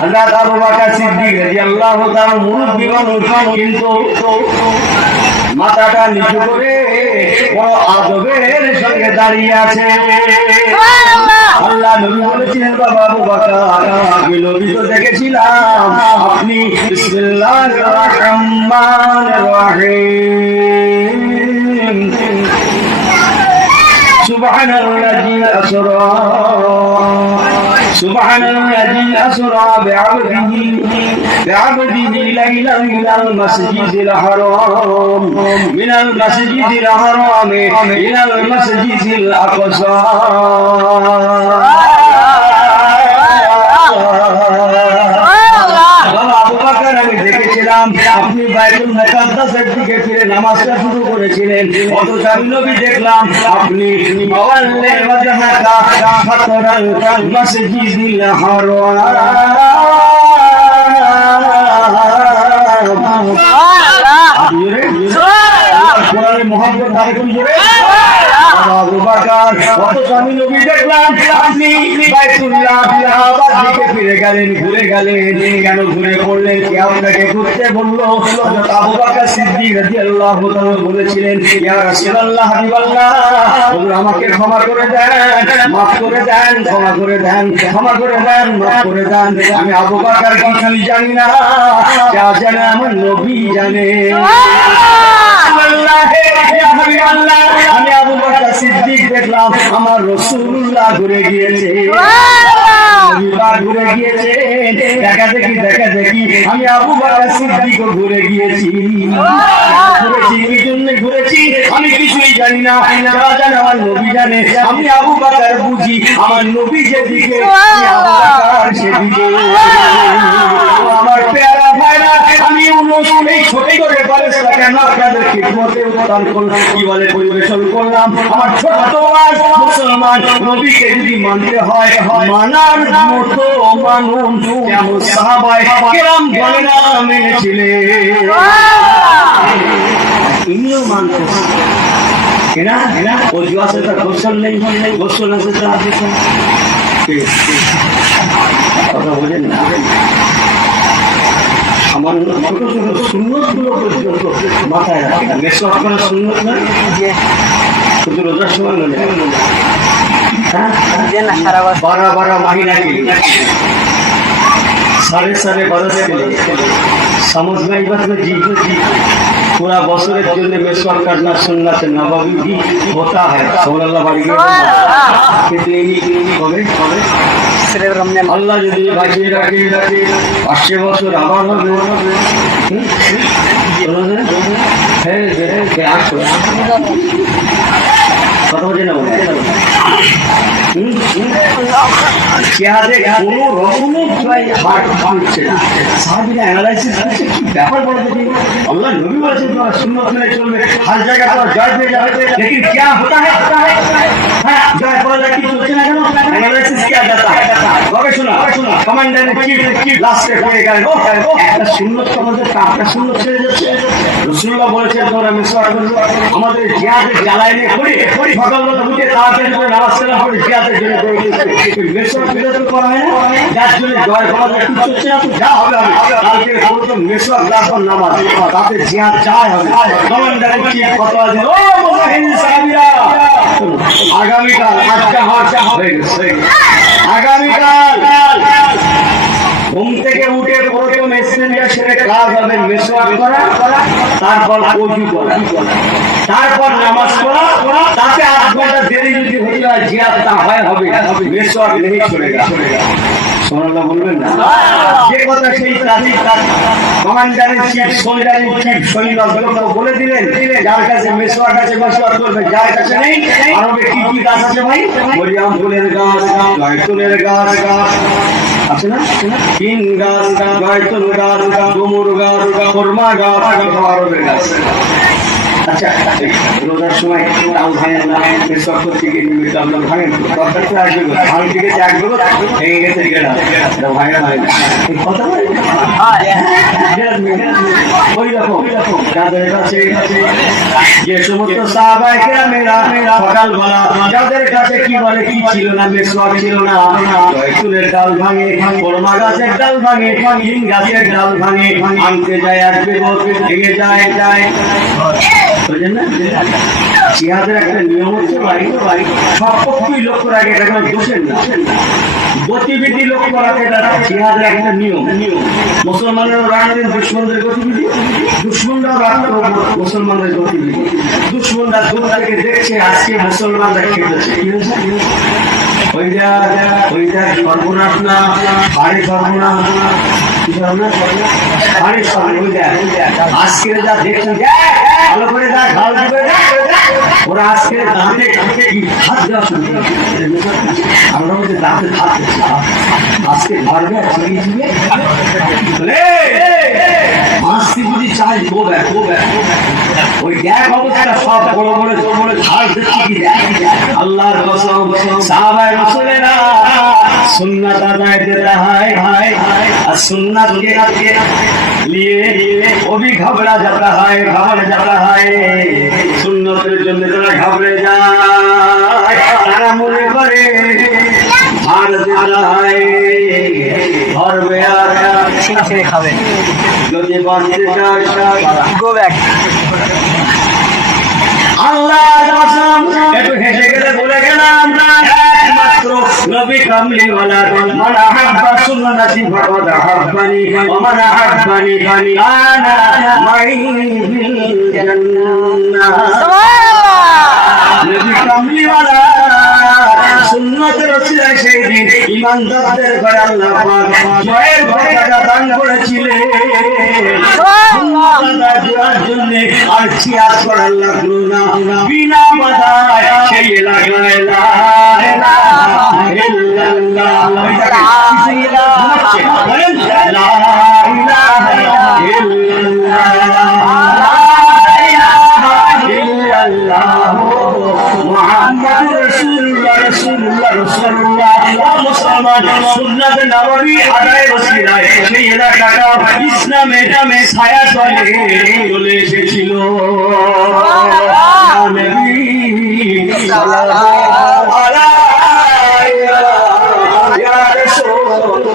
হযরত আবু বকর সিদ্দিক রাদিয়াল্লাহু তাআলা মুরব্বি মানুষ, কিন্তু মাথাটা নিচু করে বড় আদবের সঙ্গে দাঁড়িয়ে আছে। আল্লাহ নবী বলেছিলেন, বাবা আবু বকর, আমি নবী তো দেখেছিলাম আপনি বিসমিল্লাহির রহমানির রহিম সুবহানাল্লাযী আসরা بعبده ليلا من المسجد الحرام إلى المسجد الأقصى আপনি বাইতুল মুকাদ্দাসের দিকে ফিরে নামাজটা শুরু করেছিলেন, অথচ আমি নবী দেখলাম আপনি ওয়াল্লাহি ওয়াজহাকা শাতরাল মসজিদিল হারাম। কোরআনে মুহাম্মদ আলাইকুম জোরে আবু বকর, অথচ আমি নবী দেখলাম আপনি বাইতুল্লাহ কাবার দিকে ফিরে গেলেন, ঘুরে গেলেন। কেন ঘুরে পড়লেন? কে আপনাকে ঘুরতে বললো? হযরত আবু বকর সিদ্দিক রাদিয়াল্লাহু তাআলা বলেছিলেন, ইয়া রাসূলুল্লাহ হাবিবাল্লাহ, হুজুর আমাকে ক্ষমা করে দেন, মাফ করে দেন, ক্ষমা করে দেন, ক্ষমা করে দেন, মাফ করে দেন। আমি আবু বকর কিছুই জানি না, যা জানে আমার নবী জানে। আমি আবু বকর সিদ্দিক দেখলাম আমার রাসূলুল্লাহ ঘুরে গিয়েছে, ঘুরে গিয়েছে। দেখা দেখি আমি আবু বকর সিদ্দিক ঘুরে গিয়েছি। ঘুরেছি কি জন্য ঘুরেছি আমি কিছুই জানি না, যারা জানে আমার নবী জানে। আমি আবু বকর বুঝি আমার নবী যেদিকে আমি আবু বকর সেদিকে। আমার পেয়ারা ভাইরা, আমি এই ছোট করে বারেসটা কেন আপনাদের খিদমতে উত্থান করলাম, কি বলে পরিবেশন করলাম। আমার ছোট মুসলমান নবীকে যদি মানতে হয়, মানার মতো মানুন যেমন সাহাবায়ে কেরাম গণনা মেনেছিলেন, ইনিও মানতে কেনা কেনা অজু আছে তার গোসল নেই, গোসল আছে তার কথা বোঝেন না। আমার ছোট ছোট সুন্নতগুলো পর্যন্ত মাথায় রাখে না। মেসওয়াক করা সুন্নত না, শুধু রোজার সময় নয়, বারা বারা মাহিনাকে सारे सारे बरस के लिए समझ में आई बात में जी पूरा बसरे जन्म मेसवाक करना सुन्नत नबवी भी होता है। सल्लल्लाहु अलैहि वसल्लम कितने হবে আল্লাহ যদি বাঁচিয়ে রাখে 500 বছর আবার হবে। কথা বলছে না চেহারে কোনো রকমের হার্ট ভাঙছে না। সাহাবীরা অ্যানালাইসিস করছে কি ব্যাপার বলো দেখি। আল্লাহ নবী বলেছেন তোমার সুন্নত মেনে চলবে, हर जगह पर जय पे जाते, लेकिन क्या होता है हाँ जय पर जाके चलते ना केन एनालिसिस किया जाता है। গবেষণা কমান্ডার চিফ লাস্টে হয়ে গেল একটা সুন্নত আমাদের কাটা সুন্নত ছেড়ে যাচ্ছে। রাসূলুল্লাহ বলেছেন তোমরা মিসওয়াক করো, আমাদের জিহাদের জ্বালায় নিয়ে করি সকালবেলা উঠে তাড়াতাড়ি করে নামাজ কালাম করে জিহাদের জন্য করে মিসওয়াক বিরত করা হয় না, যার জন্য জয় পাওয়া যায় কিছু হচ্ছে না। তো যা হবে কালকে বলতো মিসওয়াক রাখবার নামাজ তাতে জিহাদ চাই হবে। কমান্ডারের চিফ কথা দিল ও মুজাহিদ সাহাবীরা আগামীকাল আজকে হারটা হয়ে গেছে। আগামীকাল ঘুম থেকে উঠে প্রথম মেসেঞ্জার সেরে কাজ হবে মিসওয়াক করা, তারপর ওযু করা, তারপর নামাজ পড়া। তাতে 8 ঘন্টা দেরি যদি হয়ে যায় জিহাদ তা হয় হবে মিসওয়াক নেই চলে গেল। সুবহানাল্লাহ বলবেন না? যে কথা সেই কাজই কাজ। কমান্ডারের চিফ সোলজারের চিফ সৈন্যগুলোকে বলে দিলেন যার কাছে মিসওয়াক আছে মিসওয়াক করবে, যার কাছে নেই আরবে কি কি গাছ আছে ভাই? মরিয়াম ফুলের গাছ, জায়তুনের গাছ আছে না, তিন গাছ, জায়তুন গাছ, ডুমুর গাছ, খরমা গাছ, আরবের গাছ। আচ্ছা রোজার সময় তাও ভাঙেন না, মিসওয়াক করতে গিয়ে নিয়মিত আপনার ভাঙেন দরকারটা আসবে ধান থেকে চাকবে ভেঙে গেছে ভাঙে না কথা ওই রকম যাদের কাছে যে সমস্ত সাহাবায়ে কেরামেরা সকালবেলা যাদের কাছে কি বলে কি ছিল না, মিসওয়াক ছিল না, জয়তুনের ডাল ভাঙে, খরমা গাছের ডাল ভাঙে, তিন গাছের ডাল ভাঙে, আনতে যায় আসবে ভেঙে যায় বুঝলেন না? জিহাদের একটা নিয়ম হচ্ছে ভাই সব পক্ষই লক্ষ্য রাখে, এটা কোনো দোষের না, গতিবিধি লক্ষ্য রাখে তারা জিহাদের একটা নিয়ম। মুসলমানরা রাখতেন দুশ্মনদের গতিবিধি, দুশ্মনরাও রাখত মুসলমানদের গতিবিধি। দুশ্মনরা দূর থেকে দেখছে আজকে মুসলমানরা খেতেছে, কি হয়েছে ওইটা সর্বনাশ না বাড়ি সর্বনাশ আজকে যা দেখছেন ভালো করে যা ঢাল দিবে ওরা আজকে দাঁতে হাত দেওয়া শুরু আমরা বলছি দাঁতে হাত আজকে ধরবে দিবে আসতে যদি চাই গোবে ওই দেখ অবস্থা সব বড় বড় ঝাড় দেখছি কি দেখ আল্লাহর কসম সাহাবায়ে রাসূলেরা সুন্নাত আদায় देता है और सुन्नत के लिए वो भी घबरा जाता है सुन्नतेर জন্য তারা ঘাবড়ে যায় তারা মনে করে আর দেওয়া হয় ধরবে আর ছিঁড়ে খাবে যদি বাঁচতে চাস গো ব্যাক আল্লাহর কসম একটু হেসে গেলে বলে গেলাম একমাত্র নবী কামলিওয়ালা মান আহাব্বা সুন্নতি ফাকাদ আহাব্বানি ওয়া মান আহাব্বানি কানা মাই ফিল জান্নাহ নবী কামলিওয়ালা সুন্নতের ওসিলায় সেই দিন ঈমানদারদের ঘরে আল্লাহ পাক জয়ের পতাকা দান করেছিলেন আর চিয়ার করার লাগলো না বিনা বাধায় সেই এলাকায় লা ইলাহা ইল্লাল্লাহ লা ইলাহা ইল্লাল্লাহ মুহাম্মাদুর রাসূলুল্লাহ মুসলমান সুন্নাত নববী আদায়ের ওসিলায় সেই এলাকাটা ইসলামে ছায়া তলে চলে এসেছিল নবী সাল্লাল্লাহু আলাইহি ইয়া রাসূলুল্লাহ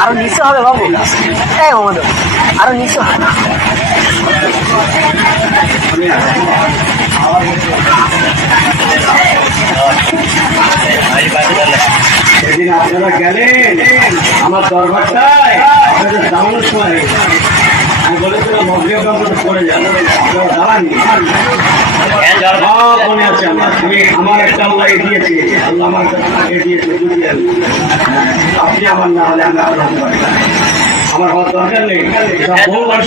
আরো নিচে হবে বাবু এই আমাদের আরো নিচে হবে সেদিন আপনারা গেলেন আমার দরবারটায় আপনাদের দাঁড়ানোর সময় আমি বলেছিলাম মগ্রিয়গ্রামটা পড়ে যাবে আপনারা দাঁড়াননি মনে আছে আমার তুমি আমার একটা আল্লাহ দিয়েছে আল্লাহ আমার দিয়েছে আপনি আমার না হলে আমি আপনার হতে পারি আমার হওয়ার দরকার নেই বহু মানুষ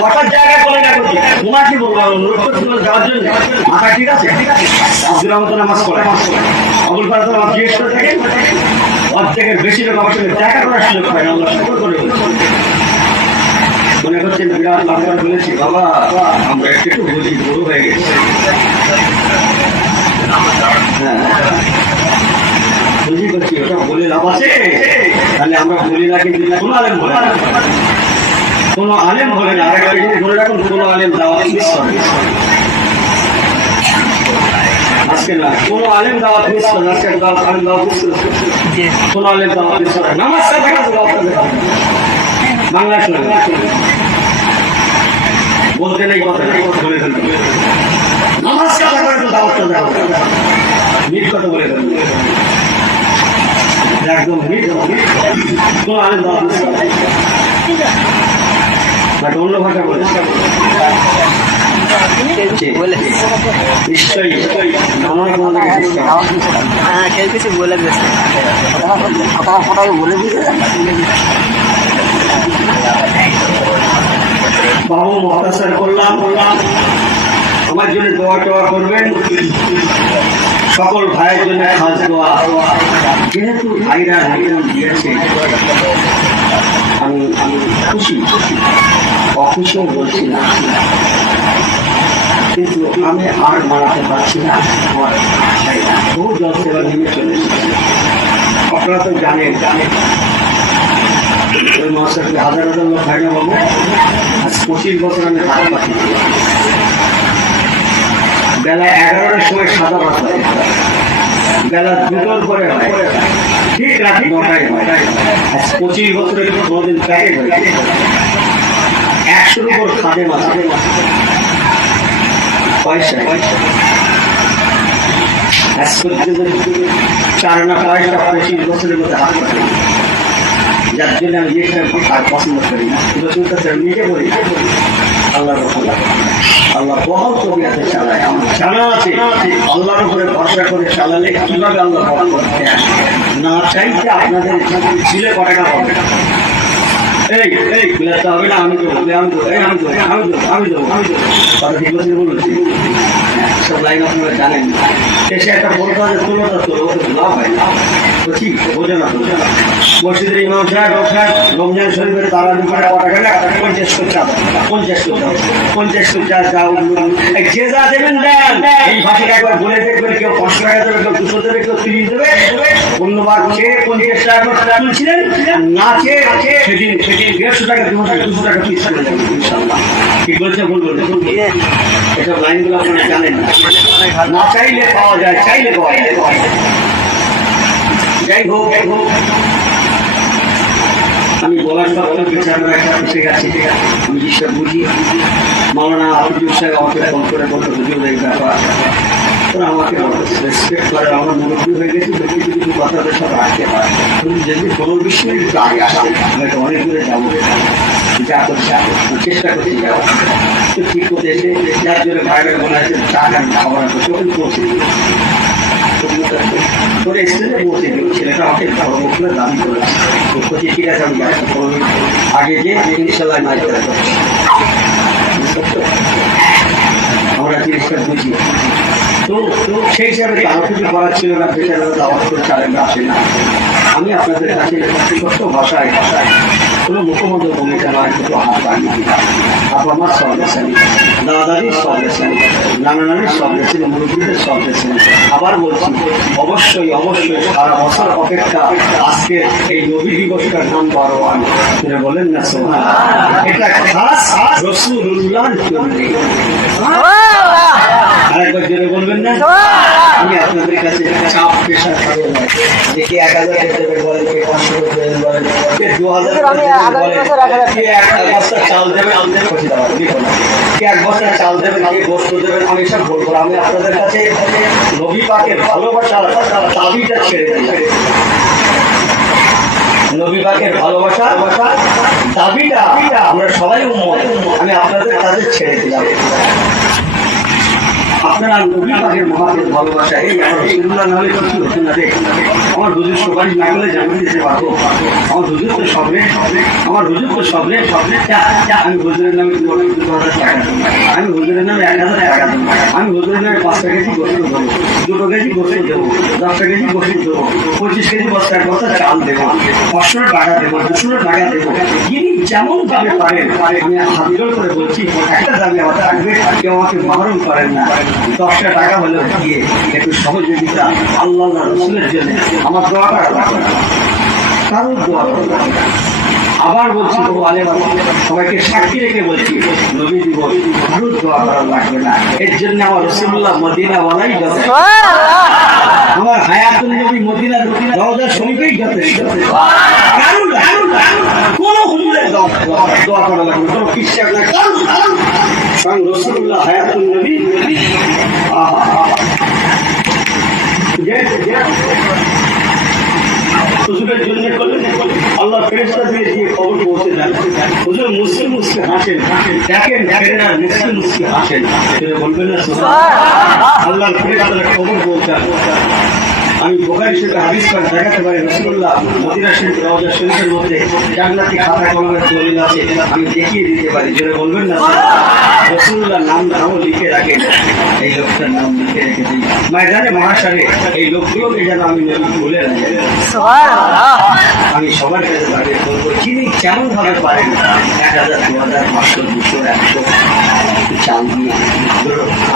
বসার জায়গা করে না করছি তোমার কি বলবো অনুরোধ করছি যাওয়ার জন্য মাথা ঠিক আছে আব্দুল রহমান নামাজ পড়ে অবুল ফারাজ আমার জিজ্ঞেস করে থাকেন অর্ধেকের বেশি লোক আমার সঙ্গে দেখা করার সুযোগ পায় না আল্লাহ শুকর করে মনে করছেন বিরাট বাংলা বলেছি বাবা আমরা একটু বুঝি বড় হয়ে গেছি বুঝি করছি ওটা বলে লাভ আছে তাহলে আমরা বলি না কিন্তু কোনো আলেম বলে না কোনো আলেম বলে না আরেকটা জিনিস বলে রাখুন কোনো আলেম দাওয়াত মিস করে আজকে না কোনো আলেম দাওয়াত মিস করে আজকে আলেম দাওয়াত মিস করে কোনো আলেম দাওয়াত মিস করে নামাজ দেখা দাওয়াত বাংলা শুনে বলতে নেই কথা বলে ফেলবে, নামাজ কাজা করে তো দাওয়াতটা দাও, মিট কথা বলে ফেলবে, একদম মিট তো আমি দাওয়াত অন্য ভাষা বলে নিশ্চয়ই আমার হ্যাঁ কেউ কিছু বলে দিয়েছে, ফটাকে বলে দিয়েছে। বাবু মহাদাসার করলাম, আমার জন্য দোয়া টোয়া করবেন, সকল ভাইয়ের জন্য খাস দোয়া। যেহেতু ভাইরা আয়োজন দিয়েছে আমি খুশি, অখুশিও বলছি না, কিন্তু আমি আর মানাতে পারছি না। আমার ভাইরা বহু জল সেবা নিয়ে চলে এসেছে, আপনারা তো জানেন ওই মাস্টারকে হাজার হাজার লোক হয় না বাবু, আজ 25 বছর আমি হাত পাচ্ছি, বেলা 11টার সময় সাদা ভাত হয়, বেলা 2টোর পরে হয়, ঠিক রাত 9টায় হয়। আজ 25 বছরের কোনোদিন প্যাকেট হয় 100-র উপর খাদে মাথা পয়সা, আজ পর্যন্ত 4 না 5টা 25 বছরের মধ্যে হাত পাচ্ছি, যার জন্য আমি জিনিসটা আর পছন্দ করি না। নিজে বলি আল্লাহ আল্লাহ বহল কবিরাতে চালায়, আমার জানা আছে আল্লাহর উপরে ভরসা করে চালালে কিভাবে আল্লাহ বহল করতে আসে। না চাইতে আপনাদের ছিলে কটাকা হবে, এই বিলাতে হবে না, আমি দেবো, কথা ঠিক বলছি বলছি, সব লাইন আপনারা জানেন। এসে একটা বড় কাজের তুলনা তোলো লাভ হয় না, ঠিক বোঝে না। মসজিদের ইমাম সাহেব রমজান শরীফের তারা দুপুরে টাকা না 50 টাকা যাও, যে যা দেবেন দেন। এই ভাষাটা একবার বলে দেখবেন, কেউ 500 টাকা দেবে, কেউ 200 দেবে, কেউ 30 দেবে। অন্যবার চেয়ে 50 টাকা করে তুলছিলেন, না চেয়ে সেদিন 150 টাকা 200 টাকা পিস করে যাবেন ইনশাআল্লাহ। ঠিক বলছে ভুল বলছে? এসব লাইনগুলো আপনারা জানেন না, চাইলে পাওয়া যায়, চাইলে পাওয়া যায়। যাই হোক, আমি বলার সত্ত্বেও বিচারটা একটা এসে গেছে, আমি জিনিসটা বুঝি। মাওলানা আফিজুল সাহেব আমাকে ফোন করে বলতো হুজুর এই ব্যাপার, ওরা আমাকে রেসপেক্ট করে, আমার মুরব্বী হয়ে গেছে, কিছু কথা সব রাখতে পারে। যদি কোনো বিষয়ে একটু আগে আসে, হয়তো অনেক দূরে যাবো, যা করছে চেষ্টা করছি যাওয়া, তো ঠিক করতে এসে যার জন্য ভাইরা মনে আছে টাকা খাবার করছে, ওখানে পৌঁছে দিই করে স্টেজে পৌঁছে দিল। ছেলেটা আমাকে ধর্মকুলের দাবি করেছে, বলছি ঠিক আছে আমি যাচ্ছি, আগে গিয়ে ইনশাল্লাহ মাইক করা করছি। আমরা জিনিসটা বুঝি, তো সেই হিসাবে তারা কিছু করার ছিল না, বেচারা দাওয়াত করে চালেন আসে না। আমি আপনাদের কাছে ছোট্ট ভাষায় কোনো মুখমন্ত্র ভূমিকা নয়, কিন্তু হাত বানিয়ে দিলাম। আপা আমার সব লেছেন, দাদা দাদির সব লেছেন, নানা নানির সব লেছেন, মুরব্বীদের সব লেছেন। আবার বলছি, অবশ্যই সারা বছর অপেক্ষা আজকে এই নবী দিবসটার নাম বারোয়ান বলেন না সোনা, এটা খাস রাসূলুল্লাহর জন্য। আরেকবার জোরে বলবেন না? আমি আপনাদের কাছে চাপ পেশা করে দেখি 1000 দেবেন বলেন, কে 500 দেবেন বলেন, কে 2000 বলেন, কে এক বস্তা চাল দেবেন, আমাদের খুশি দেওয়া দেখুন, কে এক বস্তা চাল দেবেন, কে বস্ত্র দেবেন, আমি সব বলবো। আমি আপনাদের কাছে নবী পাকের ভালোবাসার দাবিটা ছেড়ে দিই, নবী পাকের ভালোবাসা দাবিটা আমরা সবাই উম্মত, আমি আপনাদের কাছে ছেড়ে দিলাম। আপনারা নবী পাকের মহাদের ভালোবাসা, এই আমার রসুলুল্লাহ না হলে কিছু হতো না রে। আমার হুজুর সুপারিশ না করলে জামিন দিতে পারবো? আমার হুজুর তো সবরে, আমার হুজুর তো সবরে। আমি হুজুরের নামে 2000 টাকা দেবো, আমি হুজুরের নামে 1000 টাকা দেবো, আমি হুজুরের নামে 5 কেজি গোস্ত দেবো, 2 কেজি গোস্ত দেবো, 10 কেজি গোস্ত দেবো, 25 কেজি বস্তা চাল দেবো, 500 টাকা দেবো, 200 টাকা দেবো। যিনি যেমন ভাবে পারেন, আমি হাত জোড় করে বলছি, একটা দাবি আমার থাকবে, কেউ আমাকে মাহরুম করেন না। 10টা টাকা হলেও দিয়ে একটু সহযোগিতা আল্লাহ রসুলের জন্য আমার দোয়াটা কারোর দোয়া করবো। আবার বলছি, সবাইকে সাক্ষী রেখে বলছি, নবী দিবস কারোর দোয়া করা লাগবে না। এর জন্য আমার রাসূলুল্লাহ মদিনা ওয়ালাই যথেষ্ট, আমার হায়াতুল নবী মদিনার রওজা শরীফেই যথেষ্ট। কোন হুজুরের দোয়া করা লাগবে, কোন খ্রিস্টান না, স্বয়ং রাসূলুল্লাহ হায়াতুন নবী হুজুরের জন্য করলেন, আল্লাহ ফেরেশতা দিয়ে খবর পৌঁছে দেন। হুজুর মুসলিম মুসকে হাসেন, দেখেন ফেরেনা মুসলিম মুসকে হাসেন, বলবেন না আল্লাহর ফেরেশতারা খবর পৌঁছান। আমি বুখারী শরীফে হাদিস করে দেখাতে পারি, রাসূলুল্লাহ মদিনা শরীফ রওজা শরীফের মধ্যে জান্নাতি খাতা কলমের দলিল আছে, আমি দেখিয়ে দিতে পারি, যেটা বলবেন না রাসূলুল্লাহ নামও লিখে রাখেন, এই লোকটার নাম লিখে রেখে দিই ময়দানে মহাশারে, এই লোকগুলোকে যেন আমি ভুলে না যাই। আমি সবার কাছে দাঁড়িয়ে বলবো, যিনি কেমন ভাবে পারেন 1000, 2000, 500, 200, 100 চাল দিয়ে,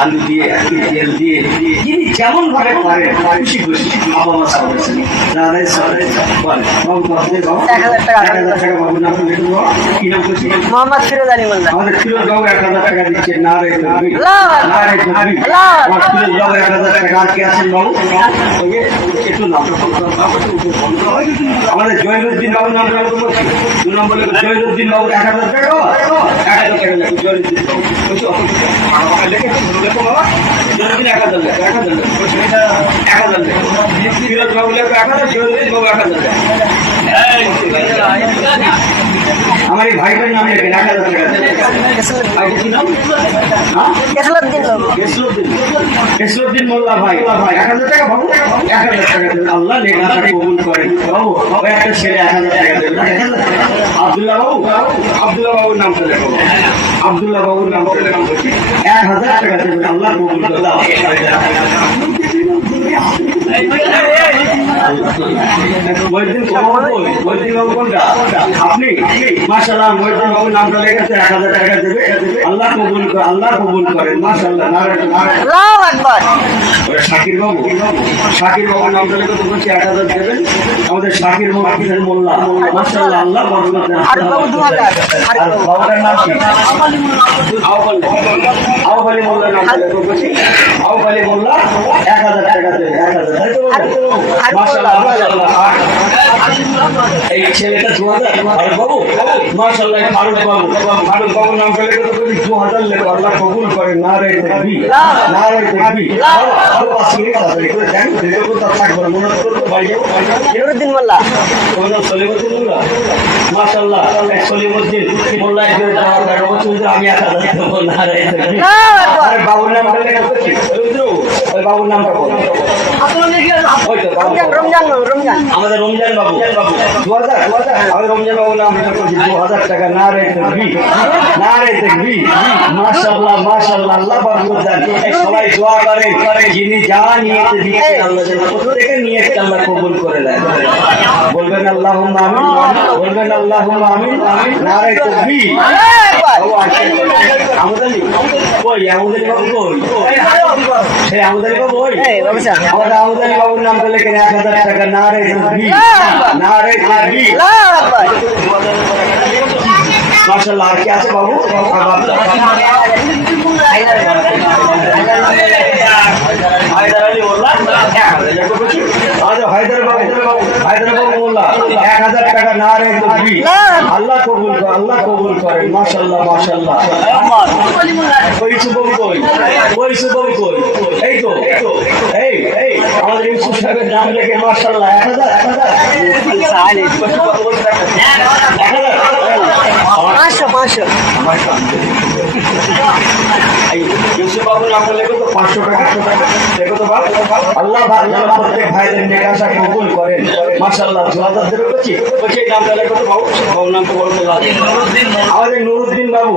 আলু দিয়ে, তেল দিয়ে, যিনি যেমন ভাবে পারেন খুশি খুশি বাবা সাহেব দাদাই সাহেব বলেন মোহাম্মদ ফিরোজ আলী মোল্লা। আমাদের ফিরোজ বাবু 1000 টাকা দিচ্ছে, না রে ফিরোজ বাবু 1000 টাকা। আর কে আছেন বাবু? একটু নাম আমাদের জয়নুদ্দিন বাবুর নাম বলছি, 2 নম্বর জয়নুদ্দিন বাবু 1000 টাকা, 1000 টাকা জয়নুদ্দিন বাবু জয়নুদ্দিন 1000 টাকা, 1000 টাকা ফিরোজ বাবু 1000, জয়নুদ্দিন বাবু 1000 টাকা। আমার এই ভাইটার নাম লেখেন 1000 টাকা। ভাইটার কি নাম? কেসলুদ্দিন মোল্লা ভাই 1000 টাকা বাবু, 1000 টাকা দেবেন। আল্লাহ লেখাটা কবুল করেন বাবু। ওই একটা ছেলে 1000 টাকা দেবেন। আব্দুল্লাহ বাবু, আব্দুল্লাহ বাবুর নামটা লেখো, আব্দুল্লাহ বাবুর নামটা লেখো, 1000 টাকা দেবেন। আল্লাহ কবুল করে দাও। আপনি মাশাআল্লাহ মহিউদ্দিন বাবুর নামটা লেখেছে, 1000 টাকা দেবে। আল্লাহ কবুল করে, আল্লাহ কবুল করেন মাশাআল্লাহ। আল্লাহু আকবার। শাকির বাবু, শাকির বাবুর নামটা লেখে তো বলছি 1000 দেবেন। আমাদের শাকির মহিউদ্দিন মোল্লা মাশাআল্লাহ, আল্লাহ বরকত দেন। আর বাবু 2000। আর বাবুটার নাম কি? আউফ আলী মোল্লা নামটা লেখে বলছি, আউফ আলী মোল্লা 1000 টাকা দেবে। 1000 তাই তো মাশাআল্লাহ, মাশাআল্লাহ। এই ছেলেটা 2000। আর বাবু মাশাআল্লাহ ফারুক বাবু, ফারুক বাবুর নামটা লেখে তো বলছি 2000 লেখো। আল্লাহ কবুল করে, নারে তাকবীর, নারে তাকবীর। আর 5 মিনিট আছে করে দেন, দেখো তো থাকবে না, মনে করতে বাড়ি যাবো। ফিরোজউদ্দিন মোল্লা, সলিমুদ্দিন মোল্লা মাশাআল্লাহ, সলিমুদ্দিন মোল্লা এর আমি 1000 দেবো। নারে তাকবীর। আর বাবুর নামটা লেখা বলছি, ওই বাবুর নামটা বল। ওই তো রমজান রমজান আমাদের রমজান বাবু 2000। আমাদের রমজান বাবু নাম লেখা করছি 2000 টাকা। নারে তাকবীর, নারে তাকবীর। মাশাআল্লাহ, মাশাআল্লাহ, আল্লাহ বরকত দেন। সবাই দোয়া করেন, যিনি যা নিয়েতে দিয়েছেন আল্লাহ যেন প্রত্যেকের নিয়তকে আল্লাহ কবুল করে দেন। বলবেন আল্লাহুম্মা আমিন, বলবেন আল্লাহুম্মা আমিন। নারে তাকবীর। আমাদের কই আমাদের বাবু কই? সেই আমাদের বাবু কই? আমাদের আমাদের বাবুর নামটা লেখেন 1000 টাকা। নারে তাকবীর, নারে তাকবীর। মাশাআল্লাহ। আর কি আছে বাবু? হায়দার আলী মোল্লা 1000। হায়দার বাবু মোল্লা 1000 টাকা। নারে তাকবীর। আল্লাহ কবুল করে, আল্লাহ কবুল করেন মাশাআল্লাহ, মাশাআল্লাহ। ওই সুবল কই? ওই সুবল কই? এই তো এই এই আমাদের ইউসুফ সাহেবের নাম লেখে মাশাআল্লাহ 1000। 500 ইউসুফ বাবুর নামটা লেখো তো 500 টাকা লেখো তো বাবা। আল্লাহ প্রত্যেক ভাইদের নেক আশা কবুল করেন মাশাআল্লাহ। 2000 দেবে বলছি, ওই নামটা লেখো তো বাবু। বাবুর নামটা বলতে লাগে আমাদের নুরুদ্দিন বাবু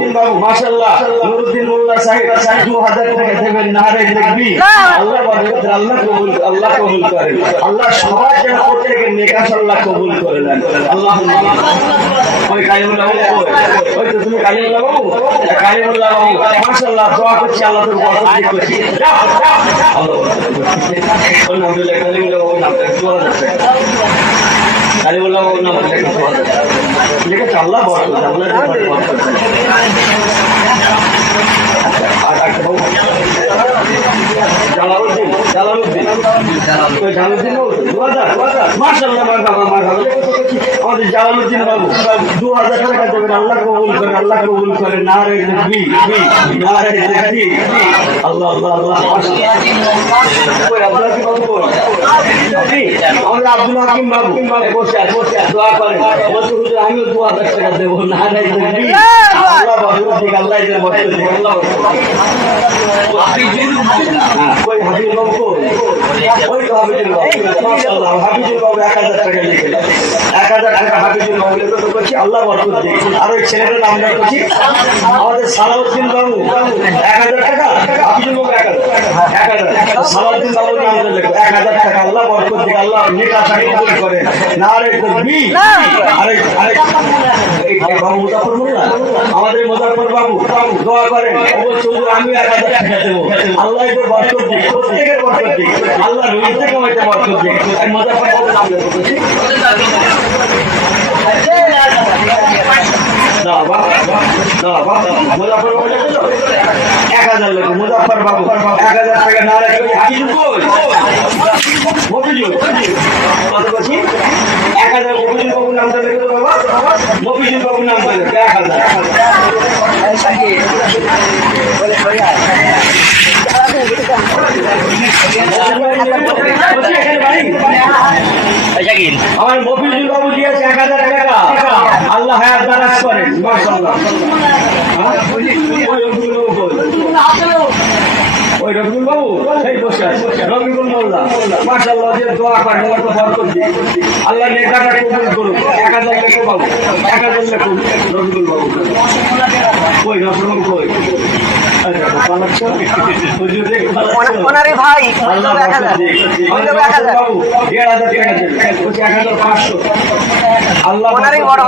মাশাআল্লাহ। নুরুদ্দিন মোল্লা সাহেব 2000 টাকা দেবেন। নারে তাকবীর। আল্লাহ বরকত, আল্লাহ কবুল, আল্লাহ কবুল করেন। আল্লাহ সবার যেন প্রত্যেকের নেক আশা আল্লাহ কবুল করে দেন। আল্লাহুম্মা ওই কালিমুল্লাহ বাবু, ওই তো তুমি কালিমুল্লাহ বাবু, কালিমুল্লাহ বাবু মাশাআল্লাহ। দোয়া করছি আল্লাহ তোর বরকত করছি। আলহামদুলিল্লাহ। কালিমুল্লাহ বাবু নামটা 2000 টাকা। কালিমুল্লাহ বাবু নামটা 2000 টাকা লিখেছে। আল্লাহ বরকত, আল্লাহ বরকত। আর একটা বাবু জালালউদ্দিন, জালালউদ্দিন 2000 মাশাআল্লাহ। মারহাবা, মারহাবা। আমাদের জালালউদ্দিন বাবু 2000 টাকা দেবেন। আল্লাহ কবুল করে, আল্লাহ কবুল করে। নারে তাকবীর, নারে তাকবীর। আল্লাহ আল্লাহ আল্লাহ। কই আব্দুল হাকিম বাবু কই? আমাদের আব্দুল হাকিম বাবু বসে দোয়া করেন। বলছে হুজুর আমিও 2000 টাকা দেব। নারে তাকবীর। আল্লাহ বরকত দিক, আল্লাহ এর বরকত দিক, আল্লাহ কই হাবিব বাবু কই? ওই তো হাবিবুল বাবু। মাশাআল্লাহ হাবিবুল বাবু 1000 টাকা লিখে 1000 টাকা হাবিবুল বাবু লিখে তো বলছি আল্লাহ বরকত দিক। আর ওই ছেলেটার নাম রাখছি আমাদের সালাউদ্দিন বাবু 1000 টাকা, হাবিবুল বাবু 1000 সালাউদ্দিন বাবু নাম লিখে 1000 টাকা। আল্লাহ বরকত দিক, আল্লাহ নেক আশা কবুল করেন। নারে তাকবীর। আরে এই বাবু মুজাফফর মোল্লা, আমাদের মুজাফফর বাবু দোয়া করেন। অবশ্যই হুজুর আমি 1000 টাকা দেব। আল্লাহ এর বরকত দিক, প্রত্যেকের বরকত দিক। আল্লাহ রুজিতে কামাইতে বরকত দিক। আমি মুজাফফর বাবু নাম লিখেছি। মুজাফফর বাবু লিখে দাও 1000 লিখো। মুজাফফর বাবু 1000 টাকা। নারে হাবিবুল কই? মফিজুল কত বলছি? 1000 মফিজুল বাবুর নামটা লিখে দাও বাবা। মফিজুল বাবুর নামটা লিখো 1000। আমার মফিজুল বাবু দিয়েছে 1000 টাকা। আল্লাহ হায়াত দারাজ করেন। মাশাআল্লাহ। ওই রবিউল বাবু সেই বসে আছে, রবিউল মোল্লা মাশাআল্লাহ যে দোয়া করেন আল্লাহ তো বরকত দিক। আল্লাহ নেকাটা কবুল করুন। 1000 টাকা বাবু 1000 টাকা রবিউল বাবু কই? রবিউল কই? ওনারে ভাই আল্লাহ বাবু 1500 আল্লাহ ওনারই বড় ভাই।